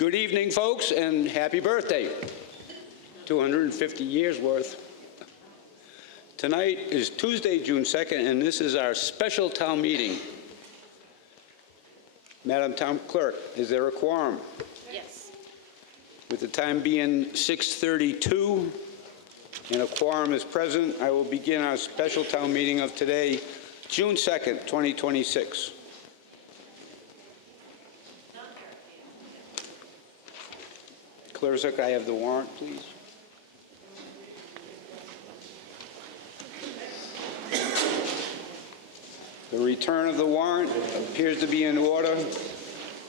Good evening, folks, and happy birthday. 250 years worth. Tonight is Tuesday, June 2nd, and this is our special town meeting. Madam Town Clerk, is there a quorum? Yes. With the time being 6:32 and a quorum is present, I will begin our special town meeting of today, June 2nd, 2026. Clerk, I have the warrant, please. The return of the warrant appears to be in order,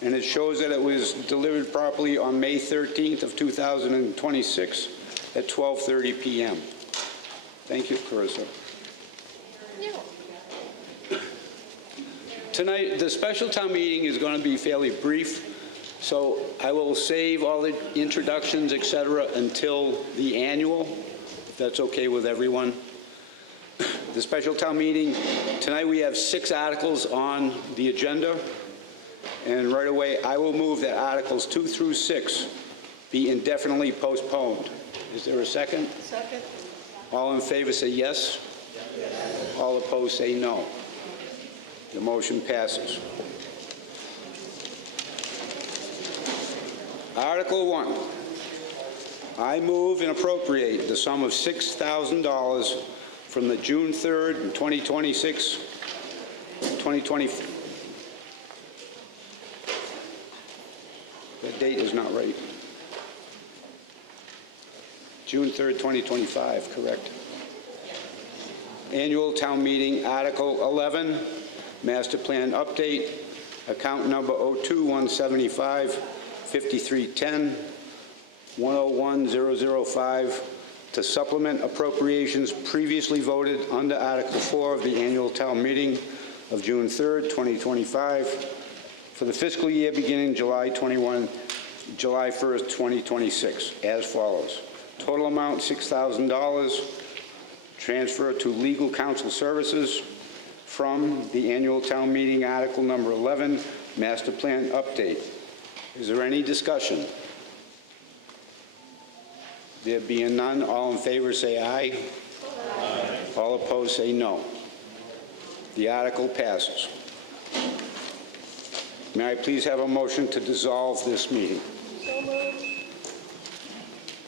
and it shows that it was delivered properly on May 13th of 2026 at 12:30 p.m. Thank you, Clarissa. Tonight, the special town meeting is going to be fairly brief, so I will save all the introductions, etc., until the annual, if that's okay with everyone. The special town meeting, tonight we have 6 articles on the agenda, and right away I will move that Articles 2 through 6 be indefinitely postponed. Is there a second? Second. All in favor say yes. Yes. All opposed say no. The motion passes. Article 1. I move and appropriate the sum of $6,000 from the June 3rd, 2026, 2020. That date is not right. June 3rd, 2025, correct. Annual Town Meeting, Article 11, Master Plan Update, account number 02175 5310 101005, to supplement appropriations previously voted under Article 4 of the Annual Town Meeting of June 3rd, 2025, for the fiscal year beginning July 1st, 2026, as follows. Total amount $6,000. Transfer to legal counsel services from the Annual Town Meeting Article number 11, Master Plan Update. Is there any discussion? There being none, all in favor say aye. Aye. All opposed say no. The article passes. May I please have a motion to dissolve this meeting? So moved.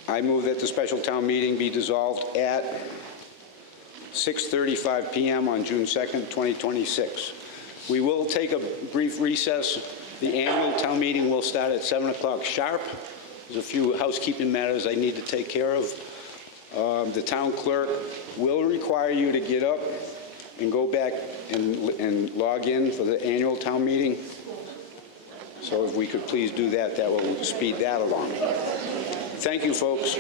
I move that the special town meeting be dissolved at 6:35 p.m. on June 2nd, 2026. We will take a brief recess. The annual town meeting will start at 7 o'clock sharp. There's a few housekeeping matters I need to take care of. The town clerk will require you to get up and go back and log in for the annual town meeting. So if we could please do that, that will speed that along. Thank you, folks.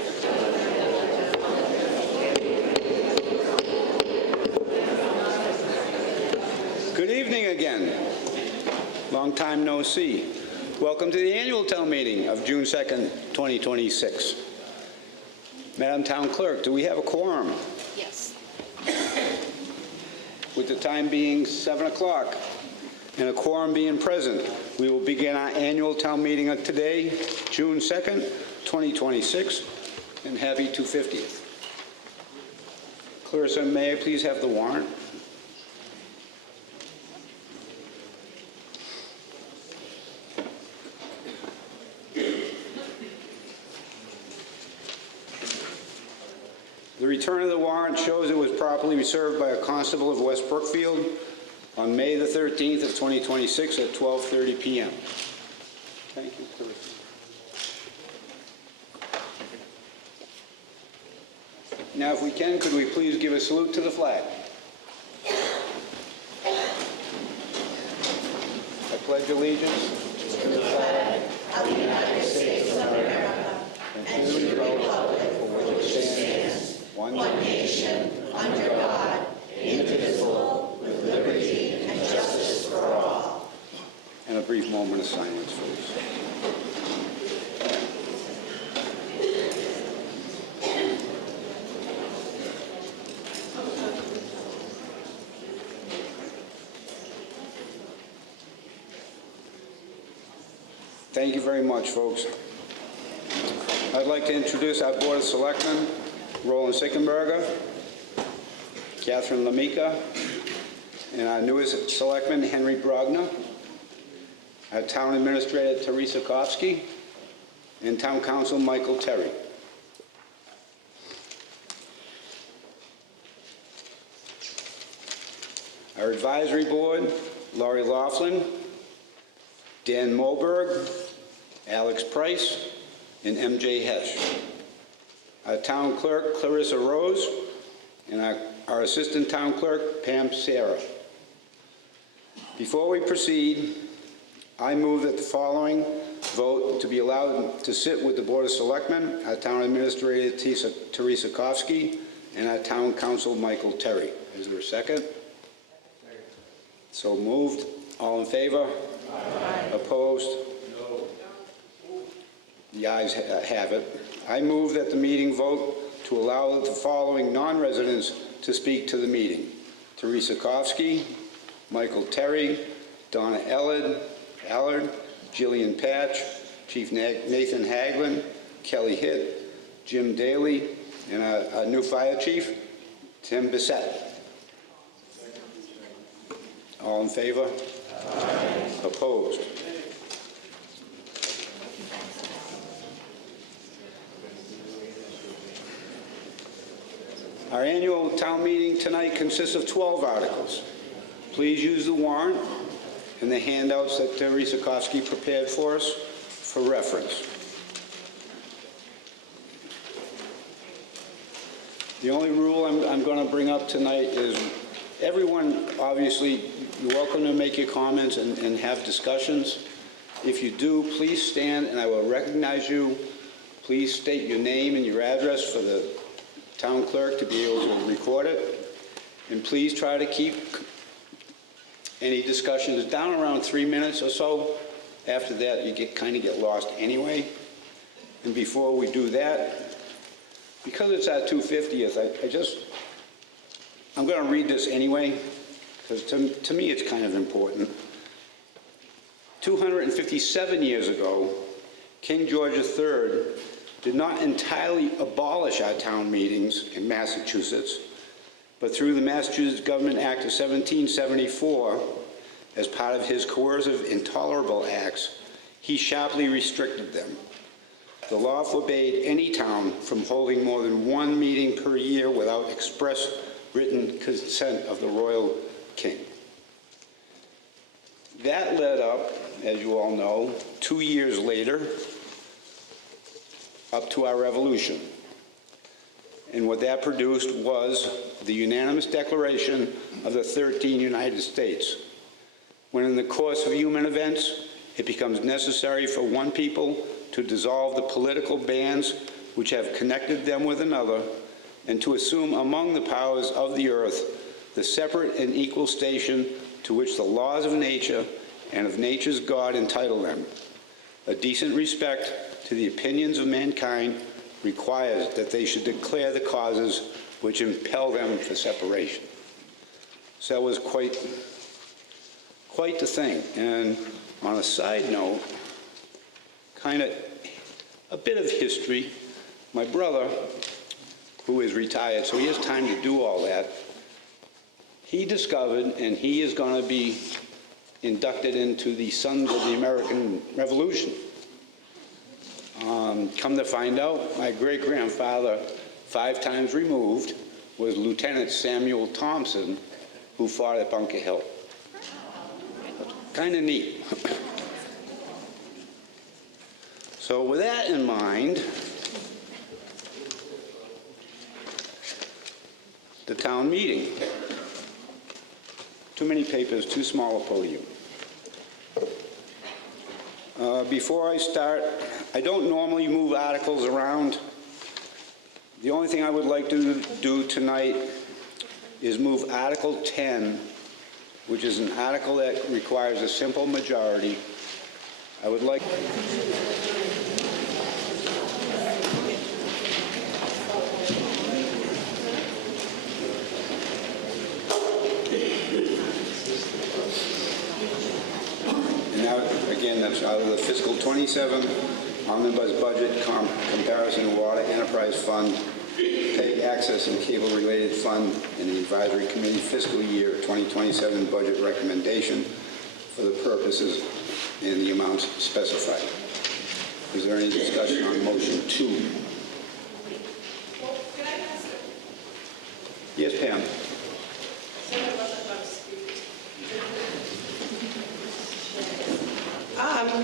Good evening again. Long time no see. Welcome to the annual town meeting of June 2nd, 2026. Madam Town Clerk, do we have a quorum? Yes. With the time being 7 o'clock and a quorum being present, we will begin our annual town meeting of today, June 2nd, 2026, and happy 250th. Clarissa, may I please have the warrant? The return of the warrant shows it was properly served by a constable of West Brookfield on May the 13th of 2026 at 12:30 p.m. Thank you, Clarissa. Now, if we can, could we please give a salute to the flag? I pledge allegiance to the flag of the United States of America and to the republic for which it stands, one nation, under God, indivisible, with liberty and justice for all. And a brief moment of silence, please. Thank you very much, folks. I'd like to introduce our Board of Selectmen, Roland Sickenberger, Catherine Lamika, and our newest selectman, Henry Brogna, our Town Administrator, Teresa Kofsky, and Town Council, Michael Terry. Our Advisory Board, Laurie Laughlin, Dan Moberg, Alex Price, and MJ Hesh. Our Town Clerk, Clarissa Rose, and our Assistant Town Clerk, Pam Sarah. Before we proceed, I move that the following vote to be allowed to sit with the Board of Selectmen, our Town Administrator, Teresa Kofsky, and our Town Council, Michael Terry. Is there a second? So moved. All in favor? Aye. Opposed? No. The ayes have it. I move that the meeting vote to allow the following non-residents to speak to the meeting: Teresa Kofsky, Michael Terry, Donna Allard, Jillian Patch, Chief Nathan Haglin, Kelly Hitt, Jim Daly, and our new fire chief, Tim Bissett. All in favor? Aye. Opposed? Our annual town meeting tonight consists of 12 articles. Please use the warrant and the handouts that Teresa Kofsky prepared for us for reference. The only rule I'm going to bring up tonight is everyone, obviously, you're welcome to make your comments and have discussions. If you do, please stand and I will recognize you. Please state your name and your address for the town clerk to be able to record it. And please try to keep any discussions down around 3 minutes or so. After that, you kind of get lost anyway. And before we do that, because it's our 250th, I'm going to read this anyway, because to me it's kind of important. 257 years ago, King George III did not entirely abolish our town meetings in Massachusetts, but through the Massachusetts Government Act of 1774, as part of his coercive intolerable acts, he sharply restricted them. The law forbade any town from holding more than one meeting per year without express written consent of the royal king. That led up, as you all know, 2 years later, up to our revolution. And what that produced was the unanimous declaration of the 13 United States. When in the course of human events, it becomes necessary for one people to dissolve the political bands which have connected them with another, and to assume among the powers of the earth the separate and equal station to which the laws of nature and of nature's God entitle them. A decent respect to the opinions of mankind requires that they should declare the causes which impel them for separation. So that was quite the thing. And on a side note, kind of a bit of history, my brother, who is retired, so he has time to do all that, he discovered, and he is going to be inducted into the Sons of the American Revolution. Come to find out, my great-grandfather, 5 times removed, was Lieutenant Samuel Thompson, who fought at Bunker Hill. Kind of neat. So with that in mind, the town meeting. Too many papers, too small a podium. Before I start, I don't normally move articles around. The only thing I would like to do tonight is move Article 10, which is an article that requires a simple majority. I would like... And now, again, out of the fiscal 27 omnibus budget comparison water enterprise fund, pay access and cable related fund, and the advisory committee fiscal year 2027 budget recommendation for the purposes and the amounts specified. Is there any discussion on motion 2? Yes, Pam.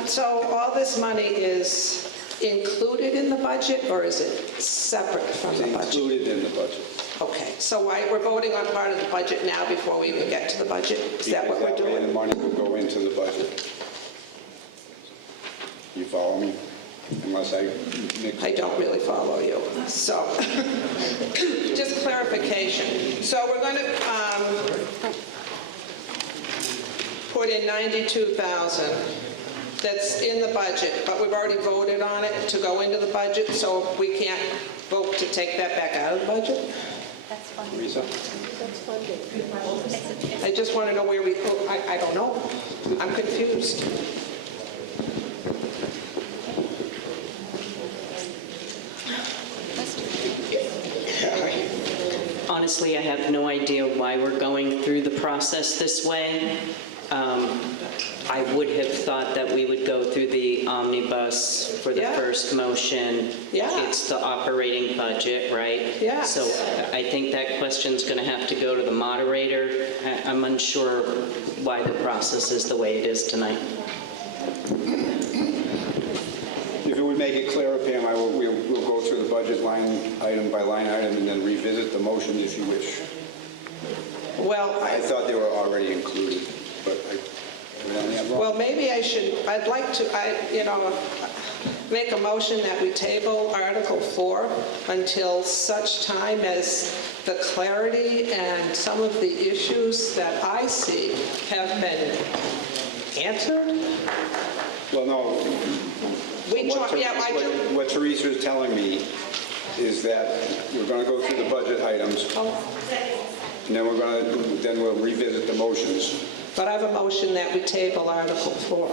So all this money is included in the budget, or is it separate from It's the budget? included in the budget. Okay, so we're voting on part of the budget now before we even get to the budget? Is that what we're Because that way doing? the money will go into the budget. You follow me? Unless I mix. I don't really follow you, so, just clarification. So we're going to put in 92,000. That's in the budget, but we've already voted on it to go into the budget, so we can't vote to take that back out of the budget? That's fine. Teresa? That's funded. I just want to know where I don't know. I'm confused. Honestly, I have no idea why we're going through the process this way. I would have thought that we would go through the omnibus for the Yeah. first motion. Yeah. It's the operating budget, right? Yeah. So I think that question's going to have to go to the moderator. I'm unsure why the process is the way it is tonight. If it would make it clearer, Pam, we'll go through the budget line item by line item and then revisit the motion if you wish. Well, I thought they were already included, but I done that wrong. well, maybe I'd like to, make a motion that we table Article 4 until such time as the clarity and some of the issues that I see have been answered. Well, no. What Teresa is telling me is that we're going to go through the budget items, and then we'll revisit the motions. But I have a motion that we table Article 4.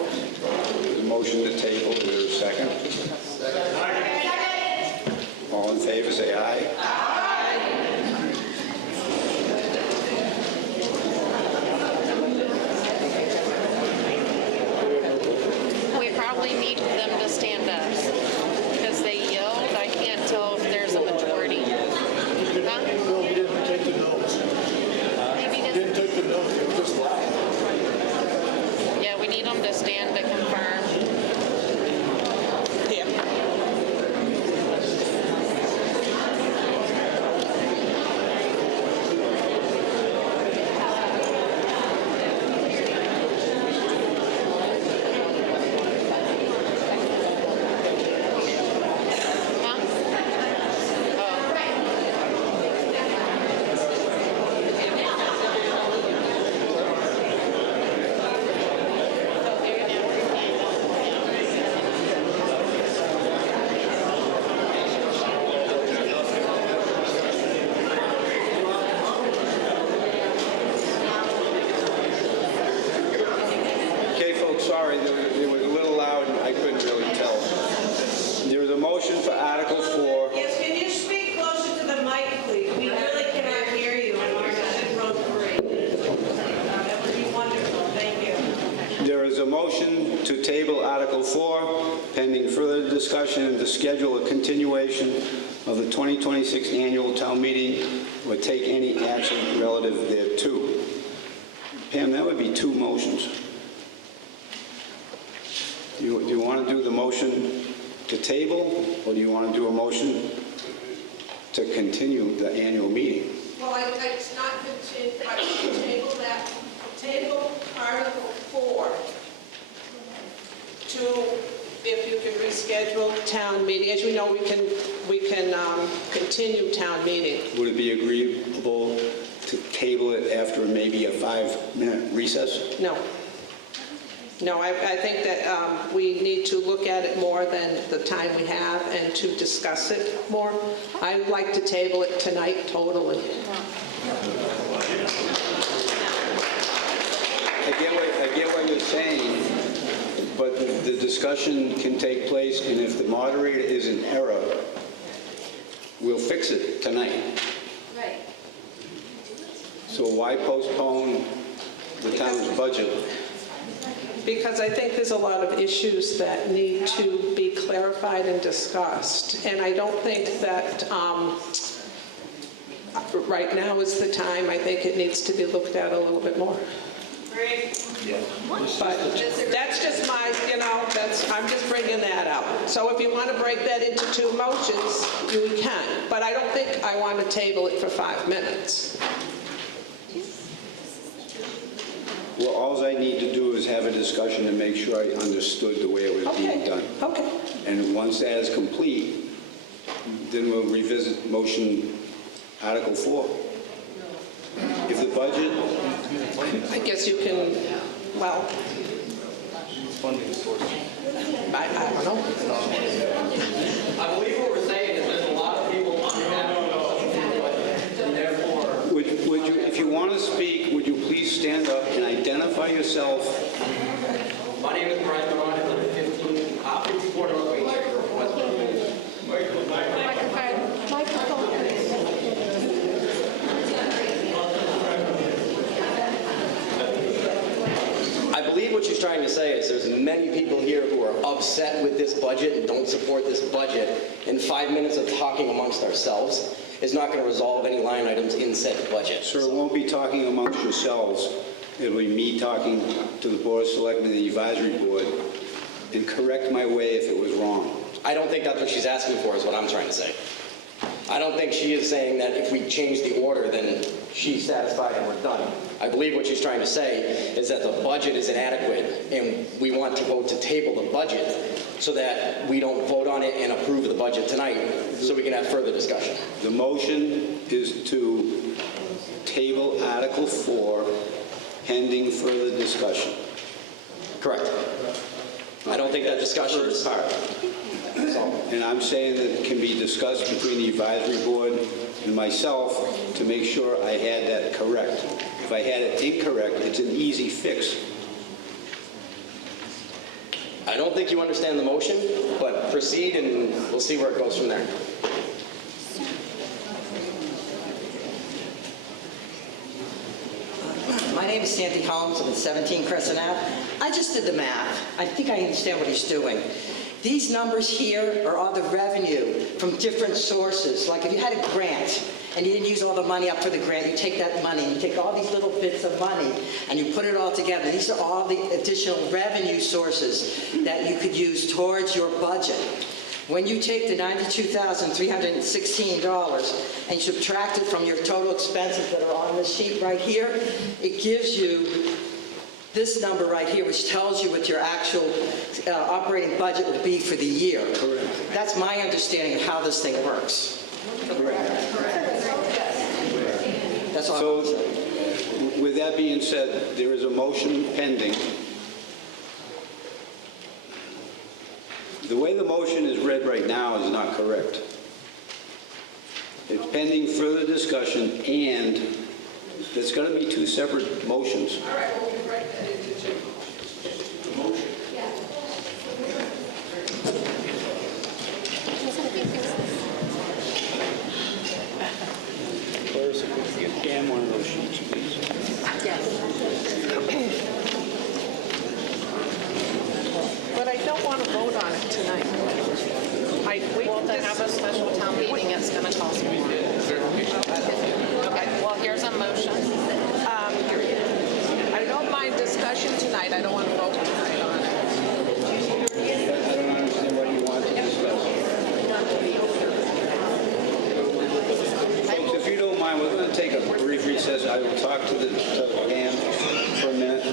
There's a motion to table. Is there a second? All in favor, say aye. We probably need them to stand up because they yelled. I can't tell if there's a majority. Huh? No, we didn't take the notes. Maybe We didn't take the notes, it was just loud. yeah, we need them to stand to confirm. Here. Huh? Okay, folks, sorry, it was a little loud, and I couldn't really tell. There was a motion for Article 4. Yes, can you speak closer to the mic, please? We really cannot hear you on row 3. That would be wonderful, thank you. There is a motion to table Article 4, pending further discussion and to schedule a continuation of the 2026 annual town meeting or take any action relative thereto. Pam, that would be 2 motions. Do you want to do the motion to table, or do you want to do a motion to continue the annual meeting? Well, it's not continued, I should table Article 4 To, if you can reschedule town meeting, as you know, we can continue town meeting. Would it be agreeable to table it after maybe a 5-minute recess? No. No, I think that we need to look at it more than the time we have and to discuss it more. I'd like to table it tonight totally. I get what you're saying, But the discussion can take place, and if the moderator is in error, we'll fix it tonight. Right. So why postpone the town's budget? Because I think there's a lot of issues that need to be clarified and discussed. And I don't think that right now is the time. I think it needs to be looked at a little bit more. Great. But that's just my, I'm just bringing that out. So if you want to break that into two motions, you can. But I don't think I want to table it for 5 minutes. Well, all I need to do is have a discussion to make sure I understood the way it was being done. Okay. And once that is complete, then we'll revisit motion Article 4. If the budget, I guess you can, well, Funding source. I don't know. I believe what we're saying is there's a lot of people unhappy and therefore. would you, if you want to speak, would you please stand up and identify yourself? My name is Brian Moran, I live at 54 North Main Street, Westbrook. I believe what she's trying to say is there's many people here who are upset with this budget and don't support this budget, and 5 minutes of talking amongst ourselves is not going to resolve any line items in said budget. Sir, it won't be talking amongst yourselves. It'll be me talking to the Board of Selectmen and the Advisory Board and correct my way if it was wrong. I don't think that's what she's asking for, is what I'm trying to say. I don't think she is saying that if we change the order, then she's satisfied and we're done. I believe what she's trying to say is that the budget is inadequate, and we want to vote to table the budget so that we don't vote on it and approve the budget tonight, so we can have further discussion. The motion is to table Article 4 pending further discussion. Correct. I don't think that discussion is... First part. And I'm saying that it can be discussed between the advisory board and myself to make sure I had that correct. If I had it incorrect, it's an easy fix. I don't think you understand the motion, but proceed and we'll see where it goes from there. My name is Sandy Holmes. I'm at 17 Crescent Ave. I just did the math. I think I understand what he's doing. These numbers here are all the revenue from different sources. Like if you had a grant and you didn't use all the money up for the grant, you take that money, you take all these little bits of money and you put it all together. These are all the additional revenue sources that you could use towards your budget. When you take the $92,316 and you subtract it from your total expenses that are on this sheet right here, it gives you this number right here, which tells you what your actual operating budget will be for the year. Correct. That's my understanding of how this thing works. That's all I So, want to say. with that being said, there is a motion pending. The way the motion is read right now is not correct. It's pending further discussion, and it's going to be two separate motions. All right, we'll break that into two. Clarissa, could you get Dan one of those sheets, please? But I don't want to vote on it tonight. Well, to have a special town meeting, it's going to cost more. Okay, well, here's a motion. I don't mind discussion tonight. I don't want to vote tonight on it. I don't understand what you want to discuss. Folks, if you don't mind, we're going to take a brief recess. I will talk to Dan for a minute.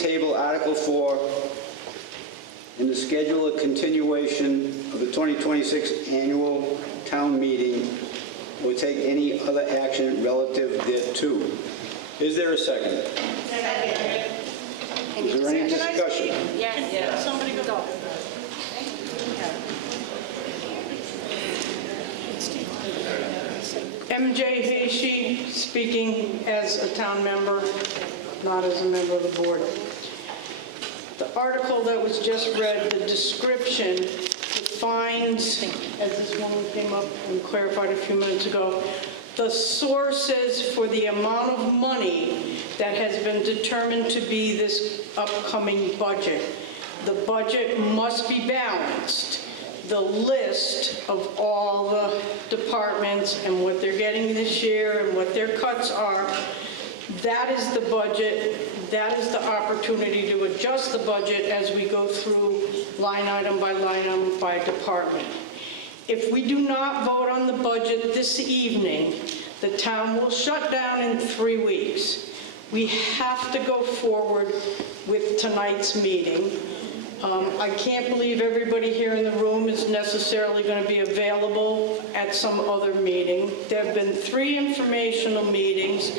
table Article 4 and to schedule a continuation of the 2026 annual town meeting or take any other action relative thereto. Is there a second? Is there any discussion? Yeah. Somebody go. MJ Hashi, speaking as a town member, not as a member of the board. The article that was just read, the description defines, as this woman came up and clarified a few minutes ago, the sources for the amount of money that has been determined to be this upcoming budget. The budget must be balanced. The list of all the departments and what they're getting this year and what their cuts are, that is the budget. That is the opportunity to adjust the budget as we go through line item by department. If we do not vote on the budget this evening, the town will shut down in 3 weeks. We have to go forward with tonight's meeting. I can't believe everybody here in the room is necessarily going to be available at some other meeting. There have been 3 informational meetings.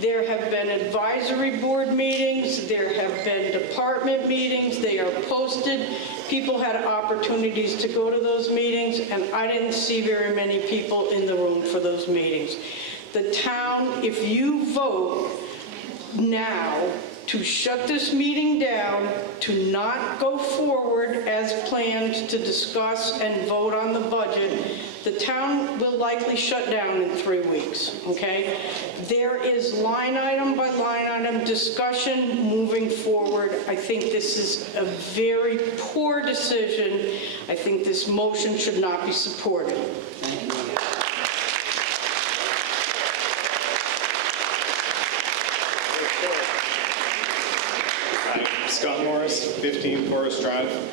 There have been advisory board meetings. There have been department meetings. They are posted. People had opportunities to go to those meetings, and I didn't see very many people in the room for those meetings. The town, if you vote now to shut this meeting down, to not go forward as planned to discuss and vote on the budget, the town will likely shut down in 3 weeks, okay? There is line item by line item discussion moving forward. I think this is a very poor decision. I think this motion should not be supported. Scott Morris, 15 Forest Drive.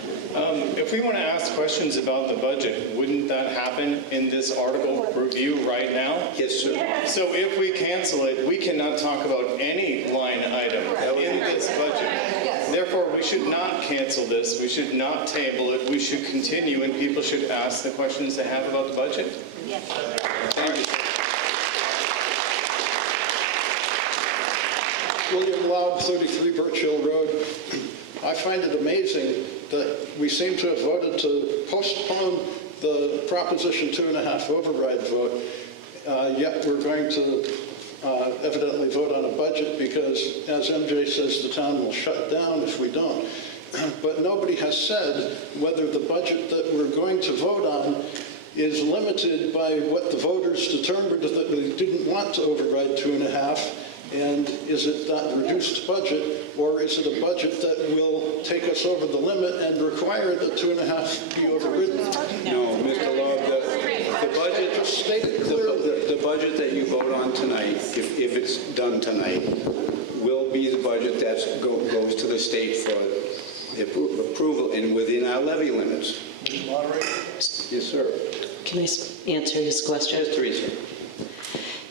If we want to ask questions about the budget, wouldn't that happen in this article review right now? Yes, sir. So if we cancel it, we cannot talk about any line item in this budget. Therefore, we should not cancel this. We should not table it. We should continue, and people should ask the questions they have about the budget. Yes. Thank you. William Laub, 33 Birch Hill Road. I find it amazing that we seem to have voted to postpone the Proposition 2.5 override vote, yet we're going to evidently vote on a budget because, as MJ says, the town will shut down if we don't. But nobody has said whether the budget that we're going to vote on is limited by what the voters determined that they didn't want to override 2.5. And is it that reduced budget, or is it a budget that will take us over the limit and require the 2.5 be overridden? No, Mr. Love, the budget, Just state it clearly. the budget that you vote on tonight, if it's done tonight, will be the budget that goes to the state for approval and within our levy limits. Moderator? Yes, sir. Can I answer his question? Yes, Teresa.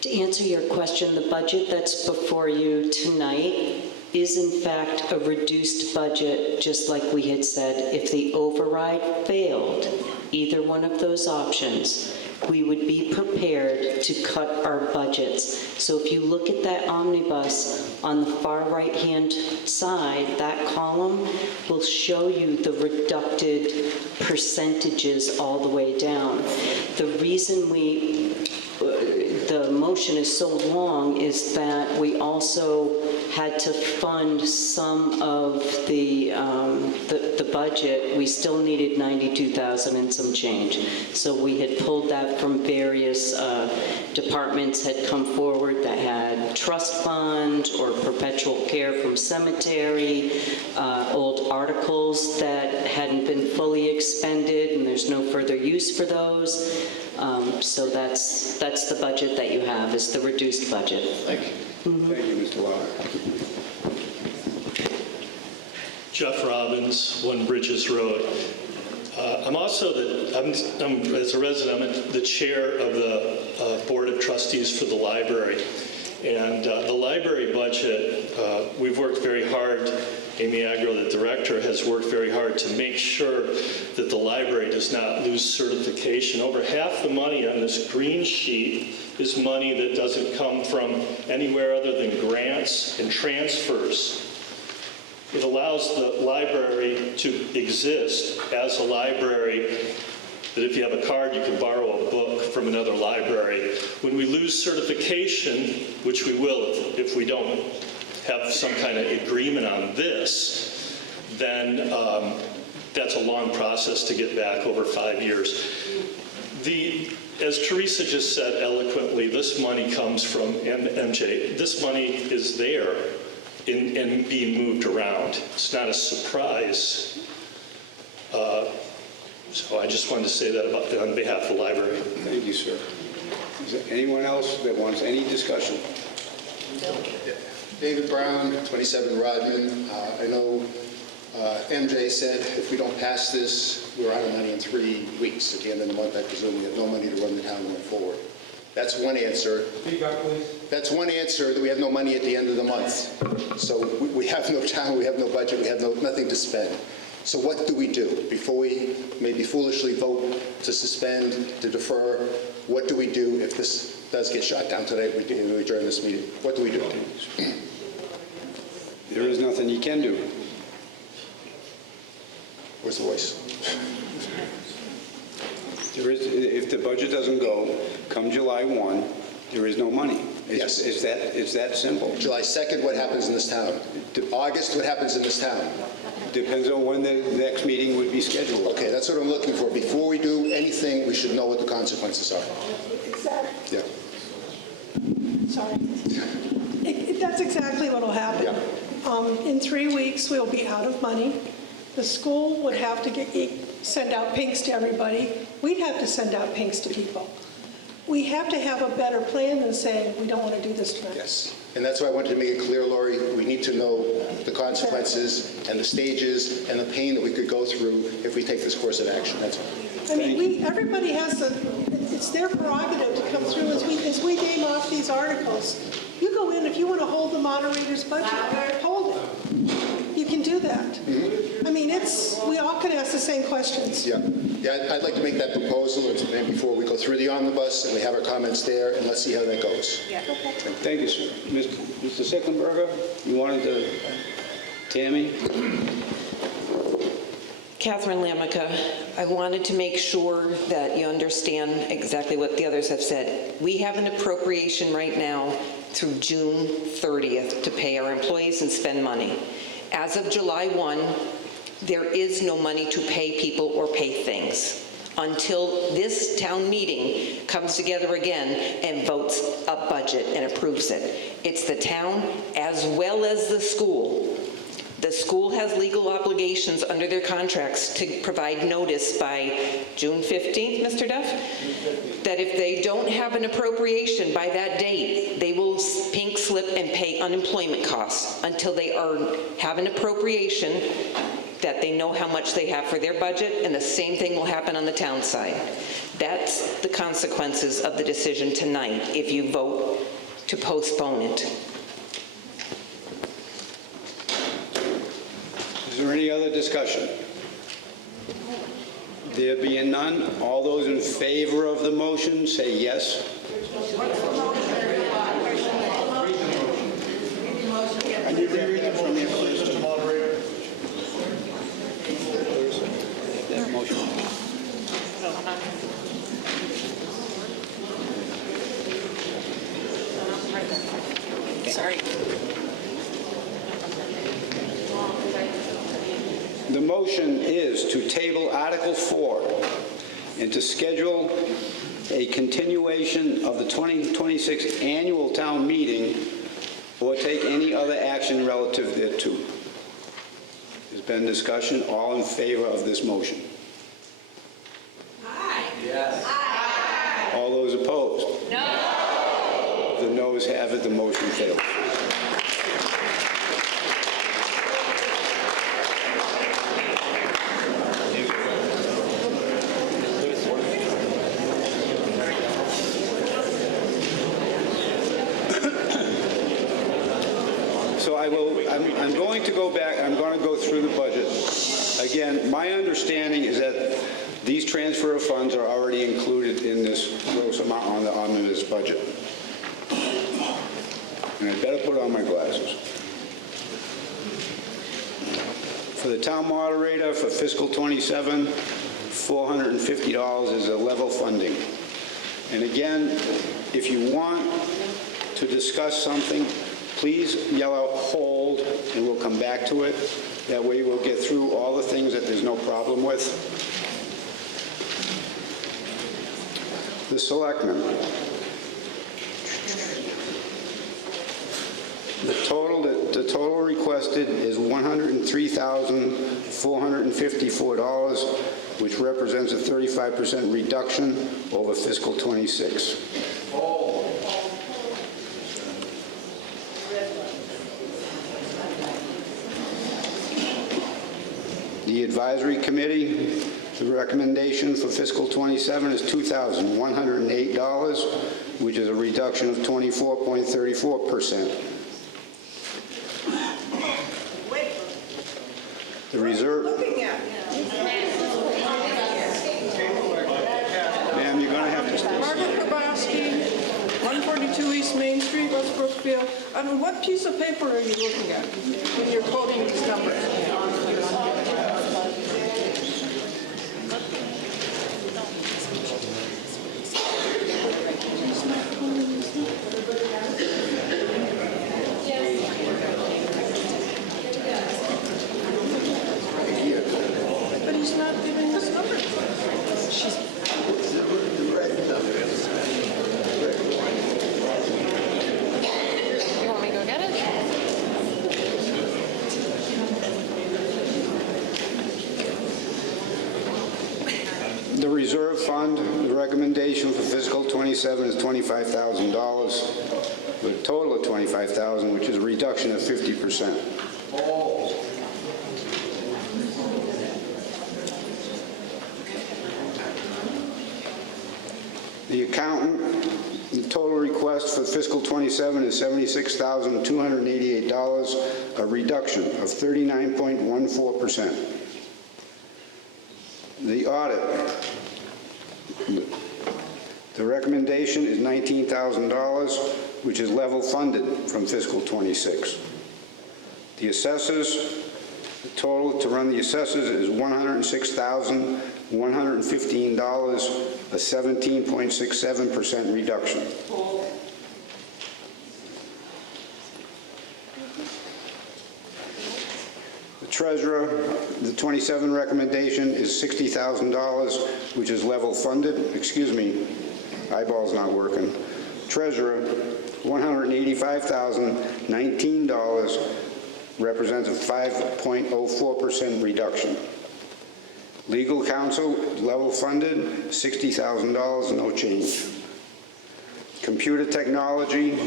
To answer your question, the budget that's before you tonight is in fact a reduced budget, just like we had said. If the override failed, either one of those options, we would be prepared to cut our budgets. So if you look at that omnibus on the far right-hand side, that column will show you the reducted percentages all the way down. The reason the motion is so long is that we also had to fund some of the budget. We still needed $92,000 and some change. So we had pulled that from various departments had come forward that had trust fund or perpetual care from cemetery, old articles that hadn't been fully expended, and there's no further use for those. So that's the budget that you have, is the reduced budget. Thank you. Thank you, Mr. Lauer. Jeff Robbins, 1 Bridges Road. I'm also, as a resident, I'm the chair of the Board of Trustees for the library. And the library budget, we've worked very hard Amy Agro, the director, has worked very hard to make sure that the library does not lose certification. Over half the money on this green sheet is money that doesn't come from anywhere other than grants and transfers. It allows the library to exist as a library, that if you have a card, you can borrow a book from another library. When we lose certification, which we will if we don't have some kind of agreement on this, then that's a long process to get back over 5 years. As Teresa just said eloquently, this money comes from MJ. This money is there and being moved around. It's not a surprise. So I just wanted to say that on behalf of the library. Thank you, sir. Is there anyone else that wants any discussion? David Brown, 27 Rodman. I know MJ said if we don't pass this, we're out of money in 3 weeks. At the end of the month, I presume we have no money to run the town going forward. That's one answer. Speak up, please. That's one answer, that we have no money at the end of the month. So we have no town, we have no budget, we have nothing to spend. So what do we do? Before we maybe foolishly vote to suspend, to defer, what do we do if this does get shot down today, we adjourn this meeting? What do we do? There is nothing you can do. Where's the voice? If the budget doesn't go, come July 1, there is no money. Yes. It's that simple. July 2nd, what happens in this town? August, what happens in this town? Depends on when the next meeting would be scheduled. Okay, that's what I'm looking for. Before we do anything, we should know what the consequences are. Exactly. Yeah. Sorry. That's exactly what will happen. Yeah. In 3 weeks, we'll be out of money. The school would have to send out pinks to everybody. We'd have to send out pinks to people. We have to have a better plan than saying, we don't want to do this tonight. Yes. And that's why I wanted to make it clear, Lori, we need to know the consequences and the stages and the pain that we could go through if we take this course of action. That's all. I mean, everybody has it's their prerogative to come through as we name off these articles. You go in, if you want to hold the moderator's budget, hold it. You can do that. Mm-hmm. I mean, we all could ask the same questions. Yeah. Yeah, I'd like to make that proposal, and maybe before we go through the omnibus, and we have our comments there, and let's see how that goes. Yeah. Thank you, sir. Mr. Sicklenberger, you wanted to, Tammy? Catherine Lamica, I wanted to make sure that you understand exactly what the others have said. We have an appropriation right now through June 30th to pay our employees and spend money. As of July 1, there is no money to pay people or pay things until this town meeting comes together again and votes a budget and approves it. It's the town as well as the school. The school has legal obligations under their contracts to provide notice by June 15th, Mr. Duff, that if they don't have an appropriation by that date, they will pink slip and pay unemployment costs until they have an appropriation that they know how much they have for their budget, and the same thing will happen on the town side. That's the consequences of the decision tonight if you vote to postpone it. Is there any other discussion? There being none, all those in favor of the motion say yes. Can you reread it for me, please, Mr. Moderator? That motion. Sorry. The motion is to table Article 4 and to schedule a continuation of the 2026 annual town meeting or take any other action relative thereto. There's been discussion. All in favor of this motion? Aye. Yes. Aye. All those opposed? No. The noes have it. The motion fails. So I I will, I'm going to go back, I'm going to go through the budget. Again, my understanding is that these transfer of funds are already included in this gross amount on the omnibus budget. And I better put on my glasses. For the town moderator for fiscal '27, $450 is a level funding. And again, if you want to discuss something, please yell out "hold," and we'll come back to it. That way we'll get through all the things that there's no problem with. The selectmen. The total requested is $103,454, which represents a 35% reduction over fiscal '26. The advisory committee, the recommendation for fiscal '27 is $2,108, which is a reduction of 24.34%. The reserve. Looking at. Ma'am, you're going to have to stay. Margaret Kowalski, 142 East Main Street, West Brookfield. I mean, what piece of paper are you looking at when you're quoting these numbers? But he's not giving us numbers. You want me to go get it? The reserve fund, the recommendation for fiscal '27 is $25,000, with a total of $25,000, which is a reduction of 50%. The accountant, the total request for fiscal '27 is $76,288, a reduction of 39.14%. The audit, the recommendation is $19,000, which is level funded from fiscal '26. The assessors, the total to run the assessors is $106,115, a 17.67% reduction. The treasurer, the '27 recommendation is $60,000, which is level funded. Excuse me, eyeball's not working. Treasurer, $185,019, represents a 5.04% reduction. Legal counsel, level funded, $60,000, no change. Computer technology,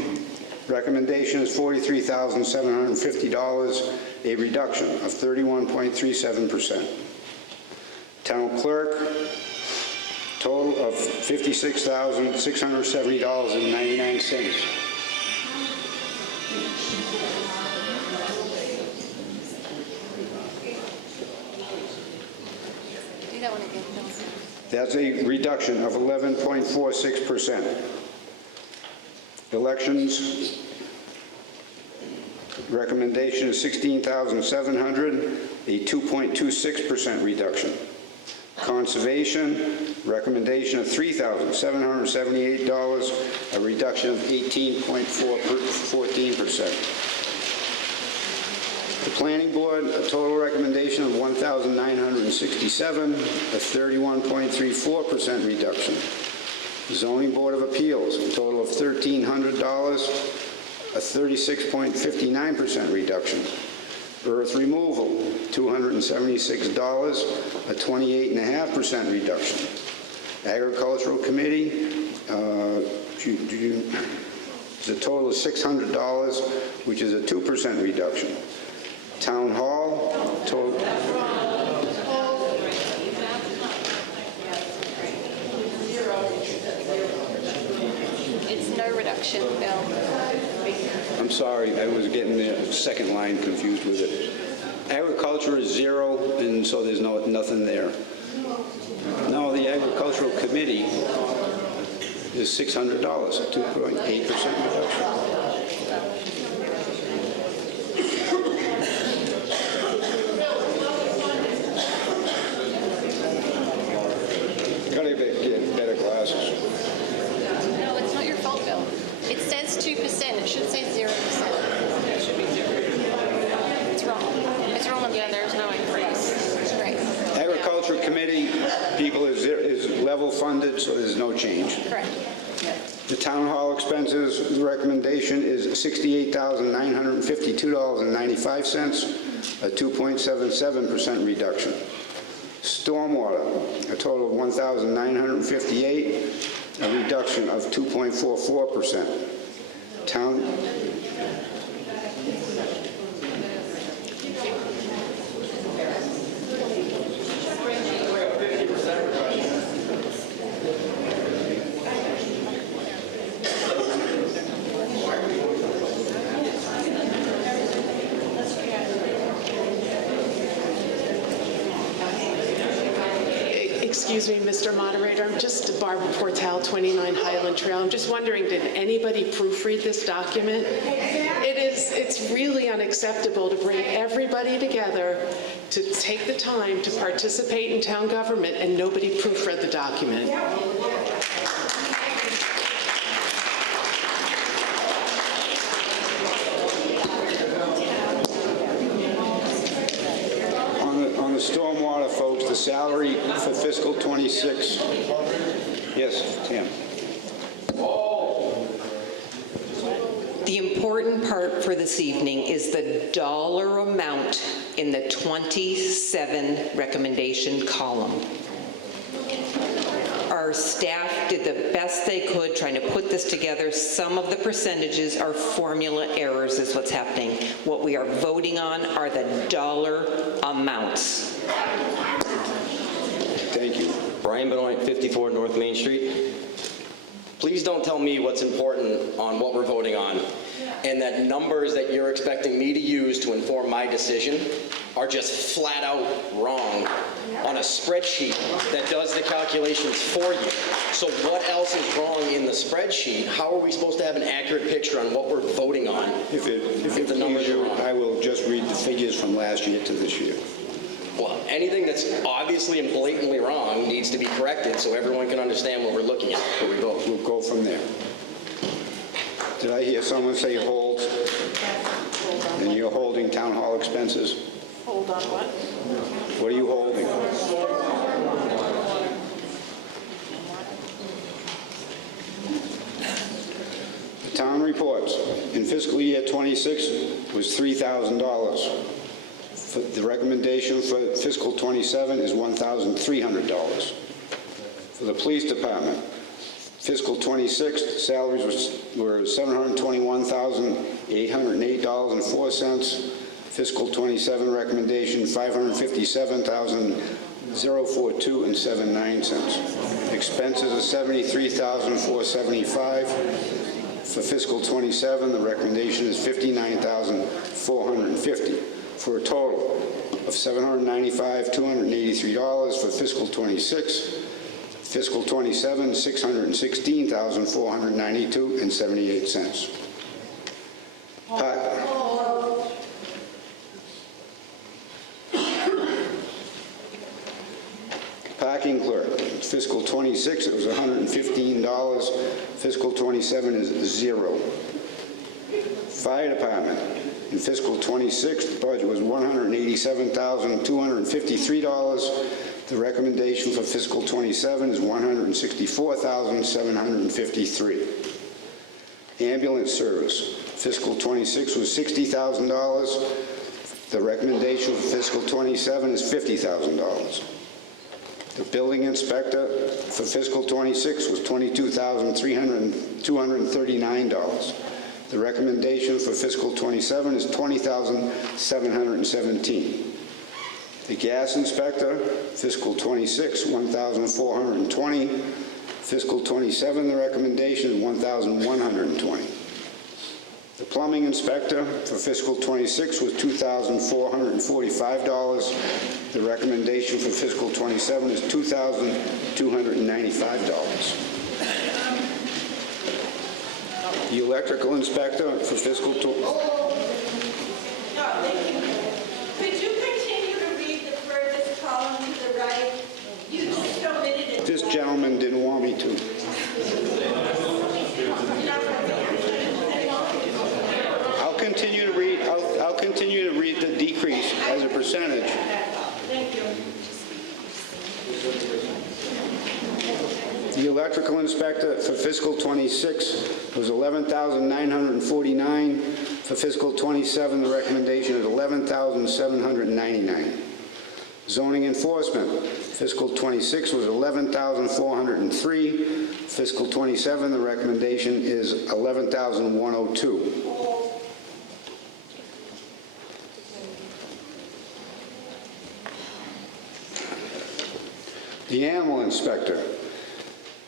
recommendation is $43,750, a reduction of 31.37%. Town clerk, total of $56,670.99. Do that one again, Phil. That's a reduction of 11.46%. Elections, recommendation is $16,700, a 2.26% reduction. Conservation, recommendation of $3,778, a reduction of 18.14%. The planning board, a total recommendation of $1,967, a 31.34% reduction. Zoning Board of Appeals, a total of $1,300, a 36.59% reduction. Earth removal, $276, a 28.5% reduction. Agricultural Committee, it's a total of $600, which is a 2% reduction. Town Hall, total. It's no reduction, Bill. I'm sorry, I was getting the second line confused with it. Agriculture is 0, and so there's nothing there. No, the agricultural committee is $600, a 2.8% reduction. Gotta get better glasses. No, it's not your fault, Bill. It says 2%. It should say 0%. It should be 0. It's wrong. It's wrong on the other. There's no increase. Right. Agriculture committee, people is level funded, so there's no change. Correct. The town hall expenses, the recommendation is $68,952.95, a 2.77% reduction. Stormwater, a total of $1,958, a reduction of 2.44%. Town. Excuse me, Mr. Moderator, I'm just Barbara Portal, 29 Highland Trail. I'm just wondering, did anybody proofread this document? It's really unacceptable to bring everybody together to take the time to participate in town government and nobody proofread the document. On the stormwater, folks, the salary for fiscal '26. Yes, Tim. The important part for this evening is the dollar amount in the 27 recommendation column. Our staff did the best they could trying to put this together. Some of the percentages are formula errors is what's happening. What we are voting on are the dollar amounts. Thank you. Brian Benoit, 54 North Main Street. Please don't tell me what's important on what we're voting on, and that numbers that you're expecting me to use to inform my decision are just flat out wrong on a spreadsheet that does the calculations for you. So what else is wrong in the spreadsheet? How are we supposed to have an accurate picture on what we're voting on If it the numbers pleases are you, wrong? I will just read the figures from last year to this year. Well, anything that's obviously and blatantly wrong needs to be corrected so everyone can understand what we're looking at before we vote. We'll go from there. Did I hear someone say hold? And you're holding town hall expenses? Hold on, what? What are you holding? The town reports in fiscal year '26 was $3,000. The recommendation for fiscal '27 is $1,300. For the police department, fiscal '26 salaries were $721,808.04. Fiscal '27 recommendation $557,042.79. Expenses of $73,475. For fiscal '27, the recommendation is $59,450, for a total of $795,283 for fiscal '26. Fiscal '27, $616,492.78. Parking clerk, fiscal '26, it was $115. Fiscal '27 is $0. Fire department, in fiscal '26, the budget was $187,253. The recommendation for fiscal '27 is $164,753. Ambulance service, fiscal '26 was $60,000. The recommendation for fiscal '27 is $50,000. The building inspector for fiscal '26 was $22,239. The recommendation for fiscal '27 is $20,717. The gas inspector, fiscal '26, $1,420. Fiscal '27, the recommendation is $1,120. The plumbing inspector for fiscal '26 was $2,445. The recommendation for fiscal '27 is $2,295. The electrical inspector for fiscal No, thank you. Could you continue to read the furthest column to the right? You just omitted it. This gentleman didn't want me to. I'll continue to read the decrease as a percentage. Thank you. The electrical inspector for fiscal '26 was $11,949. For fiscal '27, the recommendation is $11,799. Zoning enforcement, fiscal '26 was $11,403. Fiscal '27, the recommendation is $11,102. The animal inspector.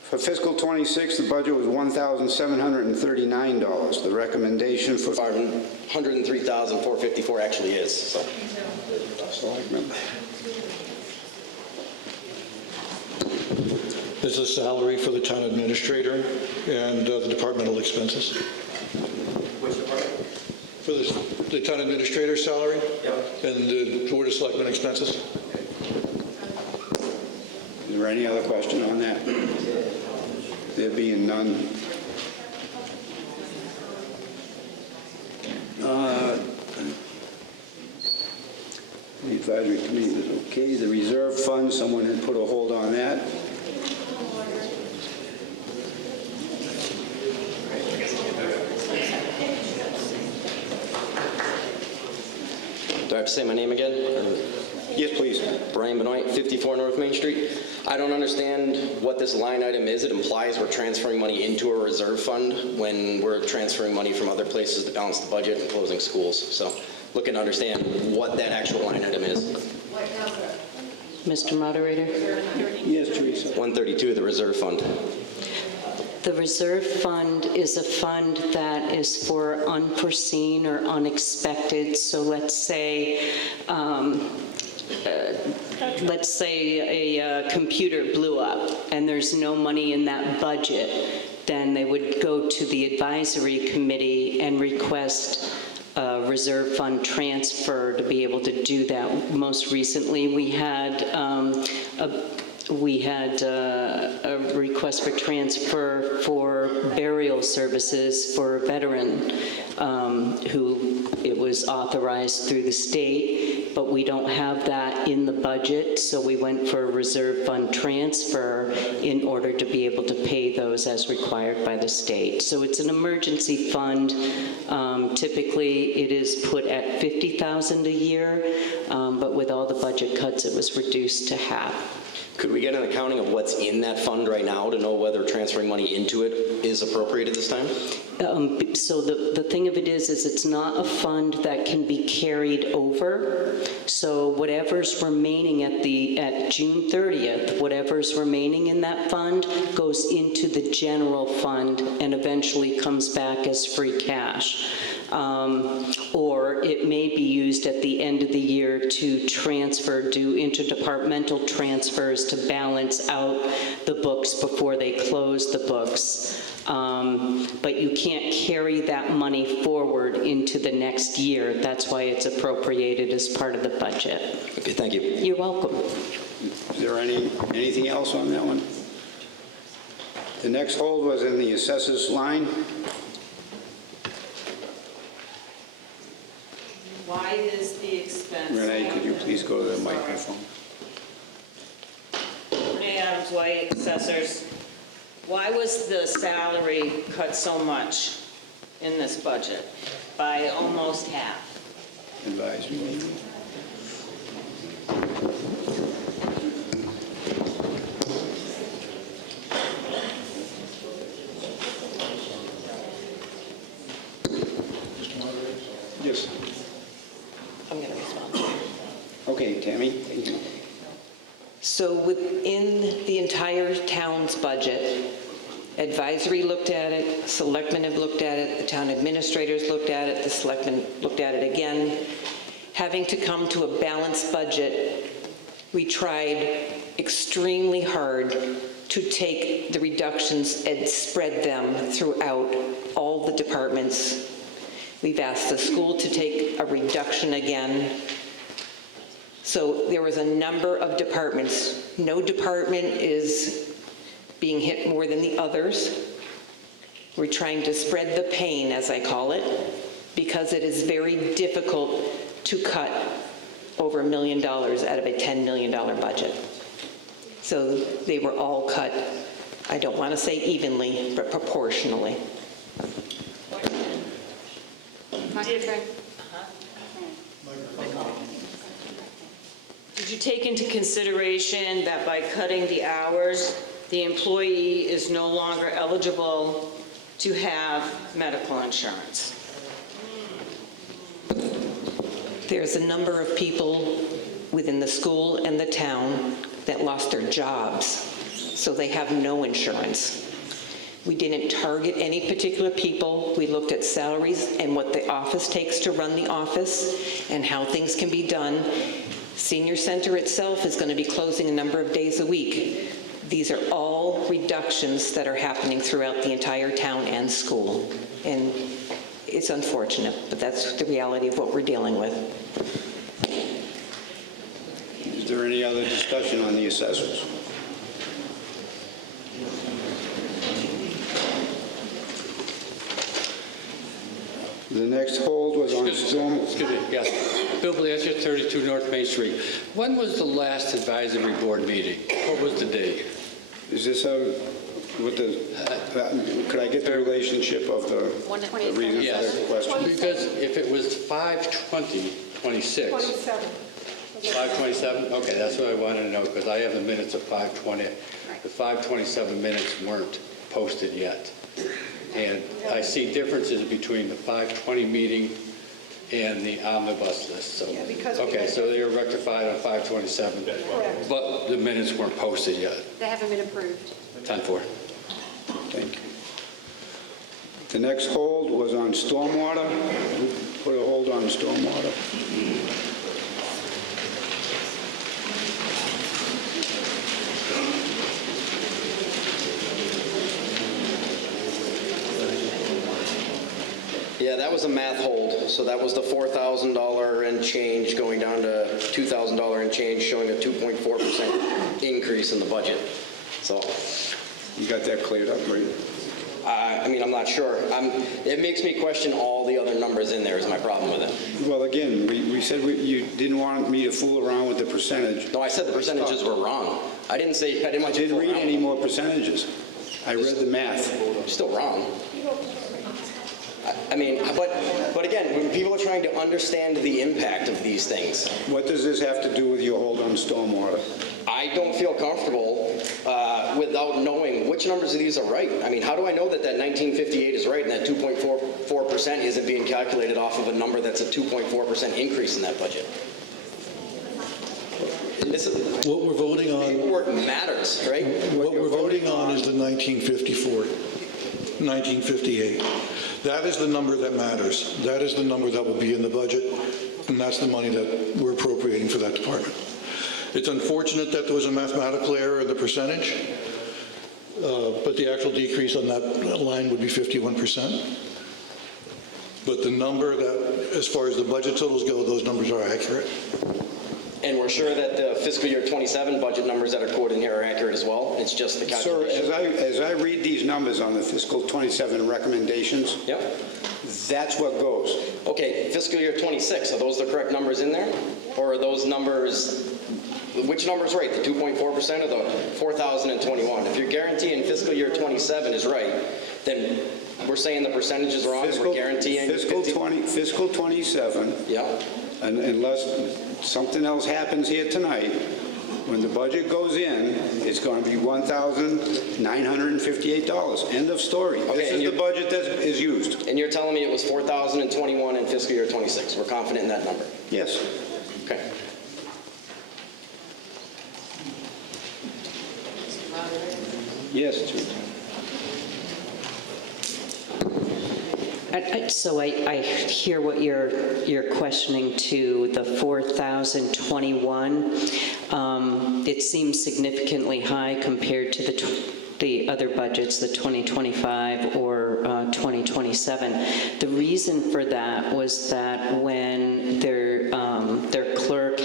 For fiscal '26, the budget was $1,739. The recommendation for... $103,454 actually is, so. So I remember. This is salary for the town administrator and the departmental expenses. Which department? For the town administrator's salary? Yep. And the Board of Selectmen expenses? Is there any other question on that? There being none. The advisory committee was okay. The reserve fund, someone had put a hold on that. Do I have to say my name again? Yes, please. Brian Benoit, 54 North Main Street. I don't understand what this line item is. It implies we're transferring money into a reserve fund when we're transferring money from other places to balance the budget and closing schools. So looking to understand what that actual line item is. Mr. Moderator? Yes, Teresa. 132, the reserve fund. The reserve fund is a fund that is for unforeseen or unexpected. So let's say a computer blew up and there's no money in that budget, then they would go to the advisory committee and request a reserve fund transfer to be able to do that. Most recently, we had a request for transfer for burial services for a veteran who it was authorized through the state, but we don't have that in the budget, so we went for a reserve fund transfer in order to be able to pay those as required by the state. So it's an emergency fund. Typically, it is put at $50,000 a year, but with all the budget cuts, it was reduced to half. Could we get an accounting of what's in that fund right now to know whether transferring money into it is appropriate at this time? So the thing of it is it's not a fund that can be carried over. So whatever's remaining at June 30th, whatever's remaining in that fund goes into the general fund and eventually comes back as free cash. Or it may be used at the end of the year to do interdepartmental transfers to balance out the books before they close the books. But you can't carry that money forward into the next year. That's why it's appropriated as part of the budget. Okay, thank you. You're welcome. Is there anything else on that one? The next hold was in the assessors line. Why is the expense? Renee, could you please go to the microphone? Renee Adams White, assessors. Why was the salary cut so much in this budget? By almost half. Advisory. Yes. I'm going to respond. Okay, Tammy, thank you. So within the entire town's budget, Advisory looked at it, selectmen have looked at it, the town administrators looked at it, the selectmen looked at it again. Having to come to a balanced budget, we tried extremely hard to take the reductions and spread them throughout all the departments. We've asked the school to take a reduction again. So there was a number of departments. No department is being hit more than the others. We're trying to spread the pain, as I call it, because it is very difficult to cut over $1 million out of a $10 million budget. So they were all cut, I don't want to say evenly, but proportionally. Did you take into consideration that by cutting the hours, the employee is no longer eligible to have medical insurance? There's a number of people within the school and the town that lost their jobs, so they have no insurance. We didn't target any particular people. We looked at salaries and what the office takes to run the office and how things can be done. Senior Center itself is going to be closing a number of days a week. These are all reductions that are happening throughout the entire town and school. And it's unfortunate, but that's the reality of what we're dealing with. Is there any other discussion on the assessors? The next hold was on storm. Excuse me, yes. Bill Blanchard, 32 North Main Street. When was the last advisory board meeting? What was the date? Is this with the, could I get the relationship of the reason for Yes, the question? because if it was 5/20/26. 27. 5/27? Okay, that's what I wanted to know, because I have the minutes of 5/20. The 5/27 minutes weren't posted yet. And I see differences between the 5/20 meeting and the omnibus list, so. because we Okay, had- so they were rectified on 5/27, but the minutes weren't posted yet. They haven't been approved. 10-4. Thank you. The next hold was on stormwater. We put a hold on stormwater. Yeah, that was a math hold, so that was the $4,000 and change going down to $2,000 and change, showing a 2.4% increase in the budget. So, You got that cleared up, right? I mean, I'm not sure. It makes me question all the other numbers in there is my problem with it. Well, again, we said you didn't want me to fool around with the percentage. No, I said the percentages were wrong. I didn't say, I didn't want you to Didn't fool read around. any more percentages. I read the math. Still wrong. I mean, but again, when people are trying to understand the impact of these things, What does this have to do with your hold on stormwater? I don't feel comfortable without knowing which numbers of these are right. I mean, how do I know that that 1958 is right and that 2.44% isn't being calculated off of a number that's a 2.4% increase in that budget? This is, What we're voting on, paperwork matters, right? what we're voting on is the 1954, 1958. That is the number that matters. That is the number that will be in the budget, and that's the money that we're appropriating for that department. It's unfortunate that there was a mathematical error in the percentage, but the actual decrease on that line would be 51%. But the number that, as far as the budget totals go, those numbers are accurate. And we're sure that the fiscal year 27 budget numbers that are quoted here are accurate as well? It's just the Sir, calculation? as I read these numbers on the fiscal 27 recommendations, Yep. that's what goes. Okay, fiscal year 26, are those the correct numbers in there? Or are those numbers, which number's right, the 2.4% or the 4,021? If you're guaranteeing fiscal year 27 is right, then we're saying the percentage is wrong, and we're guaranteeing... Fiscal 27, Yeah. unless something else happens here tonight, when the budget goes in, it's going to be $1,958. End of story. Okay, This is the budget that is used. And you're telling me it was 4,021 in fiscal year 26. We're confident in that number? Yes. Okay. Yes, it's So I hear what you're questioning to the 4,021. It seems significantly high compared to the other budgets, the 2025 or 2027. The reason for that was that when their clerk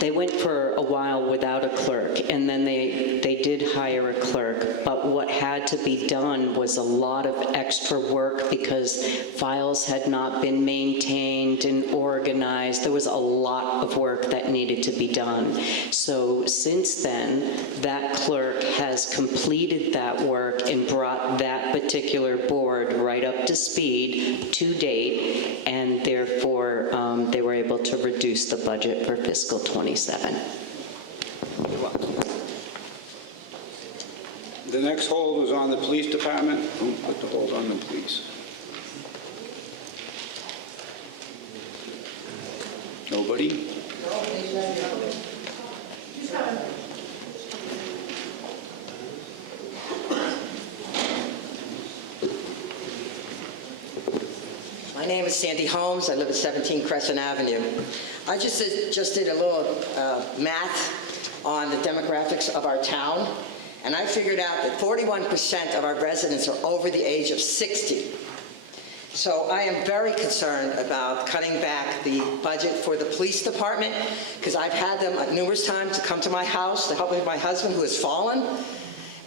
they went for a while without a clerk, and then they did hire a clerk, but what had to be done was a lot of extra work because files had not been maintained and organized. There was a lot of work that needed to be done. So since then, that clerk has completed that work and brought that particular board right up to speed to date, and therefore they were able to reduce the budget for fiscal 27. The next hold was on the police department. Who put the hold on the police? Nobody? My name is Sandy Holmes. I live at 17 Crescent Avenue. I just did a little math on the demographics of our town, and I figured out that 41% of our residents are over the age of 60. So I am very concerned about cutting back the budget for the police department, because I've had them numerous times to come to my house to help me with my husband who has fallen.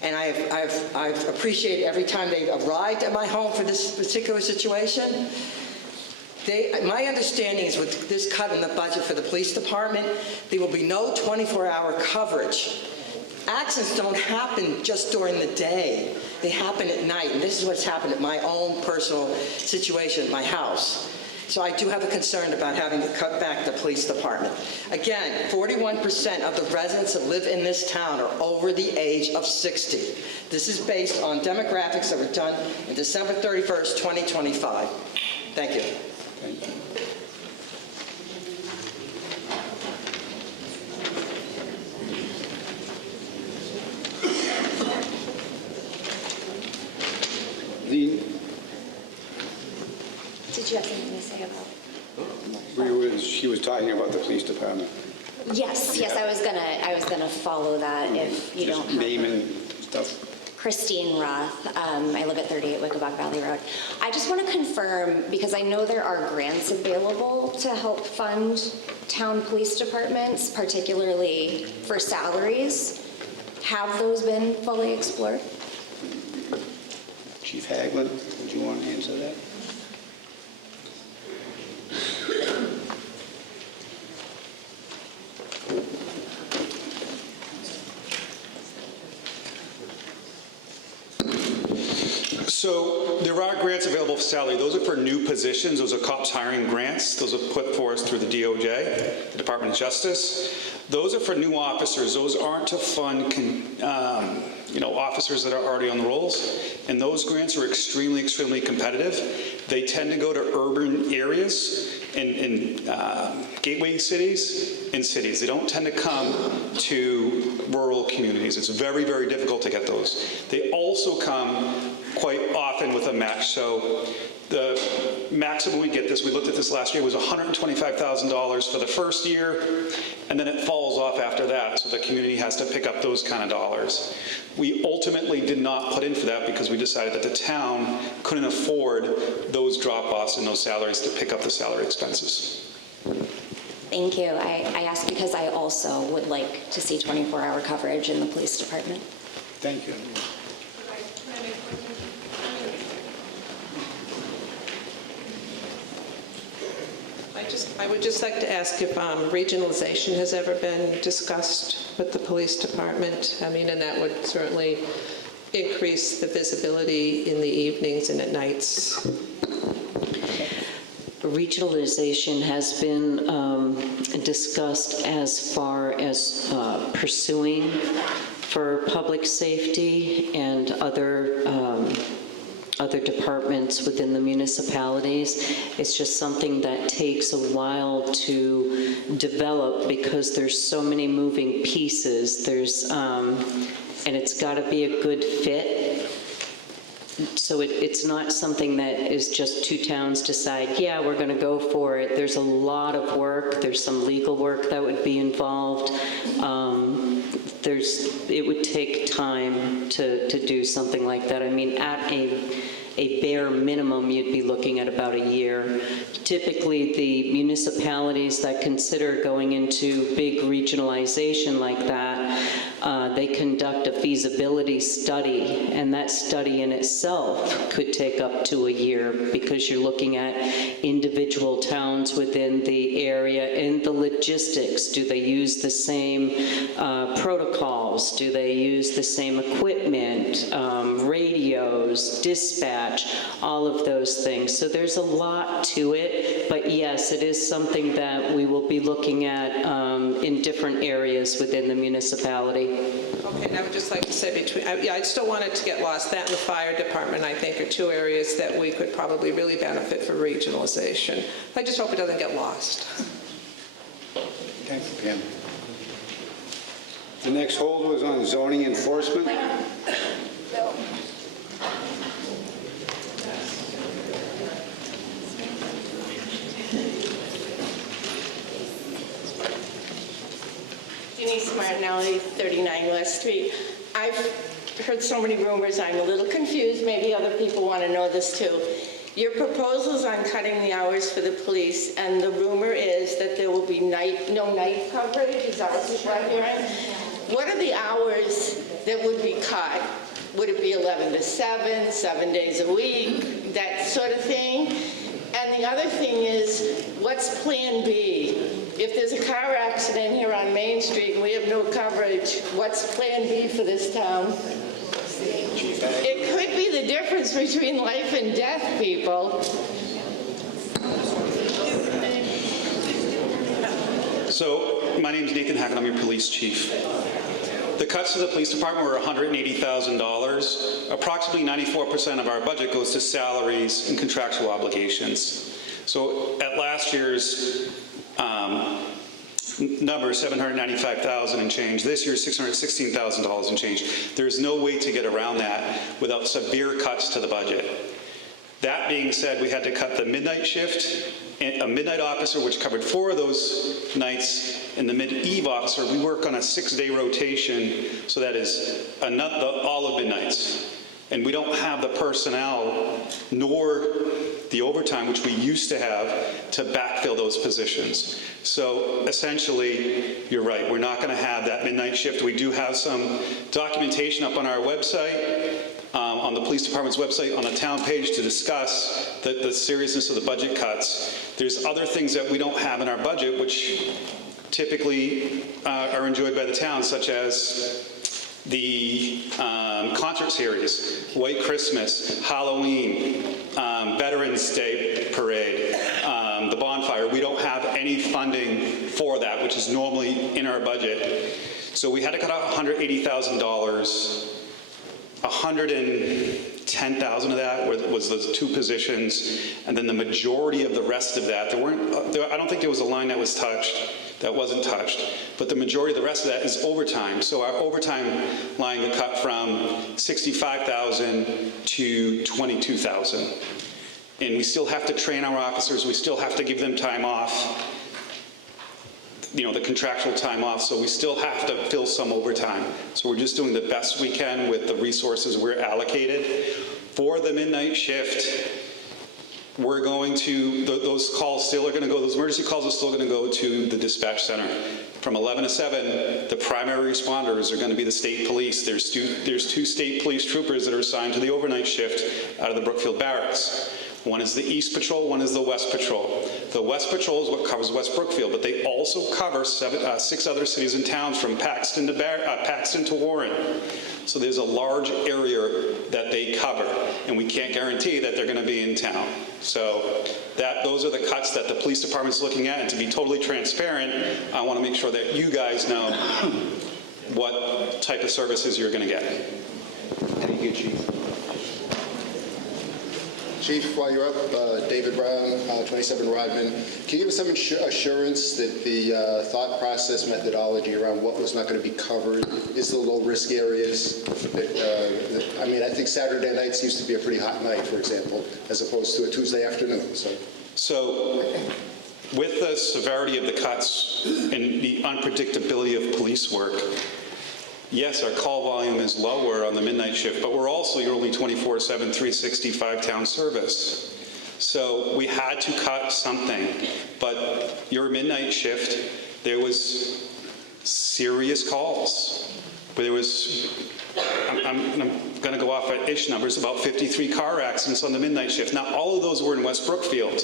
And I've appreciated every time they've arrived at my home for this particular situation. My understanding is with this cut in the budget for the police department, there will be no 24-hour coverage. Accidents don't happen just during the day. They happen at night, and this is what's happened at my own personal situation at my house. So I do have a concern about having to cut back the police department. Again, 41% of the residents that live in this town are over the age of 60. This is based on demographics that were done on December 31st, 2025. Thank you. Thank you. Did you have something to say about? She was talking about the police department. Yes, I was gonna follow that if you don't Just have. name and stuff. Christine Roth. I live at 38 Wickabog Valley Road. I just want to confirm, because I know there are grants available to help fund town police departments, particularly for salaries. Have those been fully explored? Chief Haglund, would you want to answer that? So there are grants available for salary. Those are for new positions. Those are cops hiring grants. Those are put for us through the DOJ, the Department of Justice. Those are for new officers. Those aren't to fund officers that are already on the rolls. And those grants are extremely, extremely competitive. They tend to go to urban areas in gateway cities and cities. They don't tend to come to rural communities. It's very, very difficult to get those. They also come quite often with a match. So the maximum we get this, we looked at this last year, was $125,000 for the first year, and then it falls off after that. So the community has to pick up those kind of dollars. We ultimately did not put in for that because we decided that the town couldn't afford those drop-offs and those salaries to pick up the salary expenses. Thank you. I asked because I also would like to see 24-hour coverage in the police department. Thank you. I would just like to ask if regionalization has ever been discussed with the police department. I mean, and that would certainly increase the visibility in the evenings and at nights. Regionalization has been discussed as far as pursuing for public safety and other departments within the municipalities. It's just something that takes a while to develop because there's so many moving pieces. And it's got to be a good fit So it's not something that is just two towns decide, yeah, we're going to go for it. There's a lot of work. There's some legal work that would be involved. It would take time to do something like that. I mean, at a bare minimum, you'd be looking at about a year. Typically, the municipalities that consider going into big regionalization like that, they conduct a feasibility study, and that study in itself could take up to a year because you're looking at individual towns within the area and the logistics. Do they use the same protocols? Do they use the same equipment, radios, dispatch, all of those things? So there's a lot to it, but yes, it is something that we will be looking at in different areas within the municipality. Okay, and I would just like to say yeah, I still want it to get lost. That and the fire department, I think, are two areas that we could probably really benefit from regionalization. I just hope it doesn't get lost. Okay, Pam. The next hold was on zoning enforcement. Denise Martinelli, 39 West Street. I've heard so many rumors, I'm a little confused. Maybe other people want to know this too. Your proposals on cutting the hours for the police, and the rumor is that there will be no night coverage. Is that what you're hearing? What are the hours that would be cut? Would it be 11 to 7, 7 days a week, that sort of thing? And the other thing is, what's Plan B? If there's a car accident here on Main Street and we have no coverage, what's Plan B for this town? It could be the difference between life and death, people. So, my name's Nathan Hackett, I'm your police chief. The cuts to the police department were $180,000. Approximately 94% of our budget goes to salaries and contractual obligations. So at last year's number, $795,000 and change. This year, $616,000 and change. There's no way to get around that without severe cuts to the budget. That being said, we had to cut the midnight shift, a midnight officer, which covered 4 of those nights, and the mid-eve officer. We work on a 6-day rotation, so that is all of midnights. And we don't have the personnel nor the overtime, which we used to have, to backfill those positions. So essentially, you're right, we're not going to have that midnight shift. We do have some documentation up on our website, on the police department's website, on the town page, to discuss the seriousness of the budget cuts. There's other things that we don't have in our budget, which typically are enjoyed by the town, such as the concert series, White Christmas, Halloween, Veterans Day Parade, the bonfire. We don't have any funding for that, which is normally in our budget. So we had to cut out $180,000. $110,000 of that was those 2 positions, and then the majority of the rest of that, I don't think there was a line that was touched, that wasn't touched, but the majority of the rest of that is overtime. So our overtime line got cut from $65,000 to $22,000. And we still have to train our officers, we still have to give them time off, the contractual time off, so we still have to fill some overtime. So we're just doing the best we can with the resources we're allocated. For the midnight shift, we're going to, those calls still are going to go, those emergency calls are still going to go to the dispatch center. From 11 to 7, the primary responders are going to be the state police. There's 2 state police troopers that are assigned to the overnight shift out of the Brookfield barracks. One is the East Patrol, one is the West Patrol. The West Patrol is what covers West Brookfield, but they also cover 6 other cities and towns from Paxton to Warren. So there's a large area that they cover, and we can't guarantee that they're going to be in town. So those are the cuts that the police department's looking at, and to be totally transparent, I want to make sure that you guys know what type of services you're going to get. Thank you, Chief. Chief, while you're up, David Brown, 27 Rodman, can you give us some assurance that the thought process methodology around what was not going to be covered is the low-risk areas? I mean, I think Saturday nights used to be a pretty hot night, for example, as opposed to a Tuesday afternoon. So with the severity of the cuts and the unpredictability of police work, yes, our call volume is lower on the midnight shift, but we're also your only 24/7, 365-town service. So we had to cut something. But your midnight shift, there was serious calls. But there was, I'm going to go off at ish numbers, about 53 car accidents on the midnight shift. Now, all of those were in West Brookfield.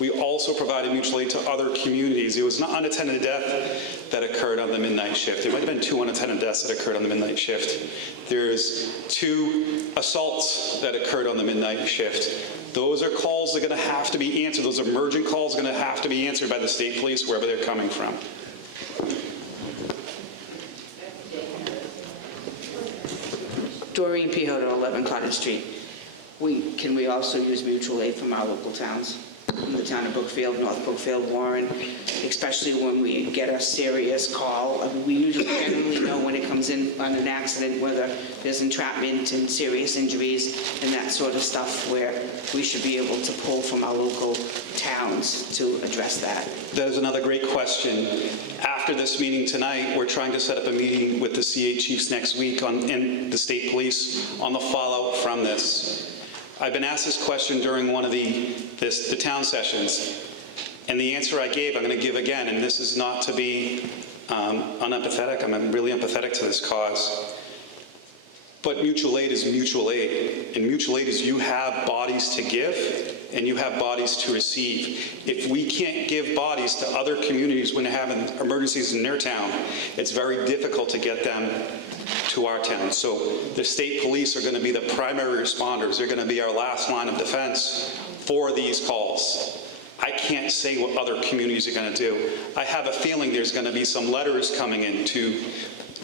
We also provided mutual aid to other communities. It was not unattended death that occurred on the midnight shift. There might have been 2 unattended deaths that occurred on the midnight shift. There's 2 assaults that occurred on the midnight shift. Those are calls that are going to have to be answered. Those emergent calls are going to have to be answered by the state police, wherever they're coming from. Doreen Pihoto, 11 Cottage Street. Can we also use mutual aid from our local towns? From the town of Brookfield, North Brookfield, Warren, especially when we get a serious call. I mean, we usually generally know when it comes in on an accident, whether there's entrapment and serious injuries and that sort of stuff, where we should be able to pull from our local towns to address that. That is another great question. After this meeting tonight, we're trying to set up a meeting with the CA chiefs next week and the state police on the fallout from this. I've been asked this question during one of the town sessions, and the answer I gave, I'm going to give again, and this is not to be unempathetic. I'm really empathetic to this cause. But mutual aid is mutual aid, and mutual aid is you have bodies to give, and you have bodies to receive. If we can't give bodies to other communities when they're having emergencies in their town, it's very difficult to get them to our town. So the state police are going to be the primary responders. They're going to be our last line of defense for these calls. I can't say what other communities are going to do. I have a feeling there's going to be some letters coming in to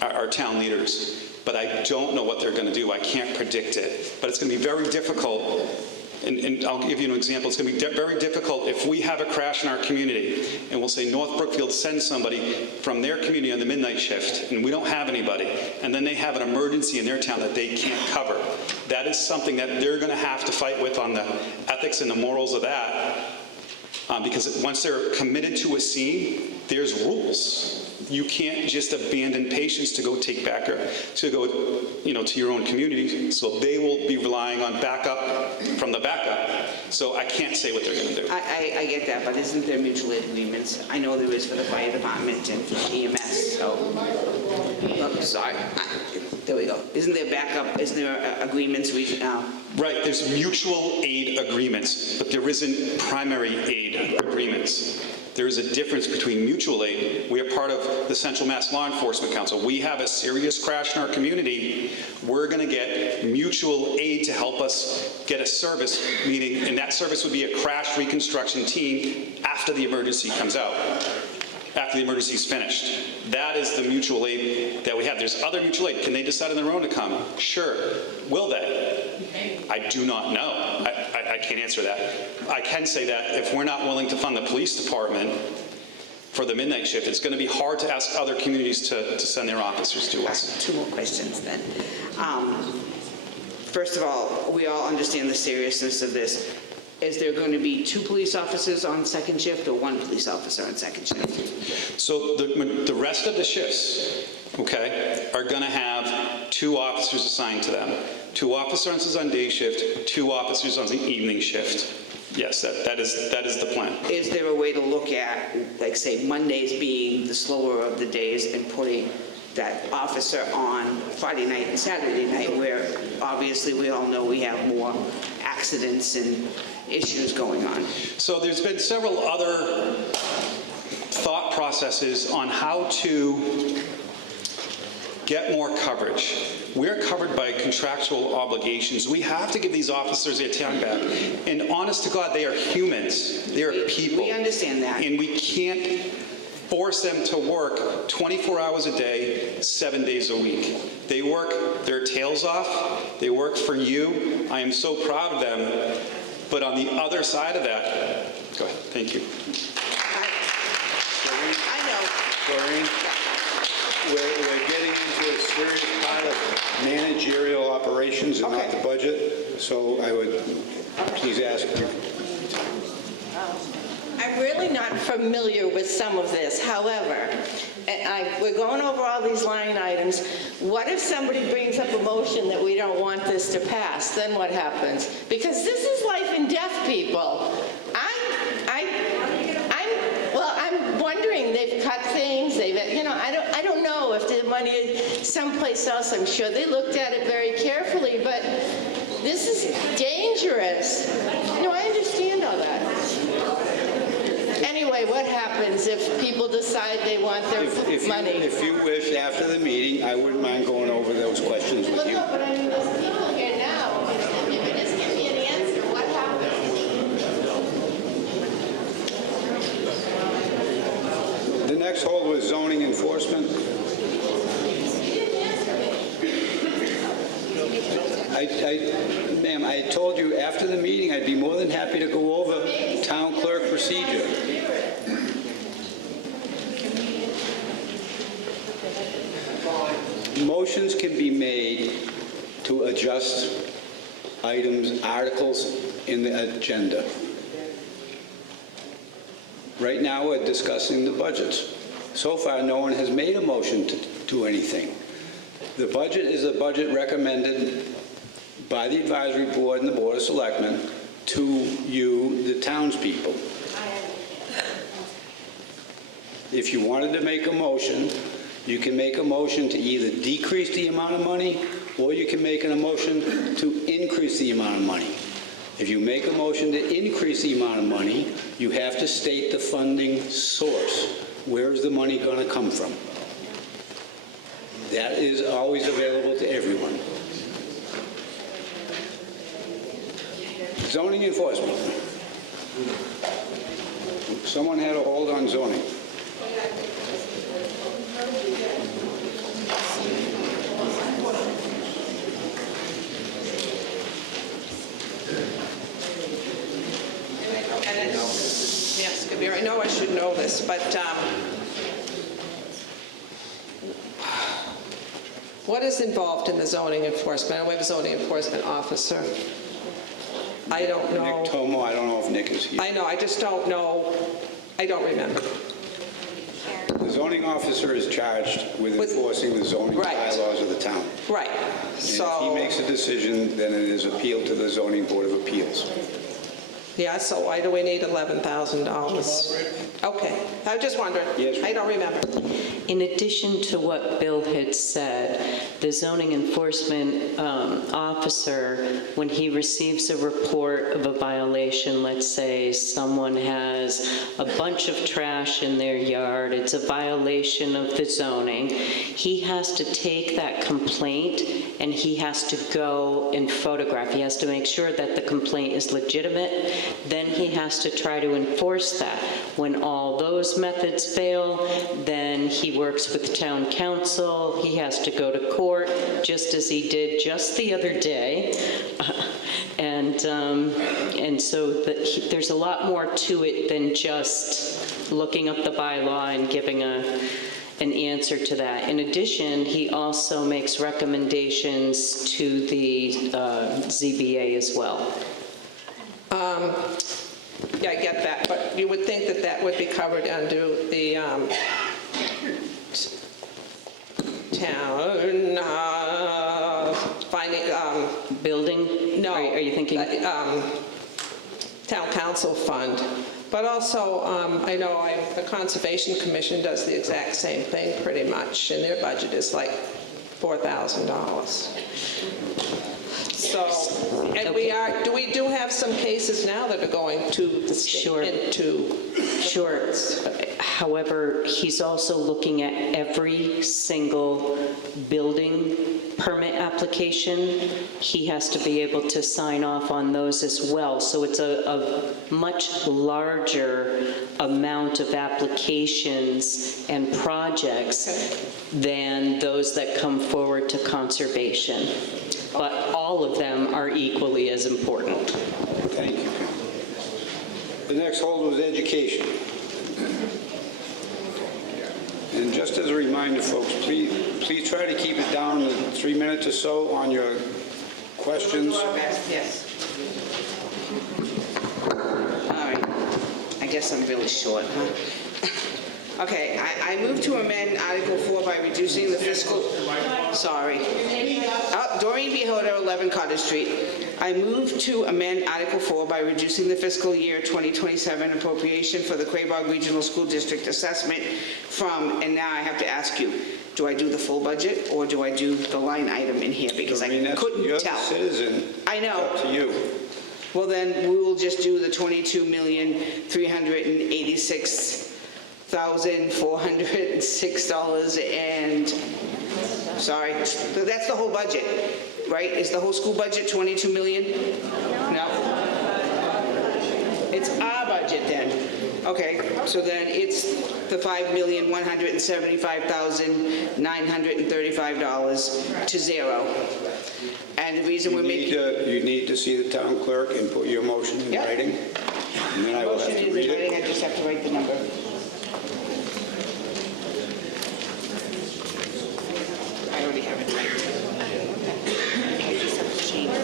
our town leaders, but I don't know what they're going to do. I can't predict it. But it's going to be very difficult. And I'll give you an example. It's going to be very difficult if we have a crash in our community and we'll say North Brookfield sends somebody from their community on the midnight shift and we don't have anybody, and then they have an emergency in their town that they can't cover. That is something that they're going to have to fight with on the ethics and the morals of that, because once they're committed to a scene, there's rules. You can't just abandon patients to go take back or to go, to your own community. So they will be relying on backup from the backup. So I can't say what they're going to do. I get that, but isn't there mutual aid agreements? I know there is for the fire department and for EMS. Sorry. There we go. Isn't there backup? Isn't there agreements reached now? Right. There's mutual aid agreements, but there isn't primary aid agreements. There is a difference between mutual aid. We are part of the Central Mass Law Enforcement Council. We have a serious crash in our community. We're going to get mutual aid to help us get a service, meaning, and that service would be a crash reconstruction team after the emergency comes out, after the emergency is finished. That is the mutual aid that we have. There's other mutual aid. Can they decide on their own to come? Sure. Will they? I do not know. I can't answer that. I can say that if we're not willing to fund the police department for the midnight shift, it's going to be hard to ask other communities to send their officers to us. 2 more questions then. First of all, we all understand the seriousness of this. Is there going to be 2 police officers on second shift or 1 police officer on second shift? So the rest of the shifts, okay, are going to have 2 officers assigned to them. 2 officers on day shift, 2 officers on the evening shift. Yes, that is the plan. Is there a way to look at, like, say, Mondays being the slower of the days and putting that officer on Friday night and Saturday night, where obviously we all know we have more accidents and issues going on? So there's been several other thought processes on how to get more coverage. We're covered by contractual obligations. We have to give these officers their time back. And honest to God, they are humans. They are people. We understand that. And we can't force them to work 24 hours a day, 7 days a week. They work their tails off. They work for you. I am so proud of them. But on the other side of that, go ahead, thank you. I know. Doreen, we're getting into a serious part of managerial operations and not the budget, so I would please ask you. I'm really not familiar with some of this. However, we're going over all these line items. What if somebody brings up a motion that we don't want this to pass? Then what happens? Because this is life and death, people. I'm wondering, they've cut things, I don't know if the money is someplace else. I'm sure they looked at it very carefully, but this is dangerous. No, I understand all that. Anyway, what happens if people decide they want their money? If you wish, after the meeting, I wouldn't mind going over those questions with Well, you. no, but I mean, there's people here now. If you just give me an answer, what happens? The next hold was zoning enforcement. Ma'am, I told you after the meeting, I'd be more than happy to go over town clerk procedure. Motions can be made to adjust items, articles in the agenda. Right now, we're discussing the budgets. So far, no one has made a motion to do anything. The budget is a budget recommended by the advisory board and the Board of Selectmen to you, the townspeople. If you wanted to make a motion, you can make a motion to either decrease the amount of money, or you can make a motion to increase the amount of money. If you make a motion to increase the amount of money, you have to state the funding source. Where is the money going to come from? That is always available to everyone. Zoning enforcement. Someone had a hold on zoning. Yes, Kabir, I know I should know this, but what is involved in the zoning enforcement? We have a zoning enforcement officer. I don't know. Nick Tomo, I don't know if Nick is here. I know, I just don't know. I don't remember. The zoning officer is charged with enforcing the zoning bylaws of the town. Right. And So if he makes a decision, then it is appealed to the zoning board of appeals. yeah, so why do we need $11,000? Okay, I just wondered. Yes. I don't remember. In addition to what Bill had said, the zoning enforcement officer, when he receives a report of a violation, let's say someone has a bunch of trash in their yard, it's a violation of the zoning, he has to take that complaint and he has to go and photograph. He has to make sure that the complaint is legitimate. Then he has to try to enforce that. When all those methods fail, then he works with town council. He has to go to court, just as he did just the other day. And so there's a lot more to it than just looking up the bylaw and giving an answer to that. In addition, he also makes recommendations to the ZBA as well. Yeah, I get that, but you would think that that would be covered under the town building? No. Are you thinking? Town council fund. But also, I know the Conservation Commission does the exact same thing pretty much, and their budget is like $4,000. So, and we do have some cases now that are going to the state. Sure. However, he's also looking at every single building permit application. He has to be able to sign off on those as well. So it's a much larger amount of applications and projects than those that come forward to conservation. But all of them are equally as important. Thank you. next hold was education. And just as a reminder, folks, please try to keep it down to 3 minutes or so on your questions. Yes. All right. I guess I'm really short, huh? Okay, I move to amend Article 4 by reducing the fiscal, sorry. Doreen B. Hoder, 11 Cottage Street. I move to amend Article 4 by reducing the fiscal year 2027 appropriation for the Quabog Regional School District assessment from, and now I have to ask you, do I do the full budget or do I do the line item in here? Because I couldn't You're tell. the citizen. I know. It's up to you. Well, then we will just do the $22,386,406 and, sorry, so that's the whole budget, right? Is the whole school budget 22 million? No? It's our budget then. Okay, so then it's the $5,175,935 to zero. And the reason we're making... You need to see the town clerk and put your motion in writing. And then I will have to read Motion is in writing, I it. just have to write the number. I already have it typed. I just have to change it.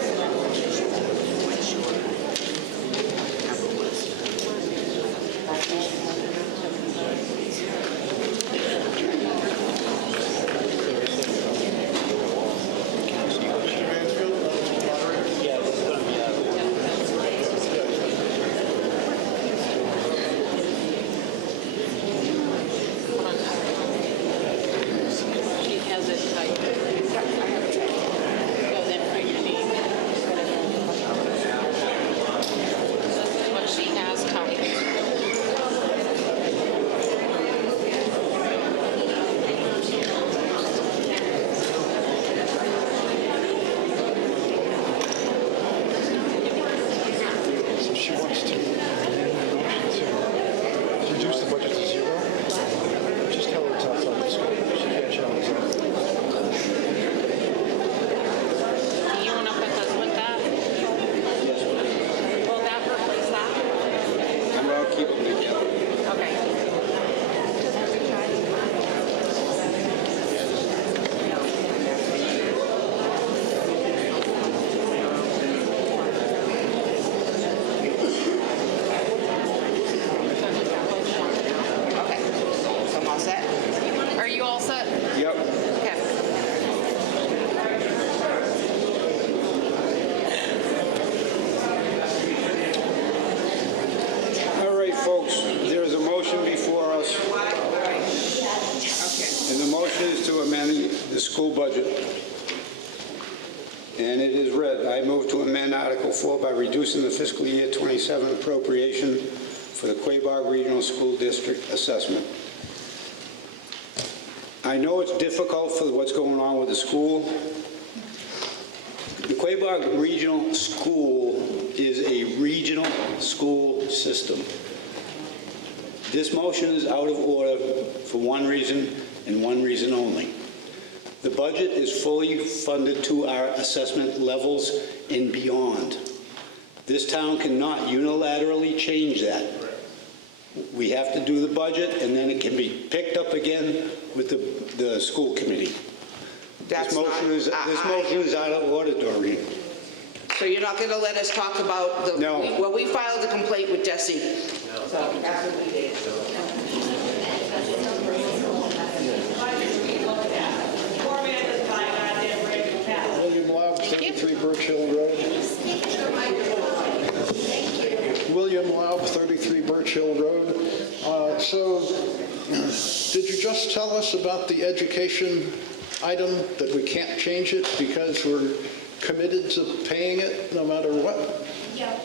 She has it typed. So then put your name. This is what she has typed. So she wants to amend the motion to reduce the budget to zero. Just tell her it's outside the scope. She can't challenge that. You want to put this with that? Will that replace that? And I'll keep them together. Okay. Okay, so I'm all set? Are you all set? Yep. Okay. All right, folks, there's a motion before us. And the motion is to amend the school budget. And it is read, I move to amend Article 4 by reducing the fiscal year 27 appropriation for the Quabog Regional School District assessment. I know it's difficult for what's going on with the school. The Quabog Regional School is a regional school system. This motion is out of order for one reason and one reason only. The budget is fully funded to our assessment levels and beyond. This town cannot unilaterally change that. We have to do the budget, and then it can be picked up again with the school committee. This motion is out of order, Doreen. So you're not going to let us talk about the... No. Well, we filed a complaint with Desi. So that's what we did. William Loud, 33 Birch Hill Road. William Loud, 33 Birch Hill Road. So, did you just tell us about the education item, that we can't change it because we're committed to paying it no matter what?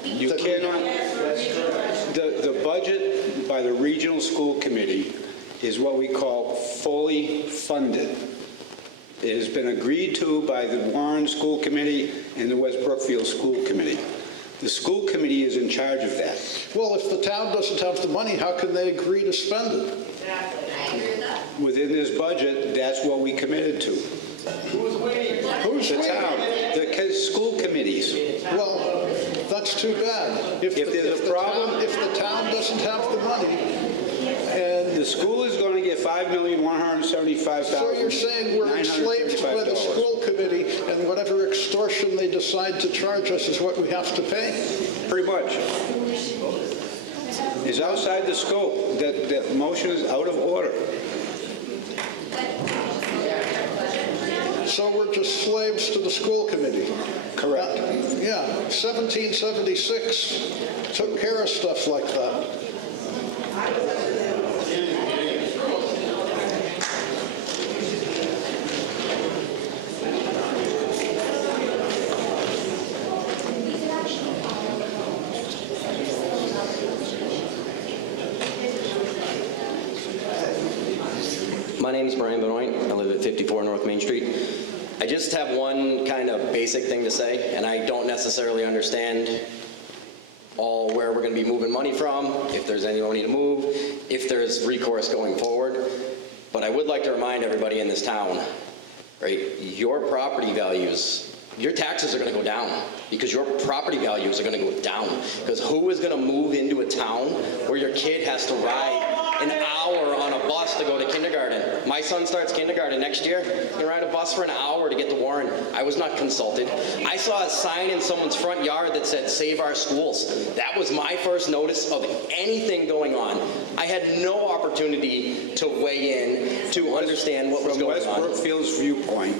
You cannot, the budget by the regional school committee is what we call fully funded. It has been agreed to by the Warren School Committee and the West Brookfield School Committee. The school committee is in charge of that. Well, if the town doesn't have the money, how can they agree to spend it? Within this budget, that's what we committed to. Who's The town, the school committees. Well, That's too bad. If there's a problem- if the town doesn't have the money, and The school is going to get $5,175,935. so you're saying we're enslaved by the school committee, and whatever extortion they decide to charge us is what we have to pay? Pretty much. It's outside the scope. That motion is out of order. So we're just slaves to the school committee? Correct. Yeah, 1776 took care of stuff like that. My name is Brian Benoit. I live at 54 North Main Street. I just have one kind of basic thing to say, and I don't necessarily understand all where we're going to be moving money from, if there's any money to move, if there's recourse going forward. But I would like to remind everybody in this town, right, your property values, your taxes are going to go down because your property values are going to go down. Because who is going to move into a town where your kid has to ride an hour on a bus to go to kindergarten? My son starts kindergarten next year. He's going to ride a bus for an hour to get to Warren. I was not consulted. I saw a sign in someone's front yard that said, "Save our schools." That was my first notice of anything going on. I had no opportunity to weigh in to understand what was From going West on. Brookfield's viewpoint,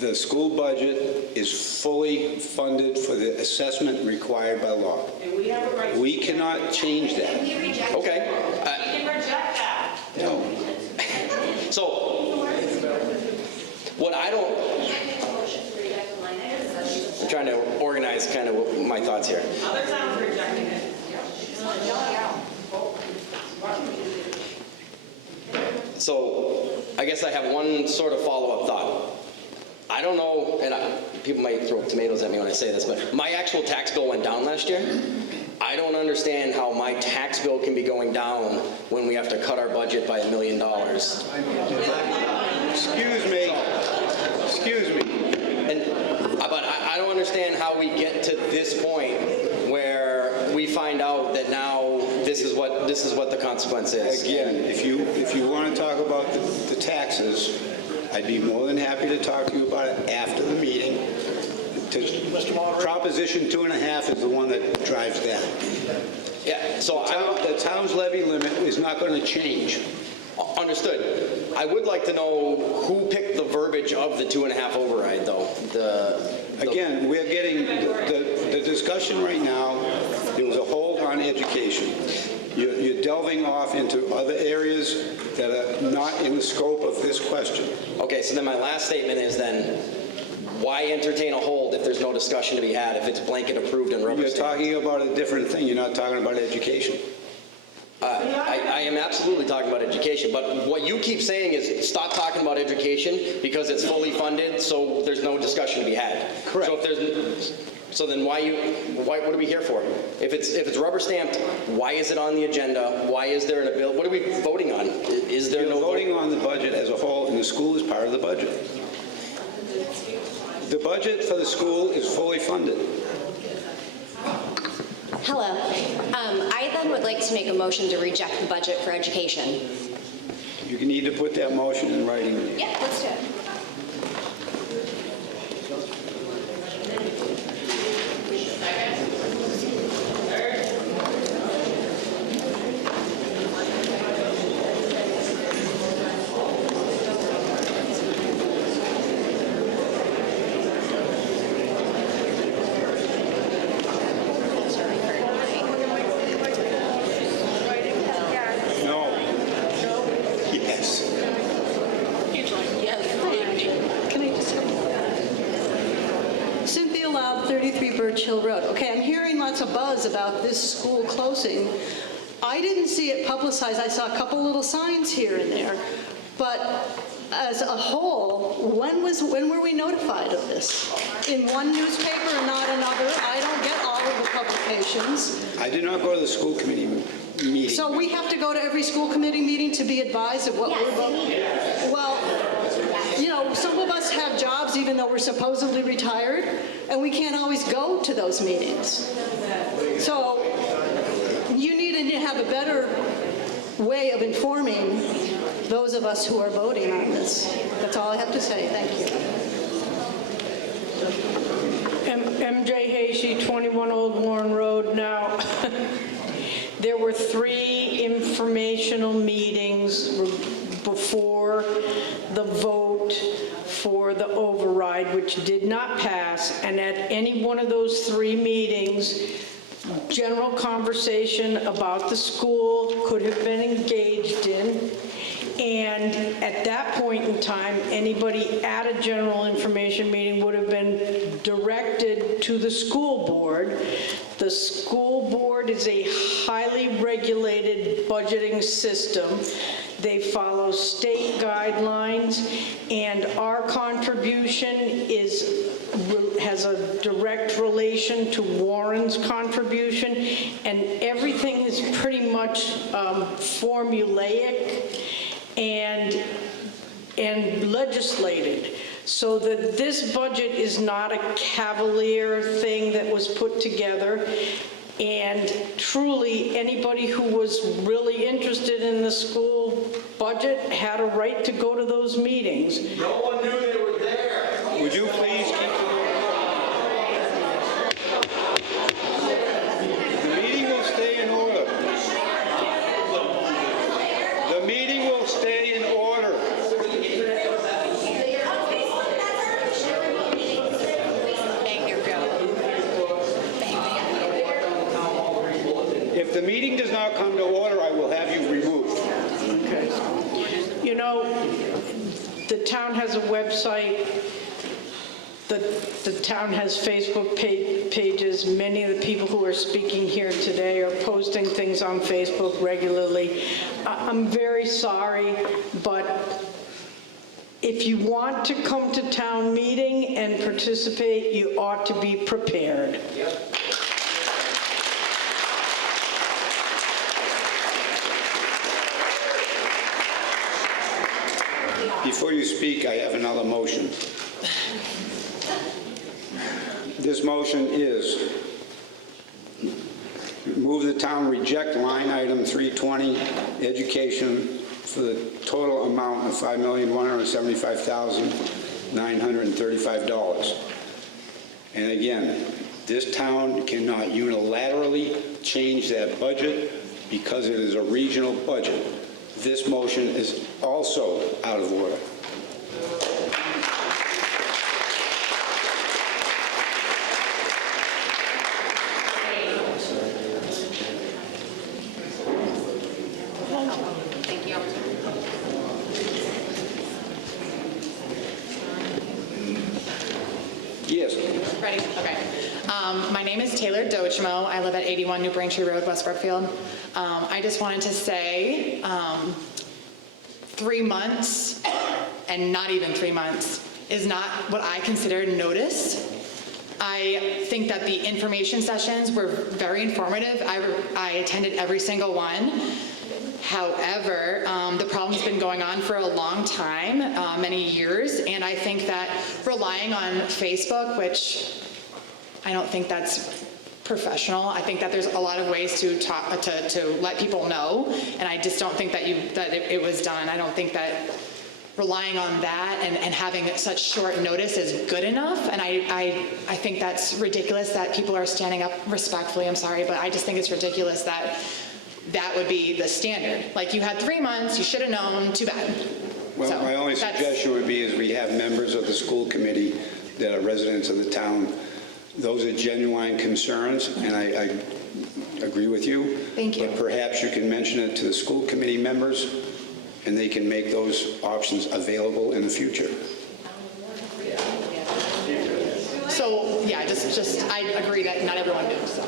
the school budget is fully funded for the assessment required by law. We cannot change that. Okay. No. So, what I don't... I'm trying to organize kind of my thoughts here. Other towns are rejecting it. So, I guess I have one sort of follow-up thought. I don't know, and people might throw tomatoes at me when I say this, but my actual tax bill went down last year. I don't understand how my tax bill can be going down when we have to cut our budget by $1 million. Excuse me. Excuse me. But I don't understand how we get to this point where we find out that now this is what the consequence is. Again, if you want to talk about the taxes, I'd be more than happy to talk to you about it after the meeting. Proposition 2.5 is the one that drives that. Yeah, so the town's levy limit is not going to change. Understood. I would like to know who picked the verbiage of the 2.5 override, though. Again, we're getting the discussion right now. There was a hold on education. You're delving off into other areas that are not in the scope of this question. Okay, so then my last statement is then, why entertain a hold if there's no discussion to be had, if it's blanket approved and rubber You're stamped? talking about a different thing. You're not talking about education. I am absolutely talking about education, but what you keep saying is stop talking about education because it's fully funded, so there's no discussion to be had. Correct. So then what are we here for? If it's rubber stamped, why is it on the agenda? Why is there a bill? What are we voting on? Is there no voting on the budget as a whole, and the school is part of the budget. The budget for the school is fully funded. Hello. I then would like to make a motion to reject the budget for education. You need to put that motion in writing. Yeah, let's do it. No. Yes. Can I just Cynthia Loud, 33 Birch Hill Road. Okay, I'm hearing lots of buzz about this school closing. I didn't see it publicized. I saw a couple little signs here and there. But as a whole, when were we notified of this? In one newspaper and not another? I don't get all of the publications. I did not go to the school committee meeting. So we have to go to every school committee meeting to be advised of what we're voting? Well, you know, some of us have jobs even though we're supposedly retired, and we can't always go to those meetings. So you need to have a better way of informing those of us who are voting on this. That's all I have to say. Thank you. MJ Hasey, 21 Old Warren Road. Now, there were 3 informational meetings before the vote for the override, which did not pass, and at any one of those 3 meetings, general conversation about the school could have been engaged in, and at that point in time, anybody at a general information meeting would have been directed to the school board. The school board is a highly regulated budgeting system. They follow state guidelines, and our contribution has a direct relation to Warren's contribution, and everything is pretty much formulaic and legislated, so that this budget is not a cavalier thing that was put together. And truly, anybody who was really interested in the school budget had a right to go to those meetings. No one knew they were there. Would you please keep the meeting will stay in order. The meeting will stay in order. If the meeting does not come to order, I will have you removed. Okay. You know, the town has a website. The town has Facebook pages. Many of the people who are speaking here today are posting things on Facebook regularly. I'm very sorry, but if you want to come to town meeting and participate, you ought to be prepared. Before you speak, I have another motion. This motion is move the town reject line item 320, education, for the total amount of $5,175,935. And again, this town cannot unilaterally change that budget because it is a regional budget. This motion is also out of order. Thank you. Yes. Ready? Okay. My name is Taylor Dochmo. I live at 81 New Braintree Road, West Brookfield. I just wanted to say 3 months, and not even 3 months, is not what I consider notice. I think that the information sessions were very informative. I attended every single one. However, the problem's been going on for a long time, many years, and I think that relying on Facebook, which I don't think that's professional. I think that there's a lot of ways to talk to let people know, and I just don't think that it was done. I don't think that relying on that and having such short notice is good enough, and I think that's ridiculous that people are standing up respectfully. I'm sorry, but I just think it's ridiculous that that would be the standard. Like, you had 3 months, you should have known, too bad. Well, So, my only suggestion would be is we have members of the school committee that are residents of the town. Those are genuine concerns, and I agree with you. Thank you. But perhaps you can mention it to the school committee members, and they can make those options available in the future. So, yeah, just I agree that not everyone knew, so.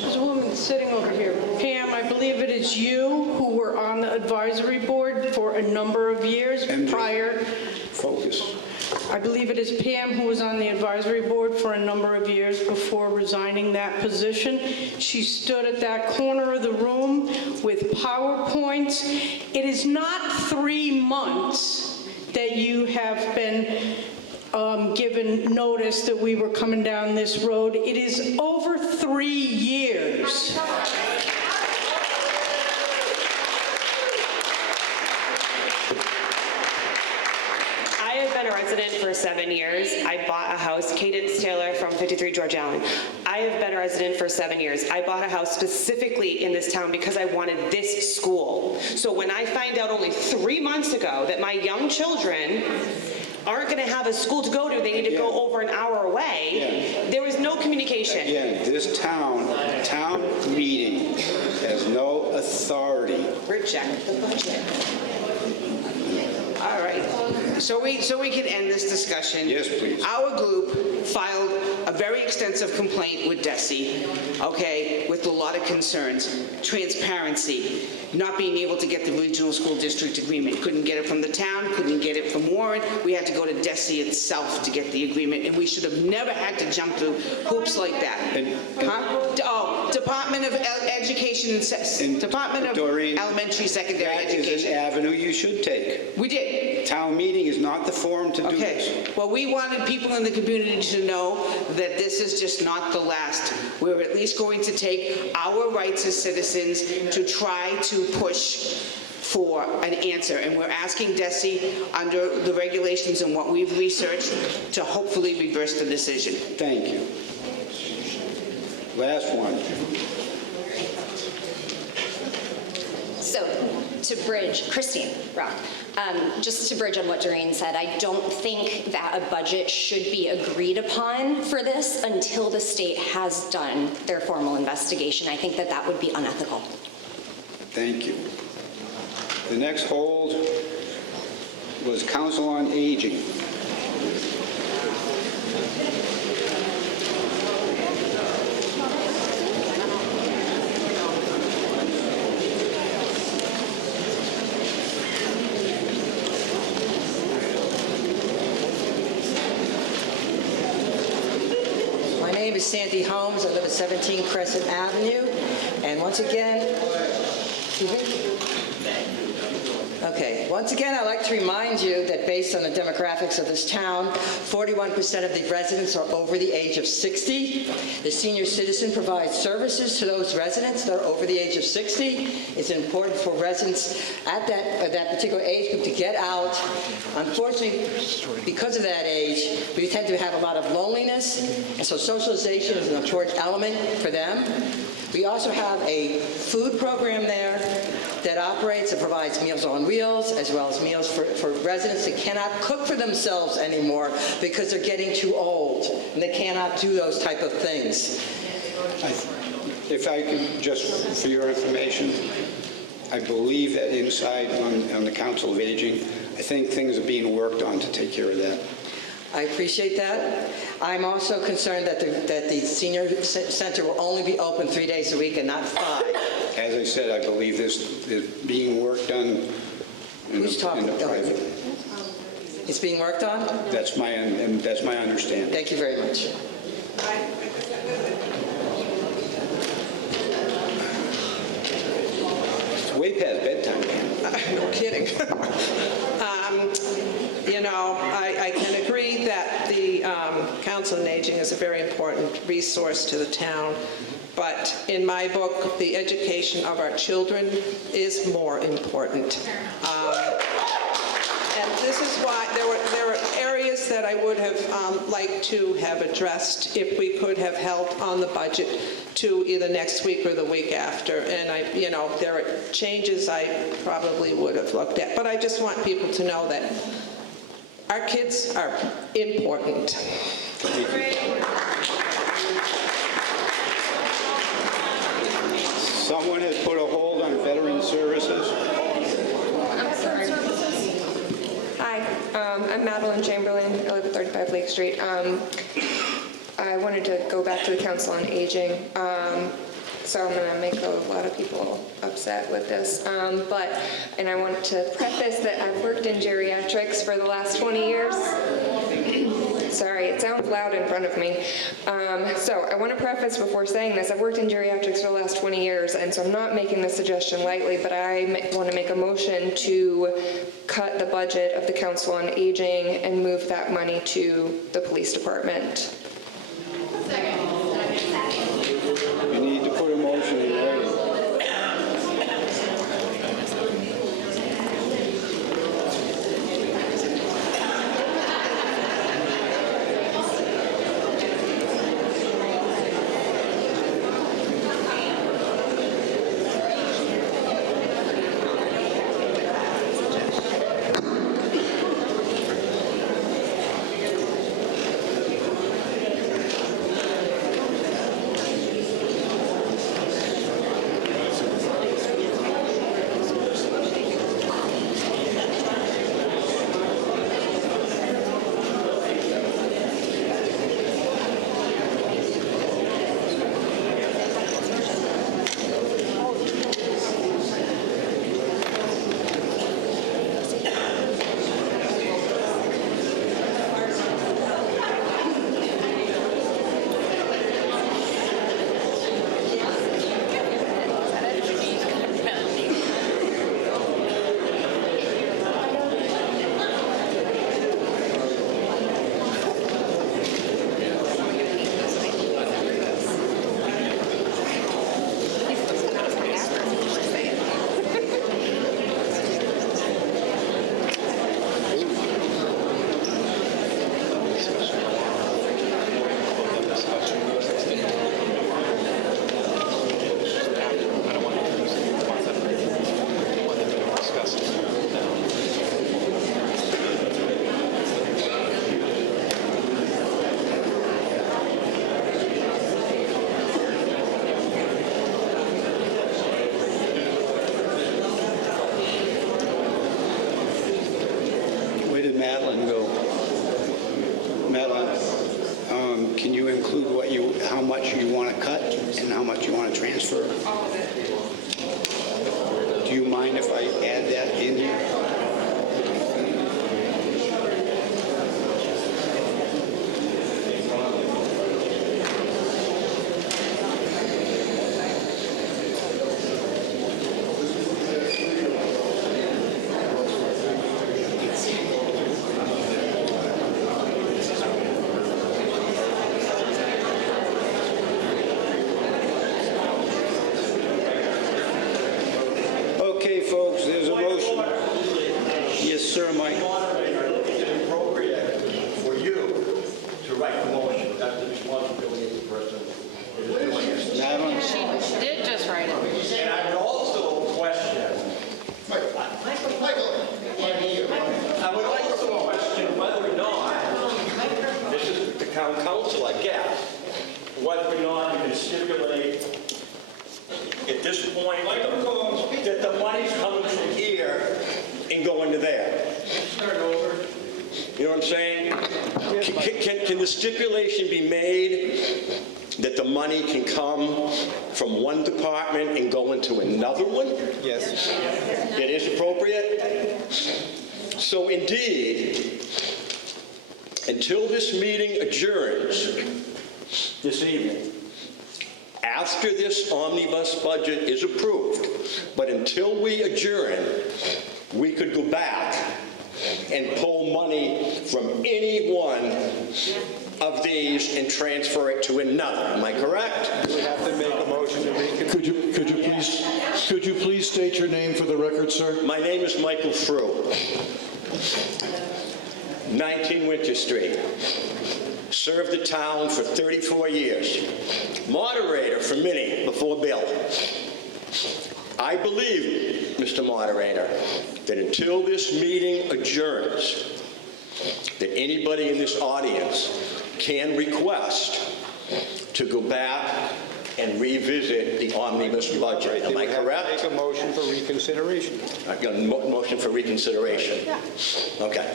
There's a woman sitting over here. Pam, I believe it is you who were on the advisory board for a number of years prior. Focus. I believe it is Pam who was on the advisory board for a number of years before resigning that position. She stood at that corner of the room with PowerPoints. It is not 3 months that you have been given notice that we were coming down this road. It is over 3 years. I have been a resident for 7 years. I bought a house, Cadence Taylor from 53 George Allen. I have been a resident for 7 years. I bought a house specifically in this town because I wanted this school. So when I find out only 3 months ago that my young children aren't going to have a school to go to, they need to go over an hour away, there was no communication. Again, this town meeting has no authority. Reject the budget. All right, so we can end this discussion. Yes, please. Our group filed a very extensive complaint with DESI, okay, with a lot of concerns. Transparency, not being able to get the regional school district agreement. Couldn't get it from the town, couldn't get it from Warren. We had to go to DESI itself to get the agreement, and we should have never had to jump through hoops like that. Department of Education and Department of Elementary, Secondary Education. That is an avenue you should take. We did. Town meeting is not the forum to do this. Okay, well, we wanted people in the community to know that this is just not the last. We're at least going to take our rights as citizens to try to push for an answer. And we're asking DESI, under the regulations and what we've researched, to hopefully reverse the decision. Thank you. Last one. So, to bridge, Christine Rock, just to bridge on what Doreen said, I don't think that a budget should be agreed upon for this until the state has done their formal investigation. I think that that would be unethical. Thank you. The next hold was Council on Aging. My name is Sandy Holmes. I live at 17 Crescent Avenue. And once again, I'd like to remind you that based on the demographics of this town, 41% of the residents are over the age of 60. The senior citizen provides services to those residents that are over the age of 60. It's important for residents at that particular age group to get out. Unfortunately, because of that age, we tend to have a lot of loneliness, and so socialization is an important element for them. We also have a food program there that operates and provides Meals on Wheels, as well as meals for residents that cannot cook for themselves anymore because they're getting too old and they cannot do those type of things. If I could, just for your information, I believe that inside on the Council of Aging, I think things are being worked on to take care of that. I appreciate that. I'm also concerned that the senior center will only be open 3 days a week and not 5. As I said, I believe this is being worked on in the private. It's being worked on? That's my understanding. Thank you very much. It's way past bedtime. No kidding. I can agree that the Council on Aging is a very important resource to the town, but in my book, the education of our children is more important. And this is why there were areas that I would have liked to have addressed if we could have held on the budget to either next week or the week after. And there are changes I probably would have looked at. But I just want people to know that our kids are important. Someone has put a hold on veteran services. Hi, I'm Madeline Chamberlain. I live at 35 Lake Street. I wanted to go back to the Council on Aging. So I'm going to make a lot of people upset with this. And I want to preface that I've worked in geriatrics for the last 20 years. Sorry, it sounds loud in front of me. So I want to preface before saying this, I've worked in geriatrics for the last 20 years, and so I'm not making this suggestion lightly, but I want to make a motion to cut the budget of the Council on Aging and move that money to the police department. You need to put a motion in writing. Where did Madeline go? Madeline, can you include how much you want to cut and how much you want to transfer? All of it. Do you mind if I add that in here? Okay, folks, there's a motion. Yes, sir, Mike. It's inappropriate for you to write the motion. That's the responsibility of the person who is doing it. Madeline? She did just write it. And I would also question, I would also question whether or not, this is the town council, I guess, whether or not you can stipulate at this point that the money's coming from here and going to there. Start over. You know what I'm saying? Can the stipulation be made that the money can come from one department and go into another one? Yes. It is appropriate? So indeed, until this meeting adjourns this evening, after this omnibus budget is approved, but until we adjourn, we could go back and pull money from any one of these and transfer it to another. Am I correct? We have to make a motion to reconsider. Could you please state your name for the record, sir? My name is Michael Frew, 19 Winter Street. Served the town for 34 years. Moderator for many before Bill. I believe, Mr. Moderator, that until this meeting adjourns, that anybody in this audience can request to go back and revisit the omnibus budget. Am I correct? Make a motion for reconsideration. Motion for reconsideration. Okay.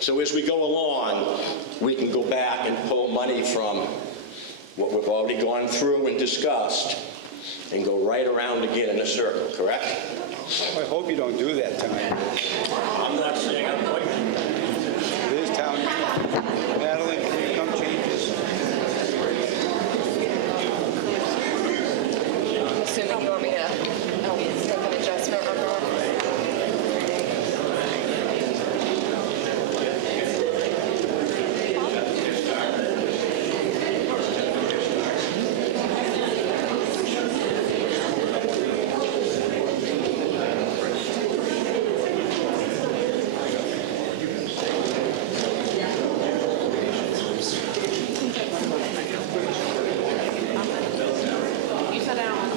So as we go along, we can go back and pull money from what we've already gone through and discussed and go right around again in a circle, correct? I hope you don't do that tonight. I'm not saying I'm going to. It is town Madeline, can you come change this? I'm assuming you want me to make an adjustment on that. You said Alan.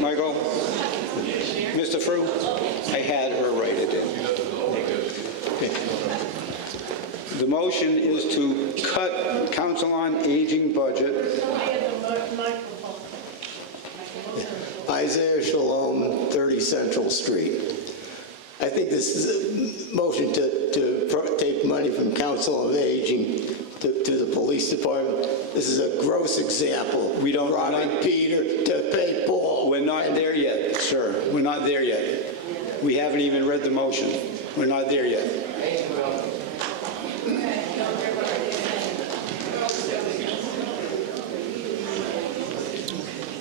Michael? Mr. Frew? I had her write it in. The motion is to cut Council on Aging budget. Isaiah Shalom, 30 Central Street. I think this is a motion to take money from Council on Aging to the police department. This is a gross example. We don't robbing Peter to pay Paul. We're not there yet, sir. We're not there yet. We haven't even read the motion. We're not there yet.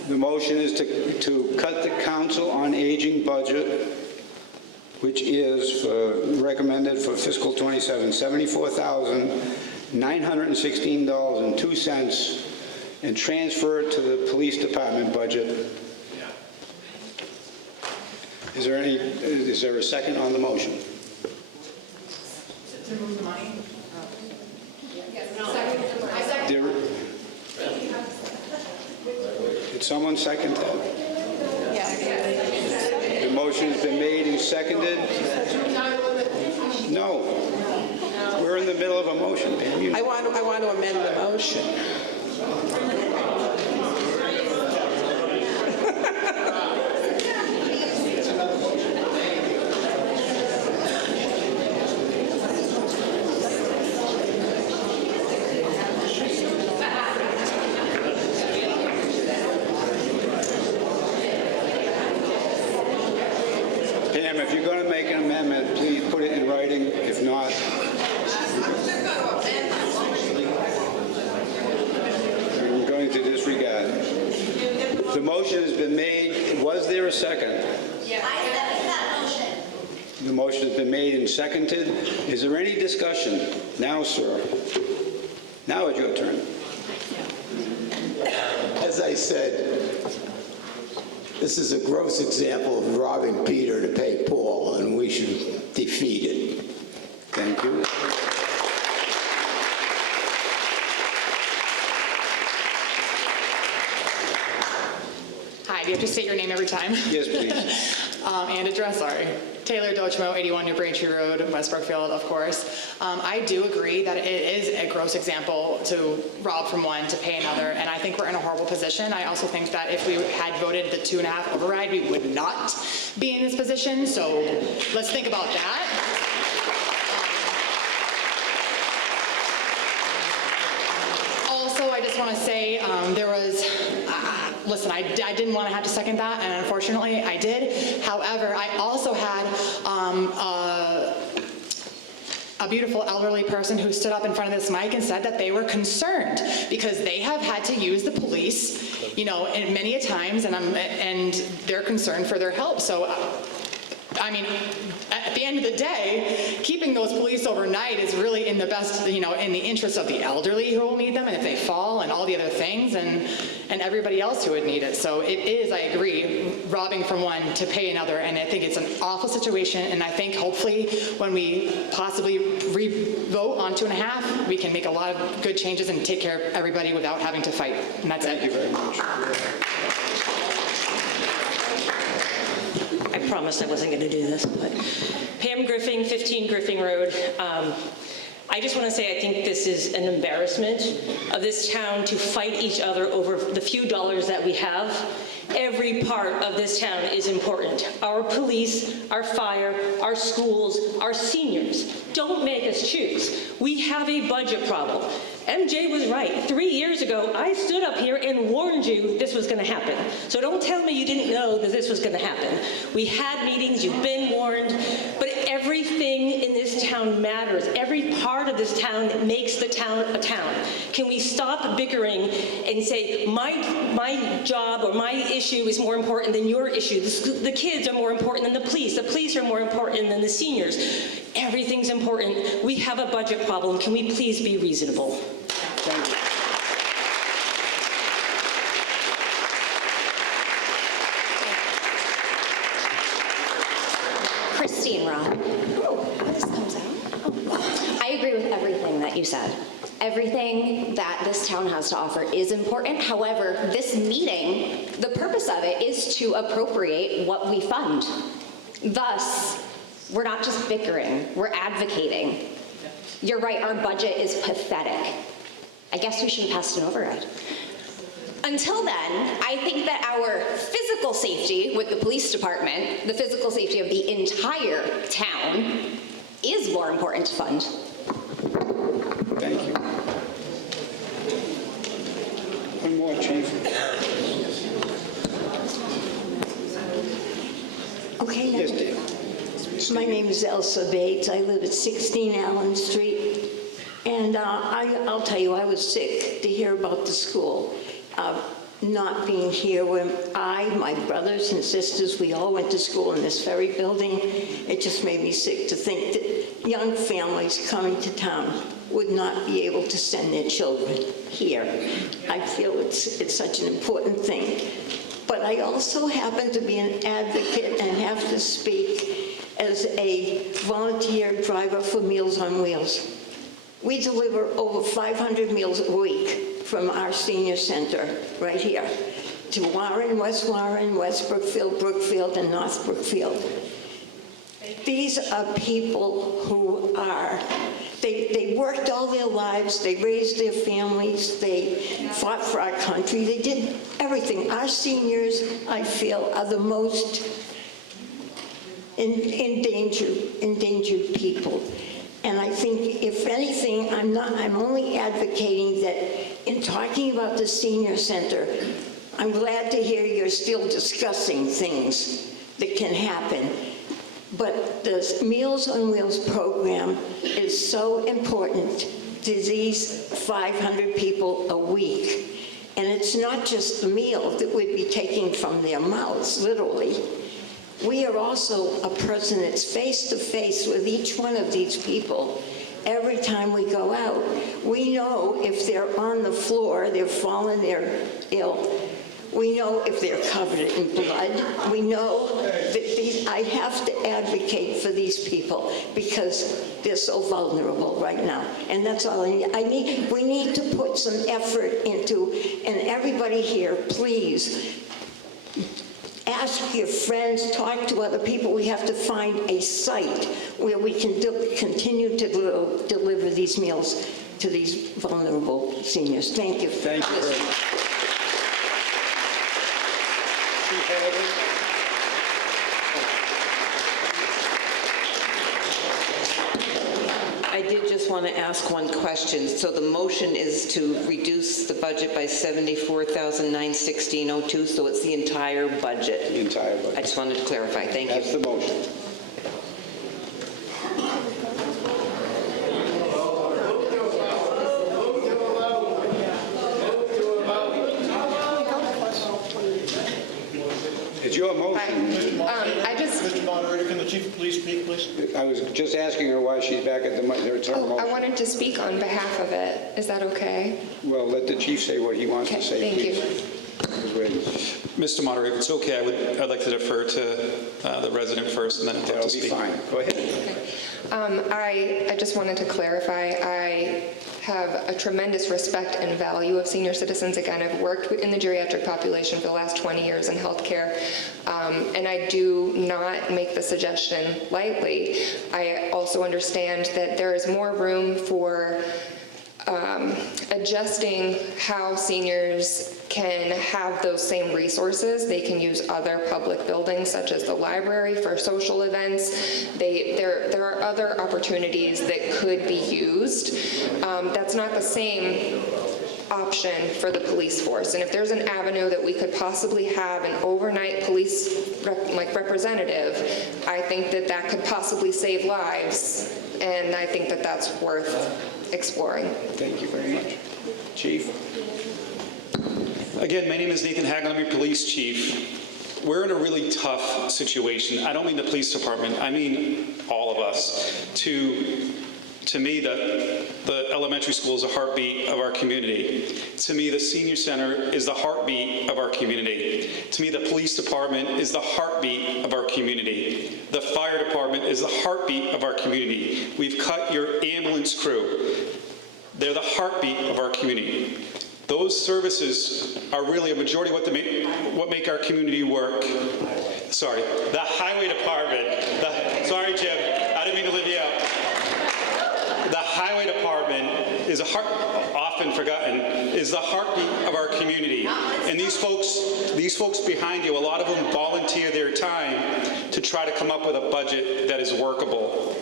The motion is to cut the Council on Aging budget, which is recommended for fiscal 27, $74,916.02, and transfer it to the police department budget. Is there a second on the motion? To move the money? Did someone second that? The motion's been made and seconded? No. We're in the middle of a motion, ma'am. I want to amend the motion. Pam, if you're going to make an amendment, please put it in writing. If not, I'm going to disregard. The motion has been made. Was there a second? I second that motion. The motion has been made and seconded. Is there any discussion? Now, sir. Now it's your turn. As I said, this is a gross example of robbing Peter to pay Paul, and we should defeat it. Thank you. Hi, do you have to state your name every time? Yes, please. And address, sorry. Taylor Dochmo, 81 New Braintree Road, West Brookfield, of course. I do agree that it is a gross example to rob from one to pay another, and I think we're in a horrible position. I also think that if we had voted the 2.5 override, we would not be in this position, so let's think about that. Also, I just want to say there was, listen, I didn't want to have to second that, and unfortunately I did. However, I also had a beautiful elderly person who stood up in front of this mic and said that they were concerned because they have had to use the police, you know, and many a times, and they're concerned for their help. So, I mean, at the end of the day, keeping those police overnight is really in the best, you know, in the interest of the elderly who will need them, and if they fall and all the other things, and everybody else who would need it. So it is, I agree, robbing from one to pay another, and I think it's an awful situation, and I think hopefully when we possibly re-vote on 2.5, we can make a lot of good changes and take care of everybody without having to fight, and that's it. Thank you very much. I promised I wasn't going to do this, but Pam Griffin, 15 Griffin Road. I just want to say I think this is an embarrassment of this town to fight each other over the few dollars that we have. Every part of this town is important. Our police, our fire, our schools, our seniors. Don't make us choose. We have a budget problem. MJ was right. 3 years ago, I stood up here and warned you this was going to happen. So don't tell me you didn't know that this was going to happen. We had meetings, you've been warned, but everything in this town matters. Every part of this town makes the town a town. Can we stop bickering and say, my job or my issue is more important than your issue? The kids are more important than the police are more important than the seniors. Everything's important. We have a budget problem. Can we please be reasonable? Thank you. Christine Roth. Oh, this comes out. Oh. I agree with everything that you said. Everything that this town has to offer is important. However, this meeting, the purpose of it is to appropriate what we fund. Thus, we're not just bickering, we're advocating. You're right, our budget is pathetic. I guess we should have passed an override. Until then, I think that our physical safety with the police department, the physical safety of the entire town, is more important to fund. Thank you. One more, Chief. Okay, Yes, Dave. my name is Elsa Bates. I live at 16 Allen Street. And I'll tell you, I was sick to hear about the school not being here when my brothers and sisters, we all went to school in this very building. It just made me sick to think that young families coming to town would not be able to send their children here. I feel it's such an important thing. But I also happen to be an advocate and have to speak as a volunteer driver for Meals on Wheels. We deliver over 500 meals a week from our senior center right here to Warren, West Brookfield, Brookfield, and North Brookfield. These are people who they worked all their lives, they raised their families, they fought for our country, they did everything. Our seniors, I feel, are the most endangered people. And I think, if anything, I'm only advocating that in talking about the senior center, I'm glad to hear you're still discussing things that can happen. But the Meals on Wheels program is so important to these 500 people a week. And it's not just the meal that we'd be taking from their mouths, literally. We are also a person that's face-to-face with each one of these people every time we go out. We know if they're on the floor, they're fallen, they're ill. We know if they're covered in blood. We know that I have to advocate for these people because they're so vulnerable right now. And that's all I need. We need to put some effort into, and everybody here, please, ask your friends, talk to other people. We have to find a site where we can continue to deliver these meals to these vulnerable seniors. Thank you. Thank you very much. I did just want to ask one question. So the motion is to reduce the budget by $74,916.02, so it's the entire budget? The entire budget. I just wanted to clarify. Thank you. That's the motion. It's your motion. Mr. Moderator, can the chief please speak, please? I was just asking her why she's back at the mic. It's her I motion. wanted to speak on behalf of it. Is that okay? Well, let the chief say what he wants to say. Thank you. Mr. Moderator, if it's okay, I'd like to defer to the resident first, and then I'd like to speak. That'll be fine. Go ahead. I just wanted to clarify, I have a tremendous respect and value of senior citizens. Again, I've worked in the geriatric population for the last 20 years in healthcare. And I do not make the suggestion lightly. I also understand that there is more room for adjusting how seniors can have those same resources. They can use other public buildings such as the library for social events. There are other opportunities that could be used. That's not the same option for the police force. And if there's an avenue that we could possibly have an overnight police representative, I think that that could possibly save lives. And I think that that's worth exploring. Thank you very much. Chief? Again, my name is Nathan Hagen. I'm your police chief. We're in a really tough situation. I don't mean the police department. I mean all of us. To me, the elementary school is the heartbeat of our community. To me, the senior center is the heartbeat of our community. To me, the police department is the heartbeat of our community. The fire department is the heartbeat of our community. We've cut your ambulance crew. They're the heartbeat of our community. Those services are really a majority of what make our community work. Sorry, the highway department. Sorry, Jim, I didn't mean to leave you out. The highway department is often forgotten, is the heartbeat of our community. And these folks behind you, a lot of them volunteer their time to try to come up with a budget that is workable,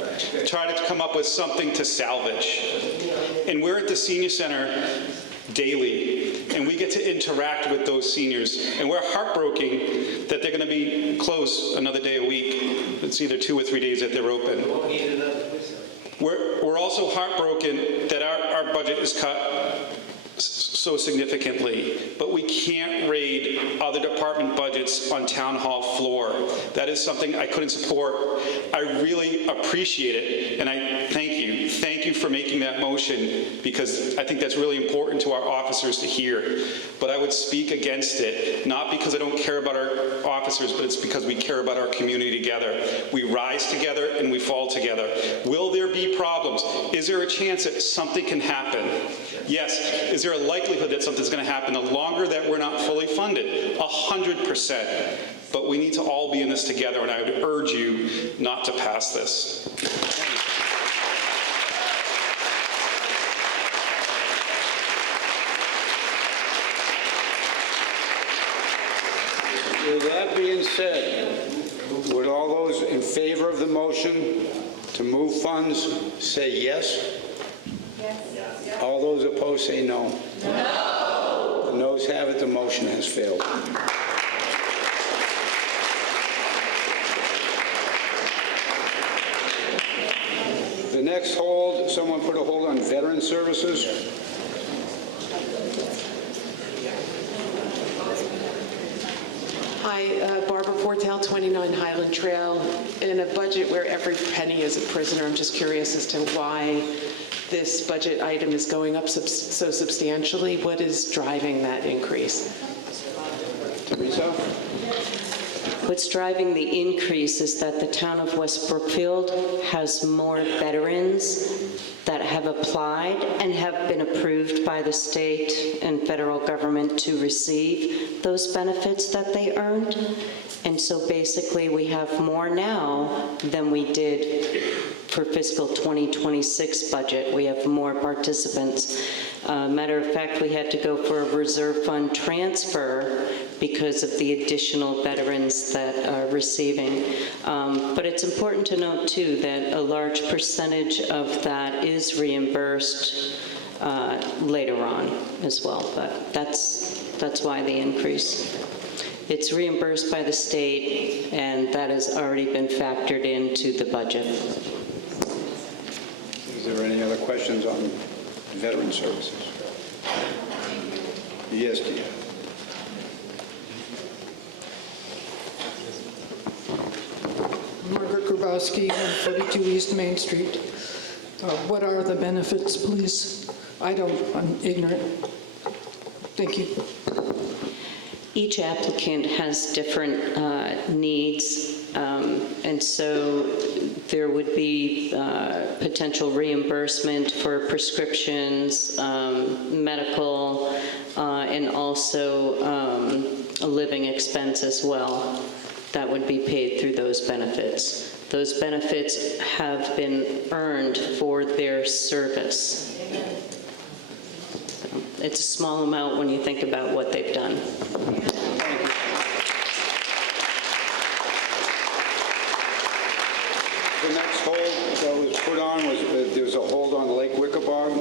try to come up with something to salvage. And we're at the senior center daily, and we get to interact with those seniors, and we're heartbroken that they're going to be closed another day a week. It's either 2 or 3 days that they're open. We're also heartbroken that our budget is cut so significantly, but we can't raid other department budgets on town hall floor. That is something I couldn't support. I really appreciate it, and I thank you. Thank you for making that motion, because I think that's really important to our officers to hear. But I would speak against it, not because I don't care about our officers, but it's because we care about our community together. We rise together and we fall together. Will there be problems? Is there a chance that something can happen? Yes. Is there a likelihood that something's going to happen the longer that we're not fully funded? 100%. But we need to all be in this together, and I would urge you not to pass this. With that being said, would all those in favor of the motion to move funds say yes? Yes. All those opposed say no. No. The noes have it, the motion has failed. The next hold, someone put a hold on veteran services. Hi, Barbara Portel, 29 Highland Trail. In a budget where every penny is a prisoner, I'm just curious as to why this budget item is going up so substantially. What is driving that increase? Teresa? What's driving the increase is that the town of West Brookfield has more veterans that have applied and have been approved by the state and federal government to receive those benefits that they earned. And so basically we have more now than we did for fiscal 2026 budget. We have more participants. Matter of fact, we had to go for a reserve fund transfer because of the additional veterans that are receiving. But it's important to note, too, that a large percentage of that is reimbursed later on as well. But that's why the increase. It's reimbursed by the state, and that has already been factored into the budget. Is there any other questions on veteran services? Yes, dear. Margaret Grabowski, 42 East Main Street. What are the benefits, please? I'm ignorant. Thank you. Each applicant has different needs, and so there would be potential reimbursement for prescriptions, medical, and also a living expense as well. that would be paid through those benefits. Those benefits have been earned for their service. It's a small amount when you think about what they've done. The next hold that was put on was, there was a hold on Lake Wickabog.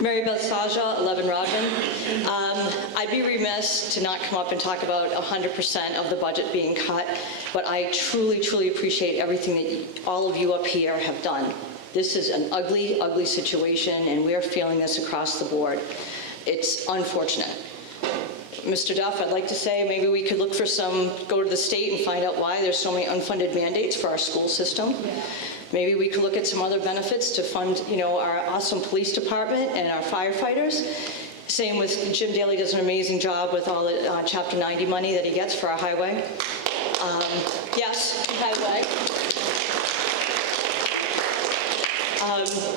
Mary Beth Saja, 11 Rodman. I'd be remiss to not come up and talk about 100% of the budget being cut, but I truly, truly appreciate everything that all of you up here have done. This is an ugly, ugly situation, and we're feeling this across the board. It's unfortunate. Mr. Duff, I'd like to say maybe we could look for go to the state and find out why there's so many unfunded mandates for our school system. Maybe we could look at some other benefits to fund, our awesome police department and our firefighters. Same with Jim Daly does an amazing job with all the Chapter 90 money that he gets for our highway. Yes, highway.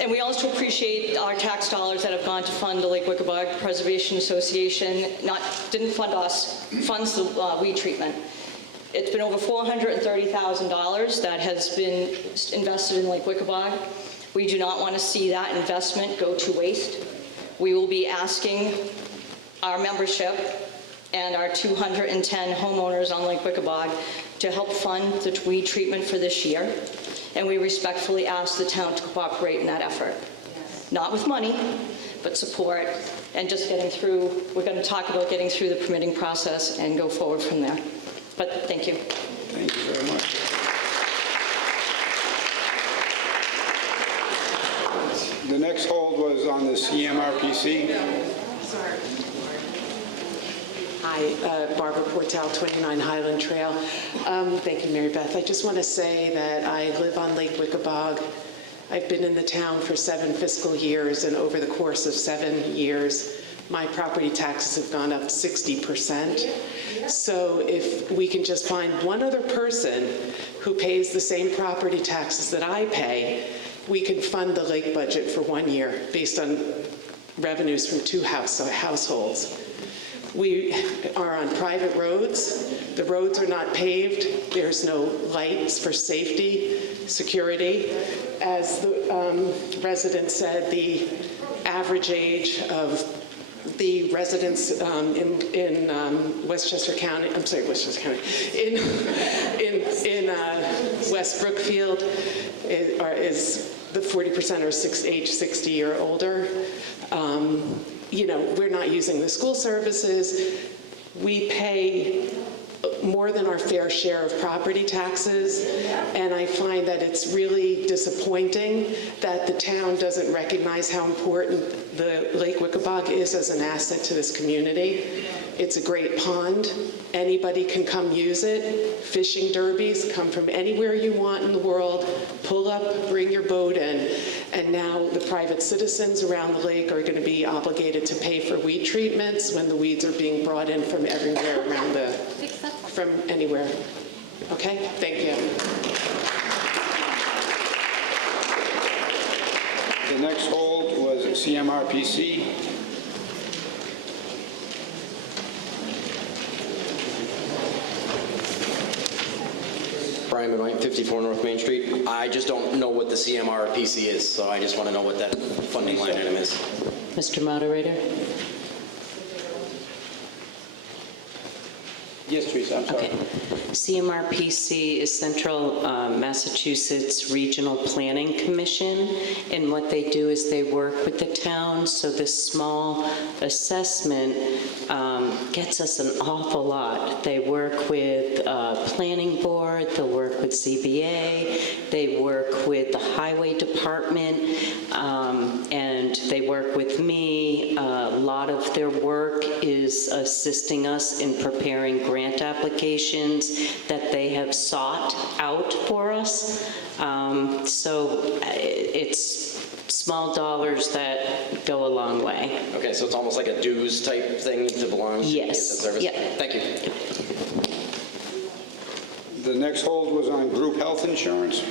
And we also appreciate our tax dollars that have gone to fund the Lake Wickabog Preservation Association. Didn't fund us, funds the weed treatment. It's been over $430,000 that has been invested in Lake Wickabog. We do not want to see that investment go to waste. We will be asking our membership and our 210 homeowners on Lake Wickabog to help fund the weed treatment for this year. And we respectfully ask the town to cooperate in that effort. Not with money, but support and just getting through. We're going to talk about getting through the permitting process and go forward from there. But thank you. Thank you very much. The next hold was on the CMRPC. Hi, Barbara Portal, 29 Highland Trail. Thank you, Mary Beth. I just want to say that I live on Lake Wickabog. I've been in the town for 7 fiscal years, and over the course of 7 years, my property taxes have gone up 60%. So if we can just find one other person who pays the same property taxes that I pay, we can fund the lake budget for 1 year based on revenues from 2 households. We are on private roads. The roads are not paved. There's no lights for safety, security. As the resident said, the average age of the residents in Westchester County, in West Brookfield is the 40% are age 60 or older. We're not using the school services. We pay more than our fair share of property taxes, and I find that it's really disappointing that the town doesn't recognize how important the Lake Wickabog is as an asset to this community. It's a great pond. Anybody can come use it. Fishing derbies come from anywhere you want in the world. Pull up, bring your boat in. And now the private citizens around the lake are going to be obligated to pay for weed treatments when the weeds are being brought in from everywhere around from anywhere. Okay, thank you. The next hold was CMRPC. Brian Benoit, 54 North Main Street. I just don't know what the CMRPC is, so I just want to know what that funding line item is. Mr. Moderator? Yes, Teresa, I'm sorry. Okay. CMRPC is Central Massachusetts Regional Planning Commission, and what they do is they work with the town, so this small assessment gets us an awful lot. They work with Planning Board, they'll work with ZBA, they work with the Highway Department, and they work with me. A lot of their work is assisting us in preparing grant applications that they have sought out for us. So it's small dollars that go a long way. Okay, so it's almost like a dues type thing to belong to get that Yes. service? Yeah. Thank you. The next hold was on group health insurance.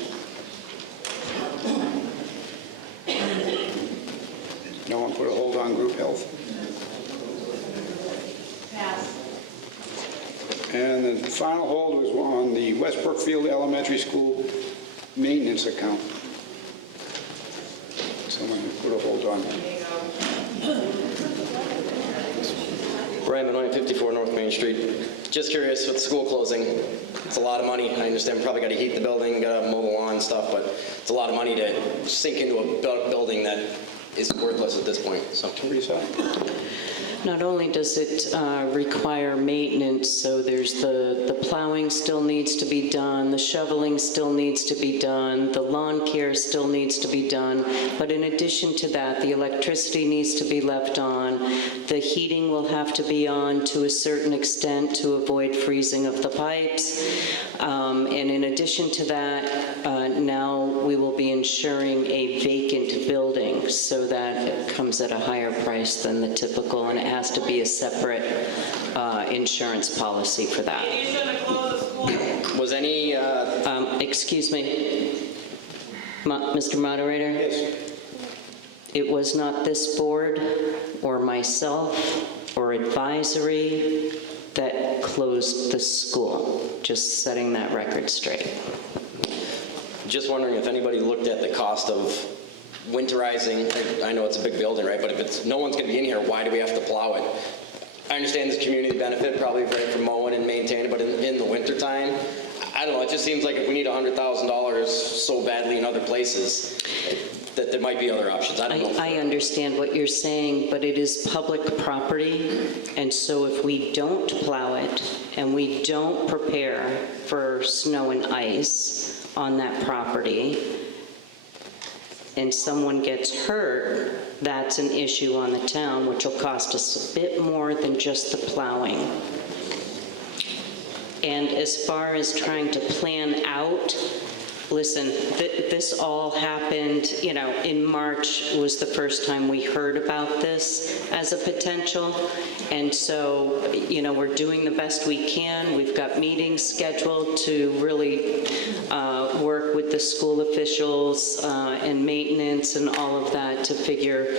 No one put a hold on group health? Pass. final hold was on the West Brookfield Elementary School maintenance account. Someone put a hold on that. Brian Benoit, 54 North Main Street. Just curious, with school closing, it's a lot of money. I understand we probably got to heat the building, got to mow the lawn and stuff, but it's a lot of money to sink into a building that is worthless at this point. So, Teresa? Not only does it require maintenance, so there's the plowing still needs to be done, the shoveling still needs to be done, the lawn care still needs to be done, but in addition to that, the electricity needs to be left on, the heating will have to be on to a certain extent to avoid freezing of the pipes, and in addition to that, now we will be insuring a vacant building, so that it comes at a higher price than the typical, and it has to be a separate insurance policy for that. Was any... excuse me, Mr. Moderator? Yes. It was not this board or myself or advisory that closed the school. Just setting that record straight. Just wondering if anybody looked at the cost of winterizing. I know it's a big building, right? But if it's no one's going to be in here, why do we have to plow it? I understand this community benefit, probably right for mowing and maintaining, but in the wintertime, I don't know. It just seems like if we need $100,000 so badly in other places, that there might be other options. I don't know. I understand what you're saying, but it is public property, and so if we don't plow it and we don't prepare for snow and ice on that property, and someone gets hurt, that's an issue on the town, which will cost us a bit more than just the plowing. And as far as trying to plan out, listen, this all happened, in March was the first time we heard about this as a potential. And so, we're doing the best we can. We've got meetings scheduled to really work with the school officials and maintenance and all of that to figure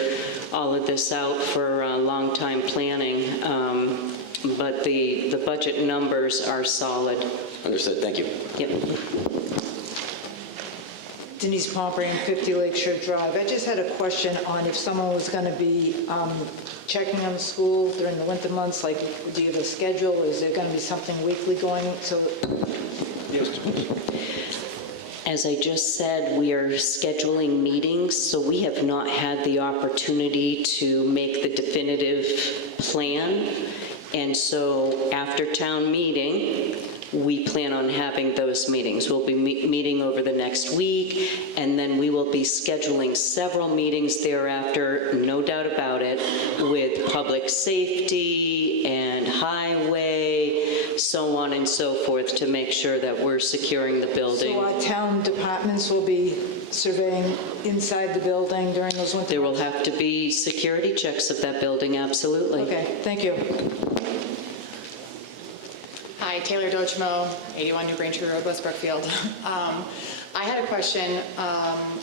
all of this out for long-time planning. But the budget numbers are solid. Understood. Thank you. Yep. Denise Pompering, 50 Lakeshore Drive. I just had a question on if someone was going to be checking on the school during the winter months, like, do you have a schedule? Is there going to be something weekly going? So, Yes. As I just said, we are scheduling meetings, so we have not had the opportunity to make the definitive plan. And so after town meeting, we plan on having those meetings. We'll be meeting over the next week, and then we will be scheduling several meetings thereafter, no doubt about it, with public safety and highway, so on and so forth, to make sure that we're securing the building. So our town departments will be surveying inside the building during those winter There will months? have to be security checks of that building, absolutely. Okay, thank you. Hi, Taylor Dochmo, 81 New Braintree Road, West Brookfield. I had a question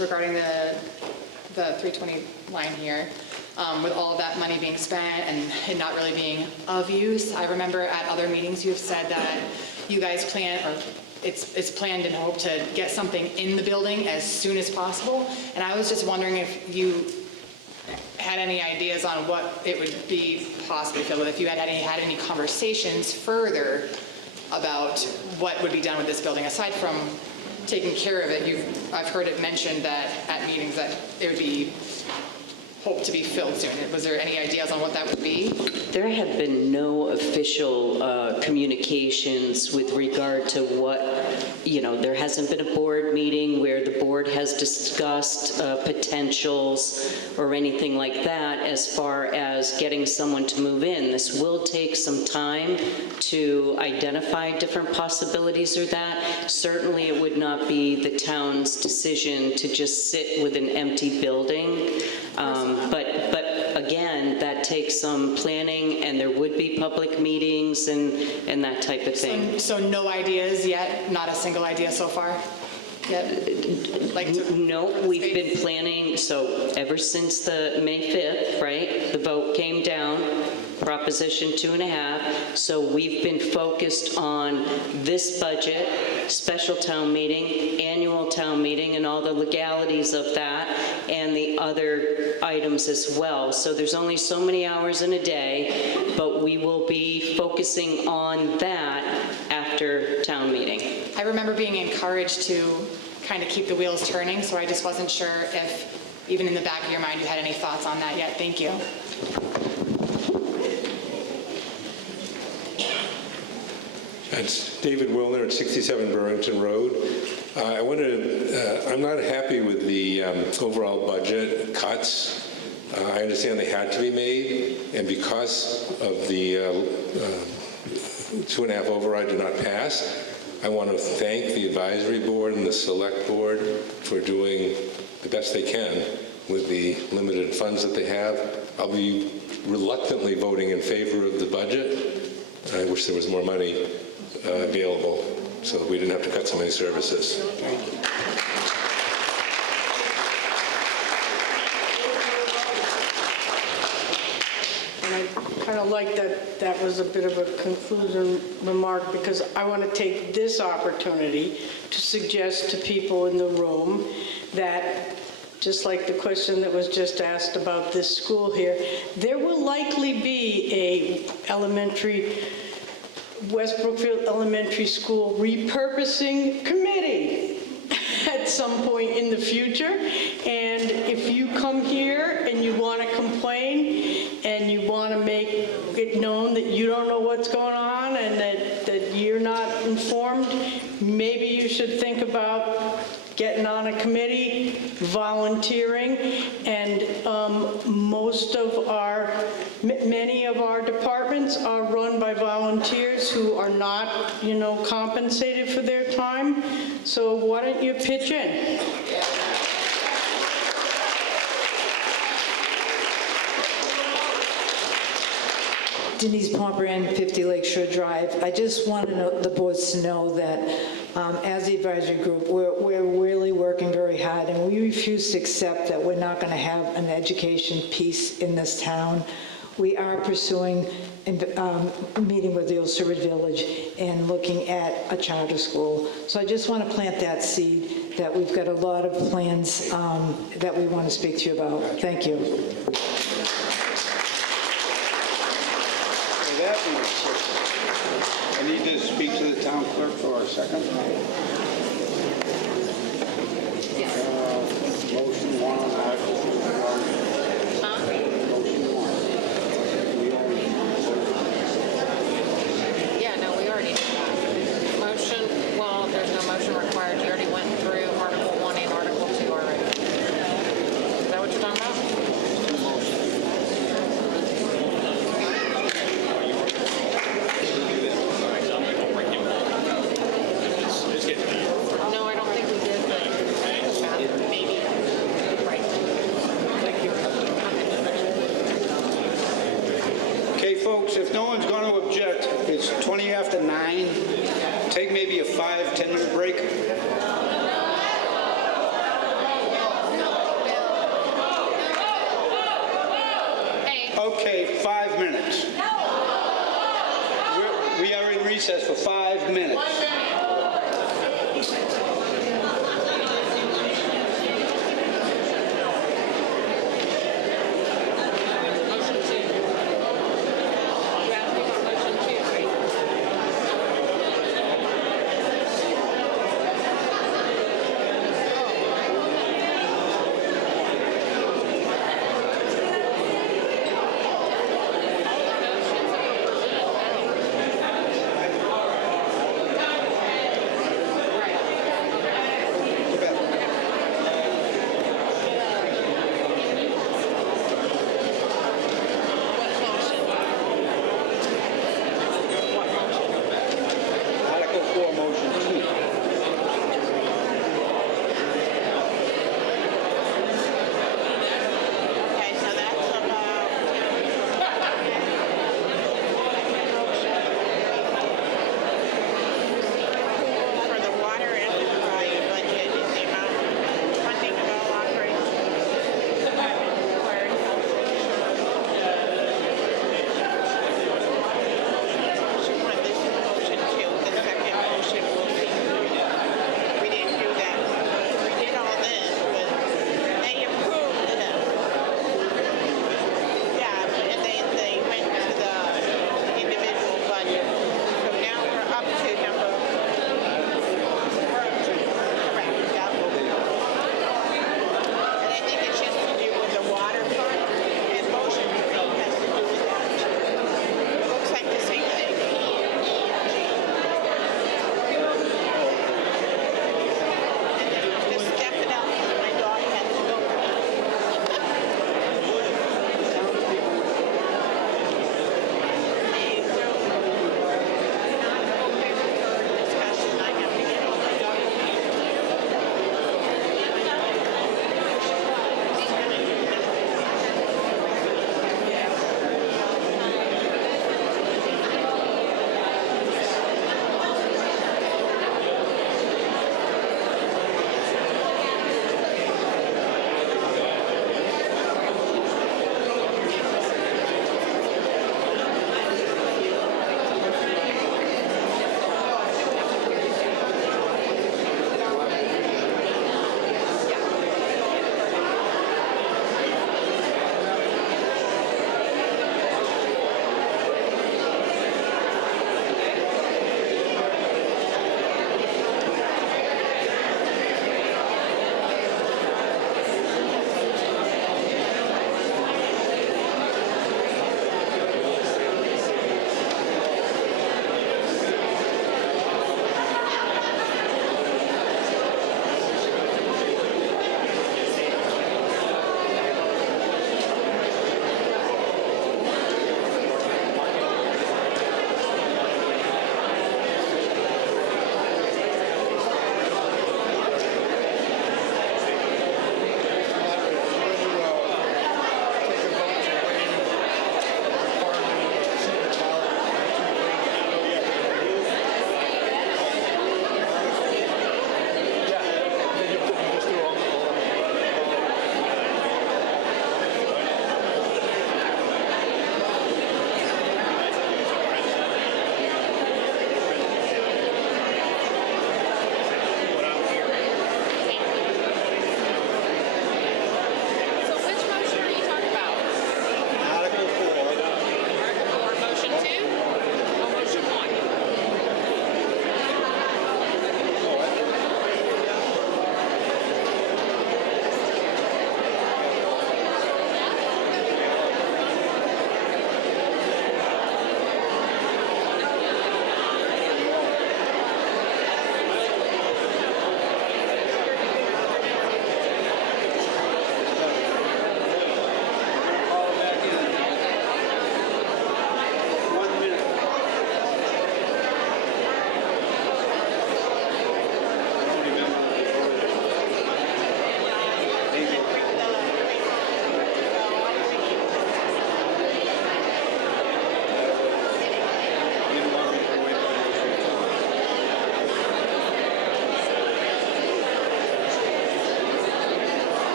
regarding the 320 line here. With all of that money being spent and it not really being of use, I remember at other meetings you've said that you guys plan, or it's planned and hope to get something in the building as soon as possible. And I was just wondering if you had any ideas on what it would be possibly filled with, if you had any conversations further about what would be done with this building, aside from taking care of it. I've heard it mentioned that at meetings that it would be hoped to be filled soon. Was there any ideas on what that would be? There have been no official communications with regard to what, there hasn't been a board meeting where the board has discussed potentials or anything like that as far as getting someone to move in. This will take some time to identify different possibilities or that. Certainly it would not be the town's decision to just sit with an empty building. But again, that takes some planning, and there would be public meetings and that type of thing. So no ideas yet? Not a single idea so far yet? No, we've been planning, so ever since the May 5th, right, the vote came down, Proposition 2.5. So we've been focused on this budget, special town meeting, annual town meeting, and all the legalities of that, and the other items as well. So there's only so many hours in a day, but we will be focusing on that after town meeting. I remember being encouraged to kind of keep the wheels turning, so I just wasn't sure if, even in the back of your mind, you had any thoughts on that yet. Thank you. It's David Wilner at 67 Burrington Road. I'm not happy with the overall budget cuts. I understand they had to be made, and because of the 2.5 override did not pass, I want to thank the advisory board and the select board for doing the best they can with the limited funds that they have. I'll be reluctantly voting in favor of the budget. I wish there was more money available so that we didn't have to cut so many services. And I kind of like that that was a bit of a conclusion remark, because I want to take this opportunity to suggest to people in the room that, just like the question that was just asked about this school here, there will likely be a West Brookfield Elementary School repurposing committee at some point in the future. And if you come here and you want to complain and you want to make it known that you don't know what's going on and that you're not informed, maybe you should think about getting on a committee, volunteering, and many of our departments are run by volunteers who are not, compensated for their time. So why don't you pitch in? Denise Pombrand, 50 Lakeshore Drive. I just want the boards to know that as the advisory group, we're really working very hard, and we refuse to accept that we're not going to have an education piece in this town. We are pursuing meeting with the Old Sturbridge Village and looking at a charter school. So I just want to plant that seed that we've got a lot of plans that we want to speak to you about. Thank you. I need to speak to the town clerk for a second. Motion one on Article 1. Motion 1. Yeah, no, we already did that. Motion, well, there's no motion required. You already went through Article 1 and Article 2 already. Is that what you're talking about? No, I don't think we did, but maybe. Right. Thank you. Okay, folks, if no one's going to object, it's 20 after 9. Take maybe a 5-10 minute break. Okay, 5 minutes. We are in recess for 5 minutes.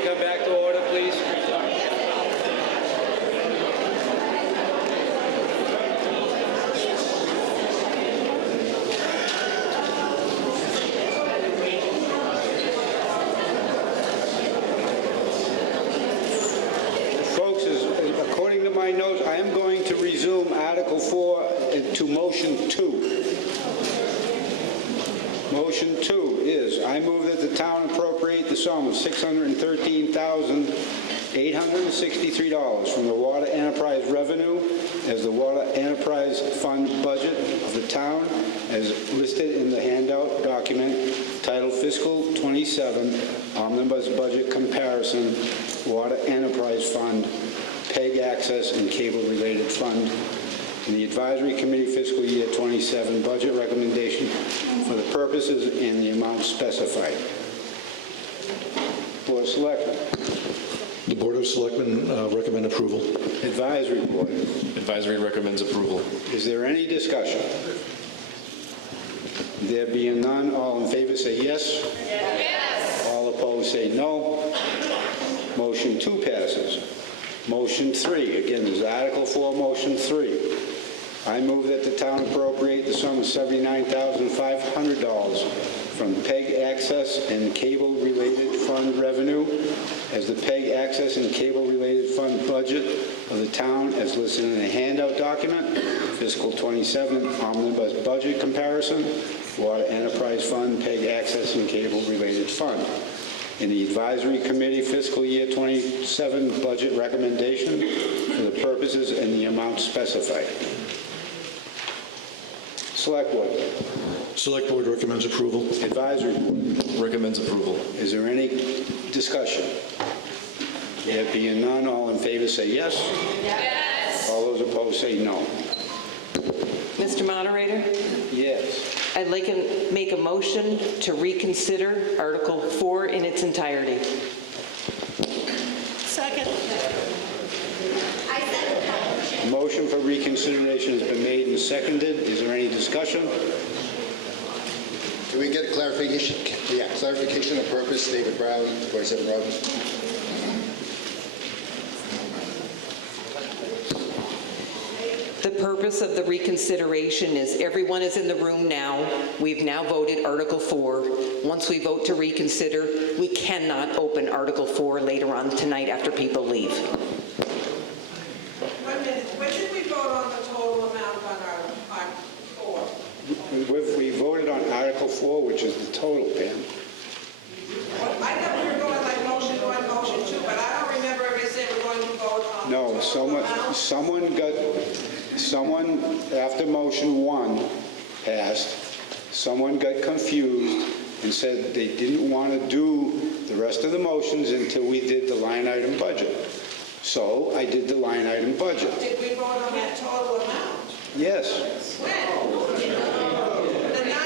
meeting come back to order, please? Folks, according to my notes, I am going to resume Article 4 to Motion 2. Motion 2 is, I move that the town appropriate the sum of $613,863 from the water enterprise revenue as the water enterprise fund budget of the town as listed in the handout document titled Fiscal 27 Omnibus Budget Comparison, Water Enterprise Fund, PEG Access and Cable Related Fund, in the Advisory Committee Fiscal Year 27 budget recommendation for the purposes and the amount specified. Board of Selectmen. The Board of Selectmen recommend approval. Advisory Board. Advisory recommends approval. Is there any discussion? There being none, all in favor say yes. Yes. All opposed say no. Motion 2 passes. Motion 3, again, this is Article 4, Motion 3. I move that the town appropriate the sum of $79,500 from PEG Access and Cable Related Fund revenue as the PEG Access and Cable Related Fund budget of the town as listed in a handout document, Fiscal 27 Omnibus Budget Comparison, Water Enterprise Fund, PEG Access and Cable Related Fund. In the Advisory Committee Fiscal Year 27 budget recommendation for the purposes and the amount specified. Select Board. Select Board recommends approval. Advisory Board. Recommends approval. Is there any discussion? There being none, all in favor say yes. Yes. All those opposed say no. Mr. Moderator, Yes. I'd like to make a motion to reconsider Article 4 in its entirety. Second. Motion for reconsideration has been made and seconded. Is there any discussion? Can we get clarification? Yeah, clarification of purpose, David Brown, 47 Robinson. The purpose of the reconsideration is everyone is in the room now. We've now voted Article 4. Once we vote to reconsider, we cannot open Article 4 later on tonight after people leave. Wait a minute, when did we vote on the total amount on Article 4? We voted on Article 4, which is the total, Pam. I thought we were going like motion 1, motion 2, but I don't remember ever saying we're going to vote on the No, total amount. someone, after motion 1 passed, someone got confused and said they didn't want to do the rest of the motions until we did the line item budget. So I did the line item budget. Did we vote on that total amount? Yes. When? The 9 million? I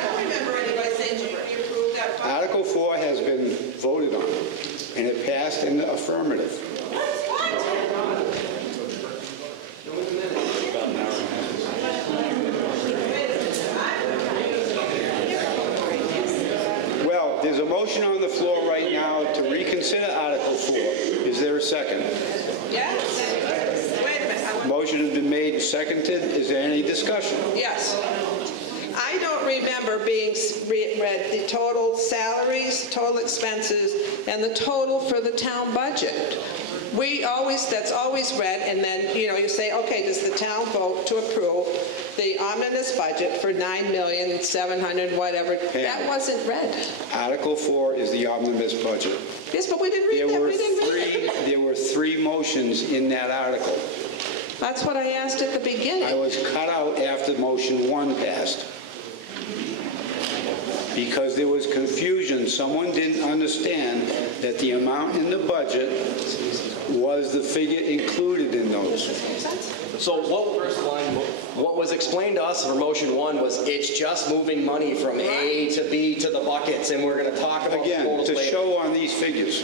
don't remember anybody saying you approved that budget. Article 4 has been voted on, and it passed in the affirmative. Well, there's a motion on the floor right now to reconsider Article 4. Is there a second? Yes. Wait a minute. Motion has been made and seconded. Is there any discussion? Yes. I don't remember being read the total salaries, total expenses, and the total for the town budget. That's always read, and then, you say, okay, does the town vote to approve the omnibus budget for $9,700,000, whatever? That wasn't read. Article 4 is the omnibus budget. Yes, but we didn't read that. We didn't read that. There were three motions in that article. That's what I asked at the beginning. I was cut out after motion 1 passed. Because there was confusion. Someone didn't understand that the amount in the budget was the figure included in those. So what was explained to us for motion 1 was it's just moving money from A to B to the buckets, and we're going to talk about Again, totals to later. show on these figures.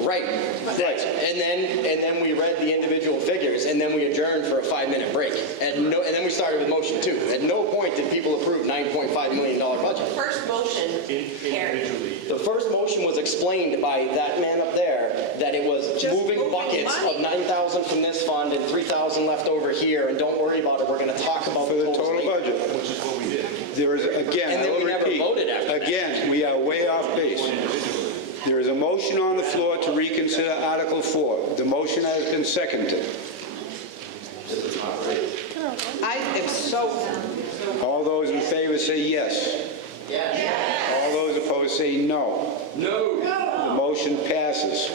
Right. And then we read the individual figures, and then we adjourned for a 5-minute break. And then we started with motion 2. At no point did people approve $9.5 million budget. First motion carried. The first motion was explained by that man up there, that it was Just moving moving buckets money. of 9,000 from this fund and 3,000 left over here, and don't worry about it, we're gonna talk about For the the totals total later. budget. Which is what we did. There is, again, And then I will we never repeat, voted after that. again, we are way off base. There is a motion on the floor to reconsider Article 4. The motion has been seconded. I am so, All those in favor say yes. All those opposed say no. No. The motion passes.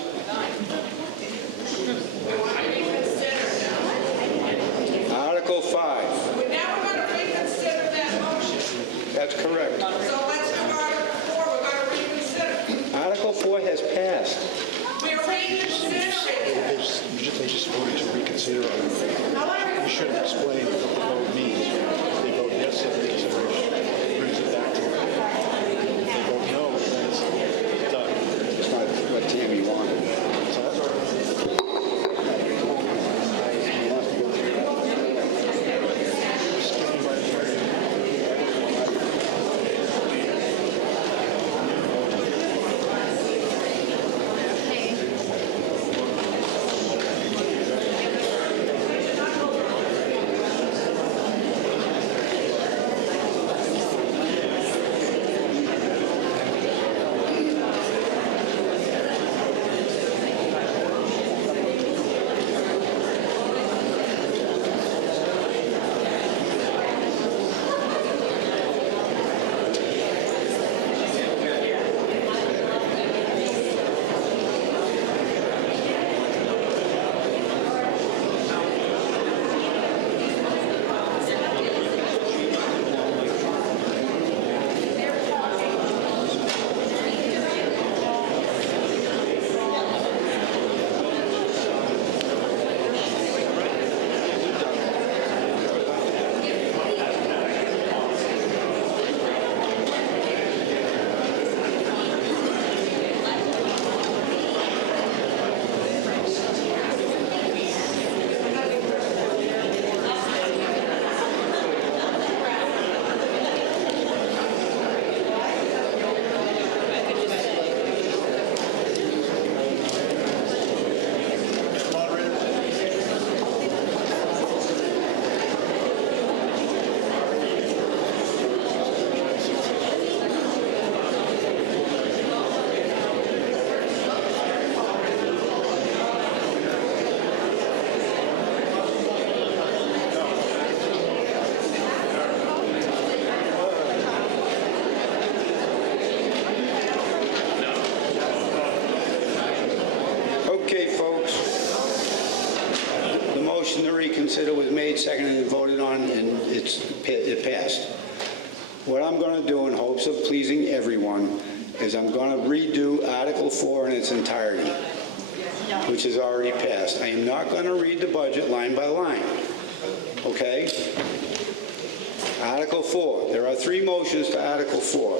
Article 5. we're never going to reconsider that motion. That's correct. So let's do Article 4, we're going to reconsider. Article 4 has passed. We're reconsidering. They just voted to reconsider. You should have explained what the vote means. They vote yes on reconsideration, it brings it back to them. If they vote no, then it's done. It's not what Tammy wanted. So that's all right. Okay, folks. The motion to reconsider was made, seconded, and voted on, and it passed. What I'm going to do in hopes of pleasing everyone is I'm going to redo Article 4 in its entirety, which is already passed. I am not going to read the budget line by line, okay? Article 4. There are 3 motions to Article 4.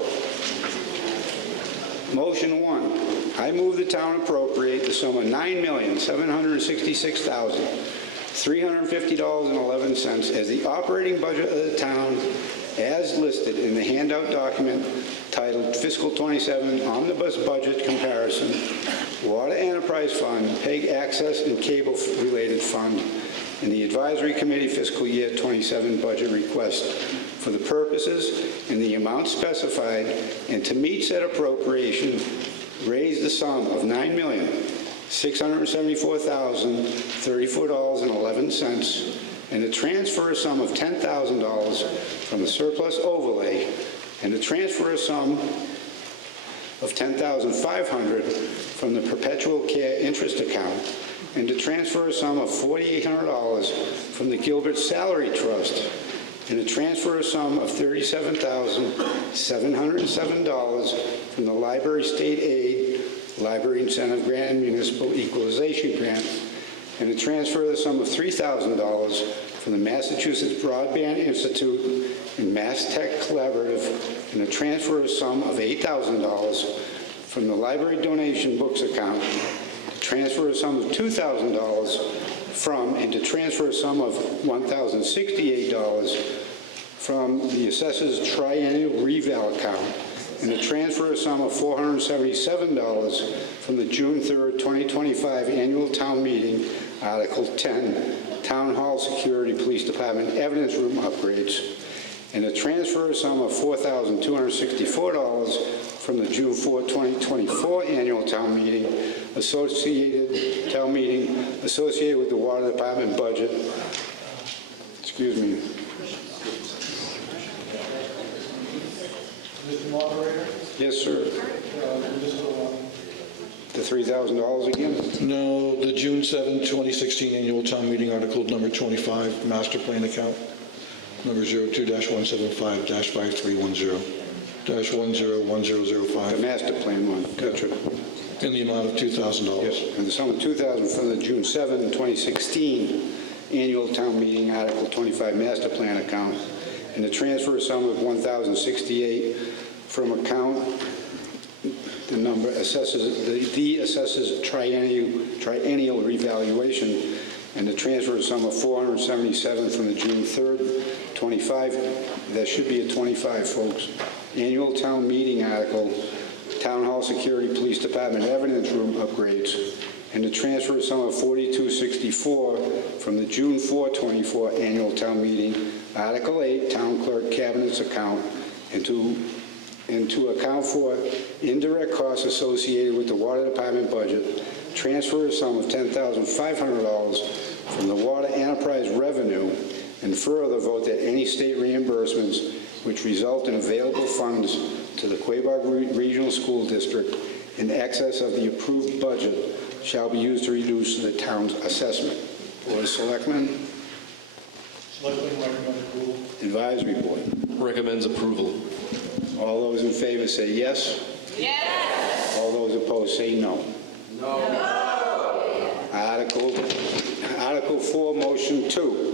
Motion 1. I move the town appropriate the sum of $9,766,350.11 as the operating budget of the town as listed in the handout document titled Fiscal 27 Omnibus Budget Comparison, Water Enterprise Fund, PEG Access and Cable Related Fund, and the Advisory Committee Fiscal Year 27 Budget Request for the purposes and the amount specified, and to meet said appropriation, raise the sum of $9,674,034.11 and to transfer a sum of $10,000 from the surplus overlay and to transfer a sum of $10,500 from the perpetual care interest account and to transfer a sum of $4,800 from the Gilbert Salary Trust and to transfer a sum of $37,707 from the Library State Aid, Library Incentive Grant, and Municipal Equalization Grant, and to transfer the sum of $3,000 from the Massachusetts Broadband Institute and Mass Tech Collaborative, and to transfer a sum of $8,000 from the Library Donation Books account, to transfer a sum of $2,000 from, and to transfer a sum of $1,068 from the Assessors Triennial Reval account, and to transfer a sum of $477 from the June 3rd, 2025 annual town meeting, Article 10, Town Hall Security Police Department Evidence Room Upgrades, and to transfer a sum of $4,264 from the June 4th, 2024 annual town meeting associated with the Water Department budget. Excuse me. Mr. Moderator? Yes, sir. The $3,000 again? No, the June 7, 2016 annual town meeting article number 25, master plan account, number 02-175-5310-101005. The master plan one, gotcha. In the amount of $2,000. Yes, and the sum of $2,000 from the June 7, 2016 annual town meeting, Article 25 master plan account, and the transfer sum of $1,068 from account, the number assesses, the assesses triennial revaluation, and the transfer sum of $477 from the June 3rd, 25, that should be a 25, folks, annual town meeting article, Town Hall Security Police Department Evidence Room upgrades, and the transfer sum of $42.64 from the June 4, 24 annual town meeting, Article 8, Town Clerk Cabinets account, and to account for indirect costs associated with the Water Department budget, transfer a sum of $10,500 from the Water Enterprise revenue, and further vote that any state reimbursements which result in available funds to the Quabog Regional School District in excess of the approved budget shall be used to reduce the town's assessment. Board of Selectmen. Selectmen recommend approval. Advisory Board. Recommends approval. All those in favor say yes. Yes. All those opposed say no. No. Article 4, Motion 2.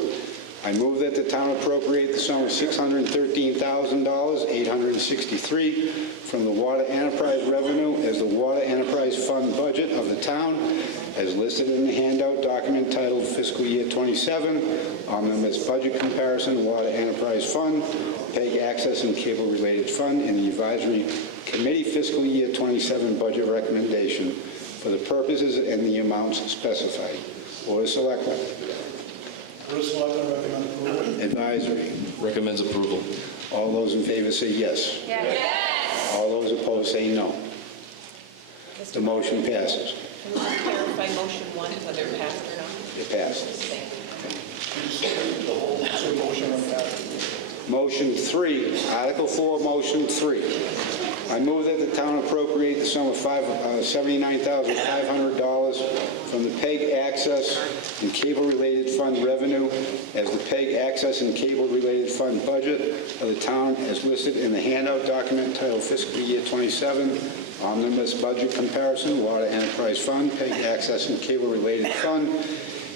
I move that the town appropriate the sum of $613,863 from the Water Enterprise revenue as the Water Enterprise Fund budget of the town, as listed in the handout document titled Fiscal Year 27, Omnibus Budget Comparison, Water Enterprise Fund, PEG Access and Cable Related Fund, and the Advisory Committee Fiscal Year 27 budget recommendation for the purposes and the amounts specified. Board of Selectmen. Board of Selectmen recommend approval. Advisory. Recommends approval. All those in favor say yes. Yes. All those opposed say no. The motion passes. Can you just clarify motion 1, whether it passed or not? It passes. The whole motion on that. Motion 3, Article 4, Motion 3. I move that the town appropriate the sum of $79,500 from the PEG Access and Cable Related Fund revenue as the PEG Access and Cable Related Fund budget of the town as listed in the handout document titled Fiscal Year 27, Omnibus Budget Comparison, Water Enterprise Fund, PEG Access and Cable Related Fund,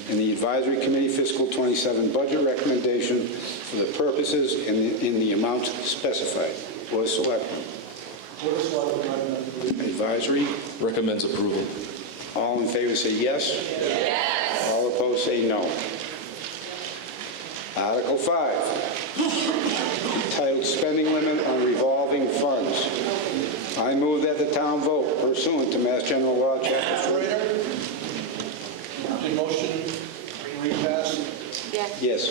and the Advisory Committee Fiscal 27 budget recommendation for the purposes in the amount specified. Board of Selectmen. Board of Selectmen recommend approval. Advisory. Recommends approval. All in favor say yes. Yes. All opposed say no. Article 5, titled Spending Limit on Revolving Funds. I move that the town vote pursuant to Mass General Law, Chapter 4. The motion repassed. Yes.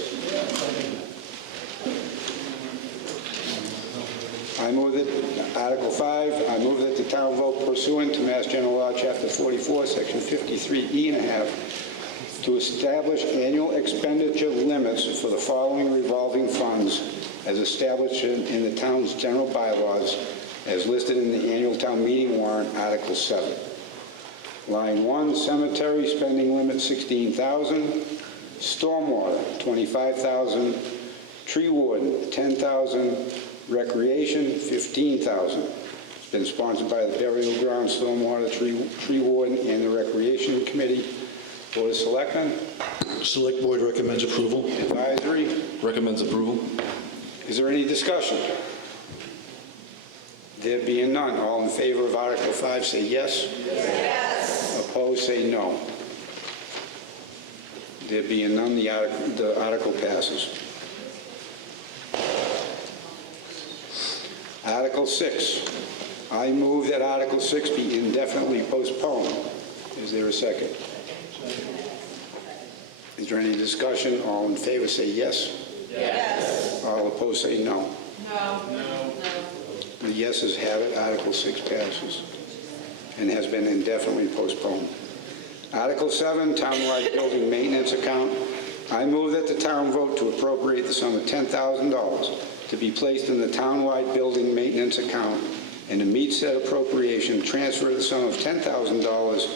I move that Article 5, I move that the town vote pursuant to Mass General Law, Chapter 44, Section 53E1/2, to establish annual expenditure limits for the following revolving funds as established in the town's general bylaws as listed in the annual town meeting warrant, Article 7. Line 1, cemetery spending limit $16,000, stormwater $25,000, tree warden $10,000, recreation $15,000. It's been sponsored by the Burial Ground, Stormwater, Tree Warden, and the Recreation Committee. Board of Selectmen. Select Board recommends approval. Advisory. Recommends approval. Is there any discussion? There being none, all in favor of Article 5 say yes. Yes. Opposed say no. There being none, the article passes. Article 6, I move that Article 6 be indefinitely postponed. Is there a second? Is there any discussion? All in favor say yes. Yes. All opposed say no. No. The yeses have it. Article 6 passes and has been indefinitely postponed. Article 7, Townwide Building Maintenance Account. I move that the town vote to appropriate the sum of $10,000 to be placed in the Townwide Building Maintenance Account and to meet said appropriation, transfer the sum of $10,000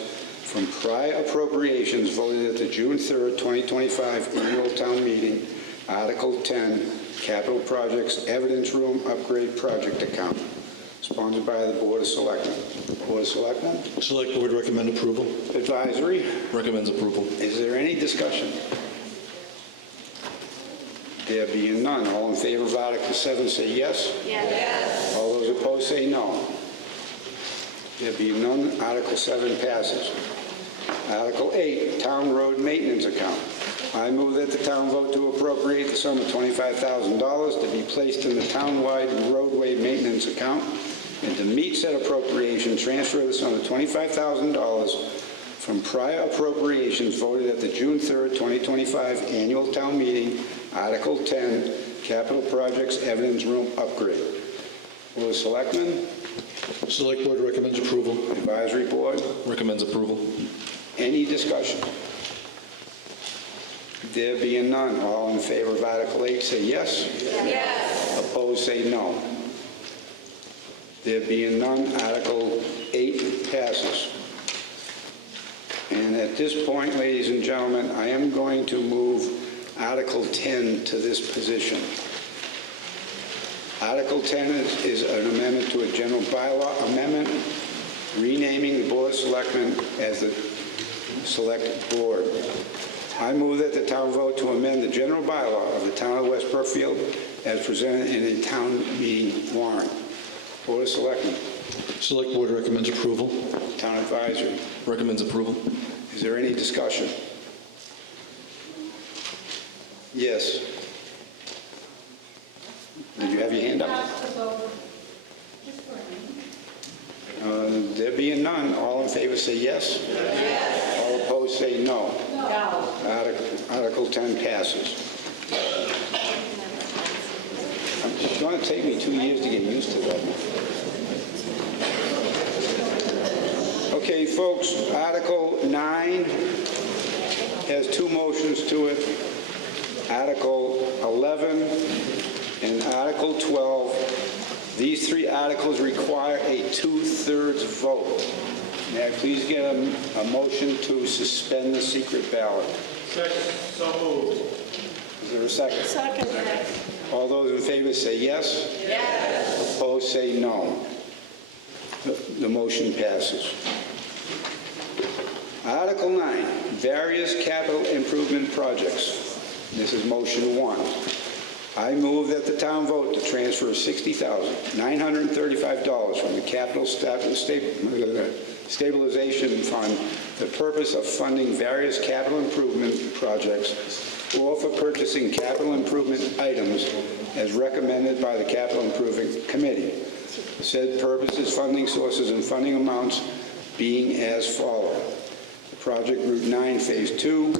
from prior appropriations voted at the June 3rd, 2025 annual town meeting, Article 10, Capital Projects Evidence Room Upgrade Project Account, sponsored by the Board of Selectmen. Board of Selectmen? Select Board recommend approval. Advisory? Recommends approval. Is there any discussion? There being none, all in favor of Article 7 say yes. Yes. All those opposed say no. There being none, Article 7 passes. Article 8, Town Road Maintenance Account. I move that the town vote to appropriate the sum of $25,000 to be placed in the townwide roadway maintenance account and to meet said appropriation, transfer the sum of $25,000 from prior appropriations voted at the June 3rd, 2025 annual town meeting, Article 10, Capital Projects Evidence Room Upgrade. Board of Selectmen? Select Board recommends approval. Advisory Board? Recommends approval. Any discussion? There being none, all in favor of Article 8 say yes. Yes. Opposed say no. There being none, Article 8 passes. And at this point, ladies and gentlemen, I am going to move Article 10 to this position. Article 10 is an amendment to a general bylaw amendment, renaming the Board of Selectmen as the Select Board. I move that the town vote to amend the general bylaw of the town of West Brookfield as presented in a town meeting warrant. Board of Selectmen. Select Board recommends approval. Town Advisory. Recommends approval. Is there any discussion? Yes. Did you have your hand up? There being none, all in favor say yes. Yes. All opposed say no. No. Article 10 passes. It's going to take me 2 years to get used to that. Okay, folks, Article 9 has two motions to it. Article 11 and Article 12. These three articles require a 2/3 vote. May I please get a motion to suspend the secret ballot? Second. So moved. Is there a second? Second. All those in favor say yes. Yes. Opposed say no. The motion passes. Article 9, various capital improvement projects. This is motion 1. I move that the town vote to transfer $60,935 from the Capital Stabilization Fund for the purpose of funding various capital improvement projects or for purchasing capital improvement items as recommended by the Capital Improvement Committee. Said purposes, funding sources, and funding amounts being as follows. Project Route 9 Phase 2,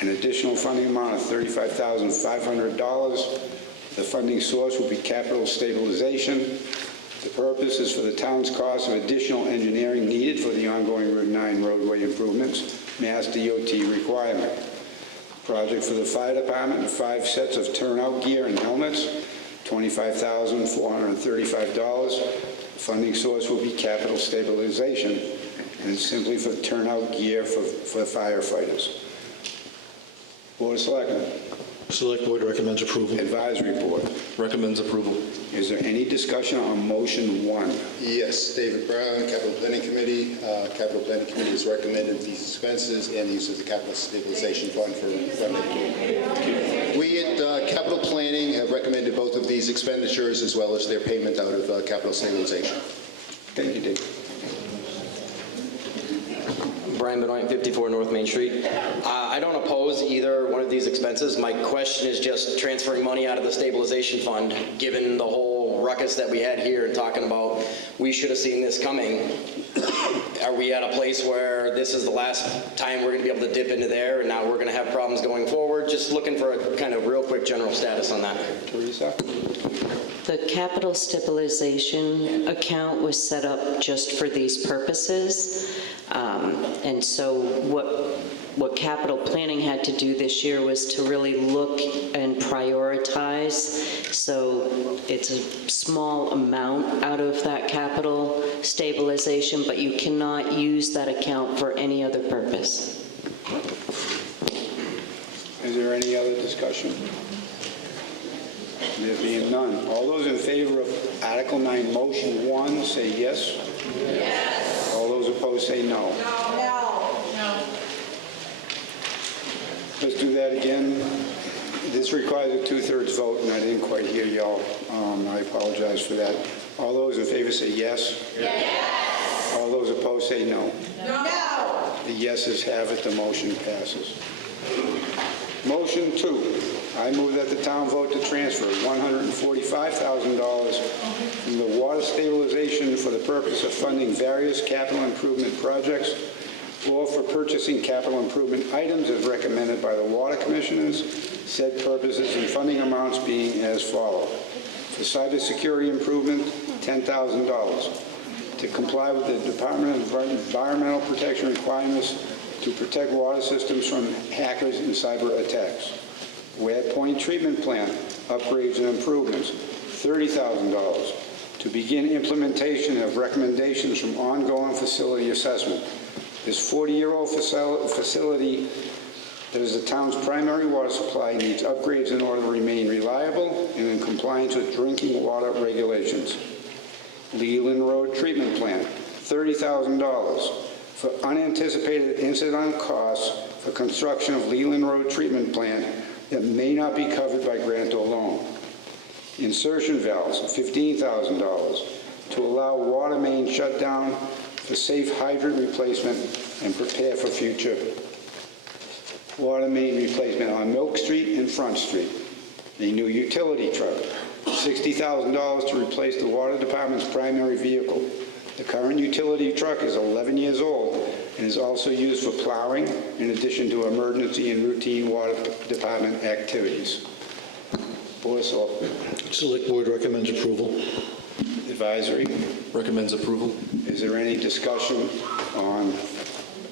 an additional funding amount of $35,500. The funding source will be capital stabilization. The purpose is for the town's cost of additional engineering needed for the ongoing Route 9 roadway improvements, Mass DOT requirement. Project for the fire department, 5 sets of turnout gear and helmets, $25,435. Funding source will be capital stabilization, and it's simply for turnout gear for firefighters. Board of Selectmen. Select Board recommends approval. Advisory Board. Recommends approval. Is there any discussion on motion 1? Yes, David Brown, Capital Planning Committee. Capital Planning Committee has recommended these expenses and the use of the Capital Stabilization Fund for funding. We at Capital Planning have recommended both of these expenditures as well as their payment out of Capital Stabilization. Thank you, Dave. Brian Benoit, 54 North Main Street. I don't oppose either one of these expenses. My question is just transferring money out of the stabilization fund, given the whole whole ruckus that we had here and talking about, we should have seen this coming. Are we at a place where this is the last time we're going to be able to dip into there and now we're going to have problems going forward? Just looking for a kind of real quick general status on that. Teresa? The capital stabilization account was set up just for these purposes. And so what capital planning had to do this year was to really look and prioritize. So it's a small amount out of that capital stabilization, but you cannot use that account for any other purpose. Is there any other discussion? There being none. All those in favor of Article 9, Motion 1, say yes. Yes. All those opposed say no. No. Let's do that again. This requires a 2/3 vote, and I didn't quite hear y'all. I apologize for that. All those in favor say yes. Yes. All those opposed say no. No. The yeses have it, the motion passes. Motion 2, I move that the town vote to transfer $145,000 from the water stabilization for the purpose of funding various capital improvement projects or for purchasing capital improvement items as recommended by the water commissioners, said purposes and funding amounts being as follows. For cybersecurity improvement, $10,000. To comply with the Department of Environmental Protection requirements to protect water systems from hackers and cyber attacks. Ware Point Treatment Plant, upgrades and improvements, $30,000. To begin implementation of recommendations from ongoing facility assessment. This 40-year-old facility that is the town's primary water supply needs upgrades in order to remain reliable and in compliance with drinking water regulations. Leland Road Treatment Plant, $30,000 for unanticipated incident costs for construction of Leland Road Treatment Plant that may not be covered by grant or loan. Insertion valves, $15,000 to allow water main shutdown for safe hydrant replacement and prepare for future water main replacement on Milk Street and Front Street. A new utility truck, $60,000 to replace the water department's primary vehicle. The current utility truck is 11 years old and is also used for plowing in addition to emergency and routine water department activities. Board of Selectmen. Select Board recommends approval. Advisory. Recommends approval. Is there any discussion on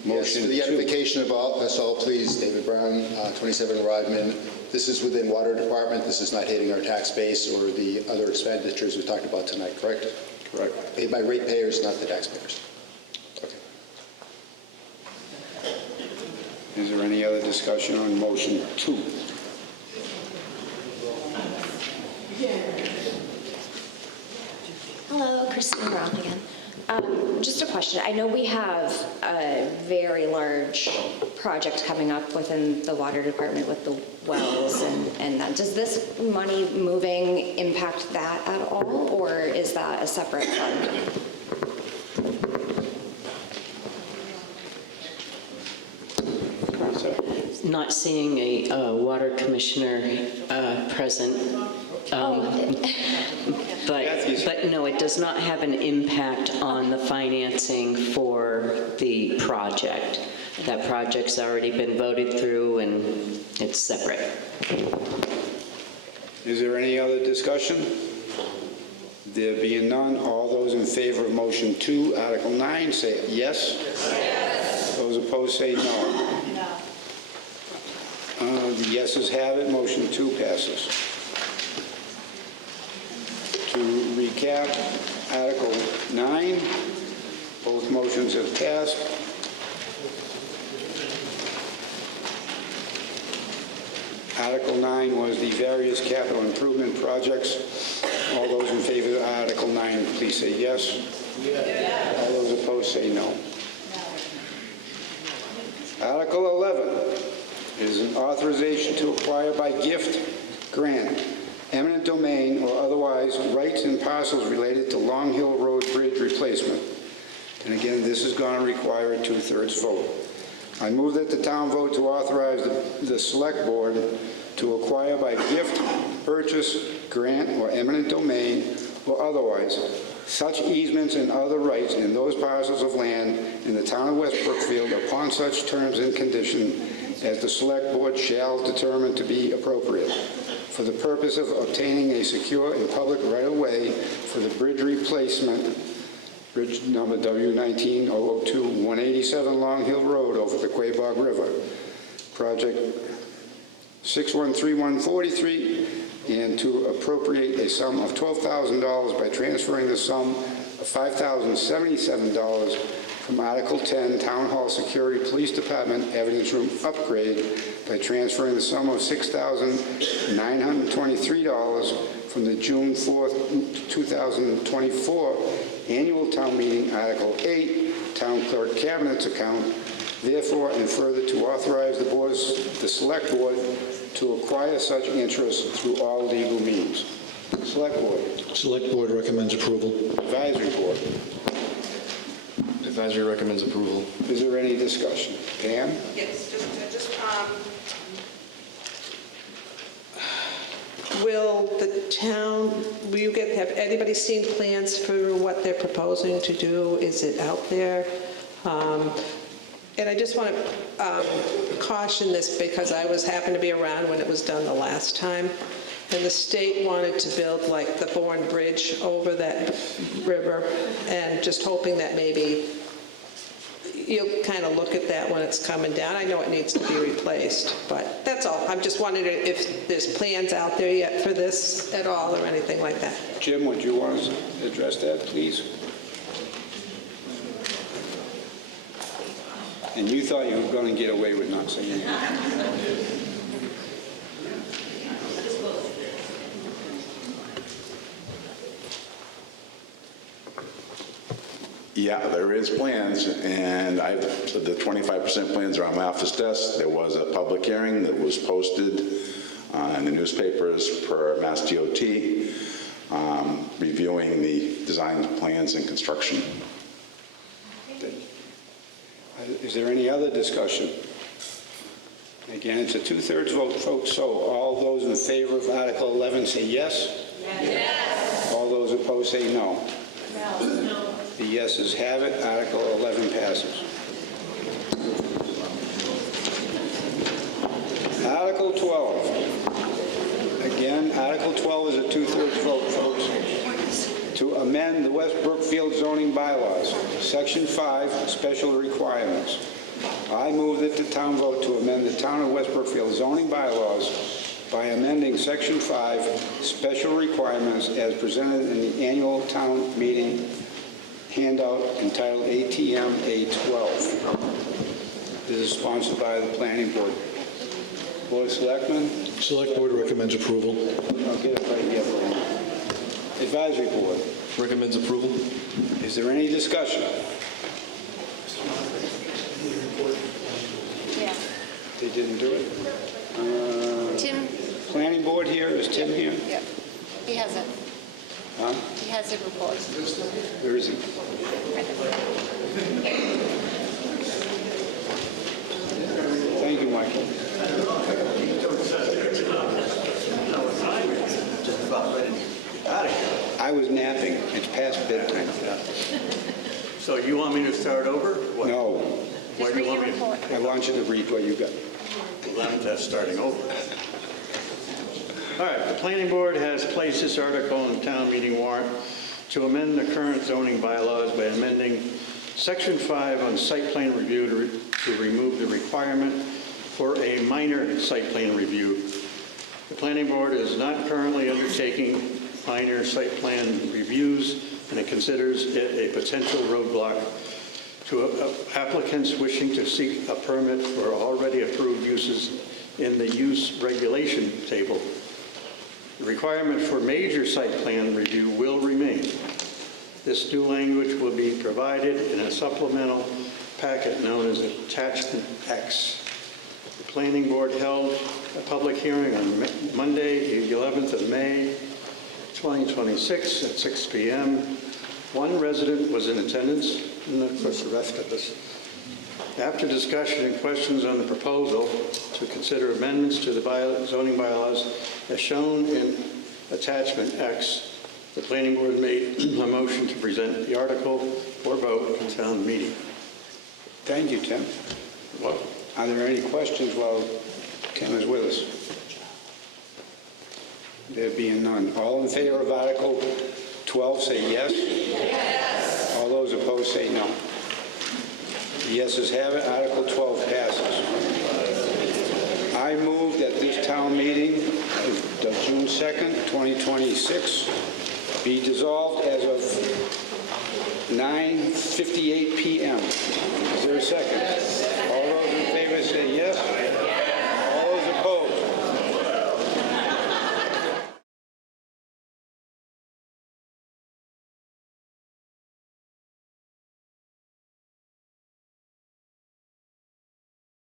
motion Yes, for the 2? edification of us all, please, David Brown, 27 Rodman. This is within Water Department. This is not hitting our tax base or the other expenditures we talked about tonight, correct? Correct. Paid by ratepayers, not the taxpayers. Is there any other discussion on motion 2? Hello, Christine Roth again. Just a question. I know we have a very large project coming up within the water department with the wells and that. Does this money moving impact that at all, or is that a separate fund? Not seeing a water commissioner present. But no, it does not have an impact on the financing for the project. That project's already been voted through and it's separate. Is there any other discussion? There being none, all those in favor of motion 2, Article 9, say yes. Yes. Those opposed say no. The yeses have it, motion 2 passes. To recap, Article 9, both motions have passed. Article 9 was the various capital improvement projects. All those in favor of Article 9, please say yes. Yes. All those opposed say no. Article 11 is an authorization to acquire by gift, grant, eminent domain, or otherwise rights and parcels related to Long Hill Road Bridge replacement. And again, this is going to require a 2/3 vote. I move that the town vote to authorize the select board to acquire by gift, purchase, grant, or eminent domain, or otherwise, such easements and other rights in those parcels of land in the town of West Brookfield upon such terms and conditions as the Select Board shall determine to be appropriate, for the purpose of obtaining a secure and public right-of-way for the bridge replacement, bridge number W19-002-187 Long Hill Road over the Quabog River, project 613143, and to appropriate a sum of $12,000 by transferring the sum of $5,077 from Article 10, Town Hall Security Police Department Evidence Room Upgrade by transferring the sum of $6,923 from the June 4th, 2024 Annual Town Meeting Article 8, Town Clerk Cabinets account, therefore and further to authorize the Select Board to acquire such interest through all legal means. Select Board. Select Board recommends approval. Advisory Board. Advisory recommends approval. Is there any discussion? Pam? Yes, will the town, have anybody seen plans for what they're proposing to do? Is it out there? And I just want to caution this because I happened to be around when it was done the last time. And the state wanted to build like the Bourne Bridge over that river, and just hoping that maybe you'll kind of look at that when it's coming down. I know it needs to be replaced, but that's all. I'm just wondering if there's plans out there yet for this at all or anything like that. Jim, would you want to address that, please? And you thought you were going to get away with not saying anything. Yeah, there is plans, and the 25% plans are on my office desk. There was a public hearing that was posted in the newspapers per Mass DOT, reviewing the design plans and construction. Is there any other discussion? Again, it's a 2/3 vote, folks, so all those in favor of Article 11 say yes? Yes. All those opposed say no? No. The yeses have it. Article 11 passes. Article 12. Again, Article 12 is a 2/3 vote, folks. To amend the West Brookfield zoning bylaws, Section 5, special requirements. I move that the town vote to amend the town of West Brookfield zoning bylaws by amending Section 5, special requirements as presented in the annual town meeting handout entitled ATM A12. This is sponsored by the Planning Board. Board of Selectmen? Select Board recommends approval. I'll get it right here. Advisory Board. Recommends approval. Is there any discussion? Yeah. They didn't do it? Tim? Planning Board here, is Tim here? Yep. He has it. Huh? He has the report. Where is he? Thank you, Michael. I was napping. It's past bedtime. So you want me to start over? What? No. Why do you want me to? I want you to read what you got. Well, that's starting over. All right, the planning board has placed this article on the town meeting warrant to amend the current zoning bylaws by amending Section 5 on site plan review to remove the requirement for a minor site plan review. The planning board is not currently undertaking minor site plan reviews, and it considers it a potential roadblock to applicants wishing to seek a permit for already approved uses in the use regulation table. The requirement for major site plan review will remain. This new language will be provided in a supplemental packet known as Attachment X. The Planning Board held a public hearing on Monday, the 11th of May, 2026 at 6 p.m. One resident was in attendance, and of course the rest of us. After discussion and questions on the proposal to consider amendments to the zoning bylaws as shown in Attachment X, The planning board made a motion to present the article for vote in town meeting. Thank you, Tim. What? Are there any questions while Tim is with us? There being none. All in favor of Article 12, say yes. Yes. All those opposed, say no. The yeses have it. Article 12 passes. I move that this town meeting of June 2nd, 2026 be dissolved as of 9:58 p.m. Is there a second? All those in favor say yes.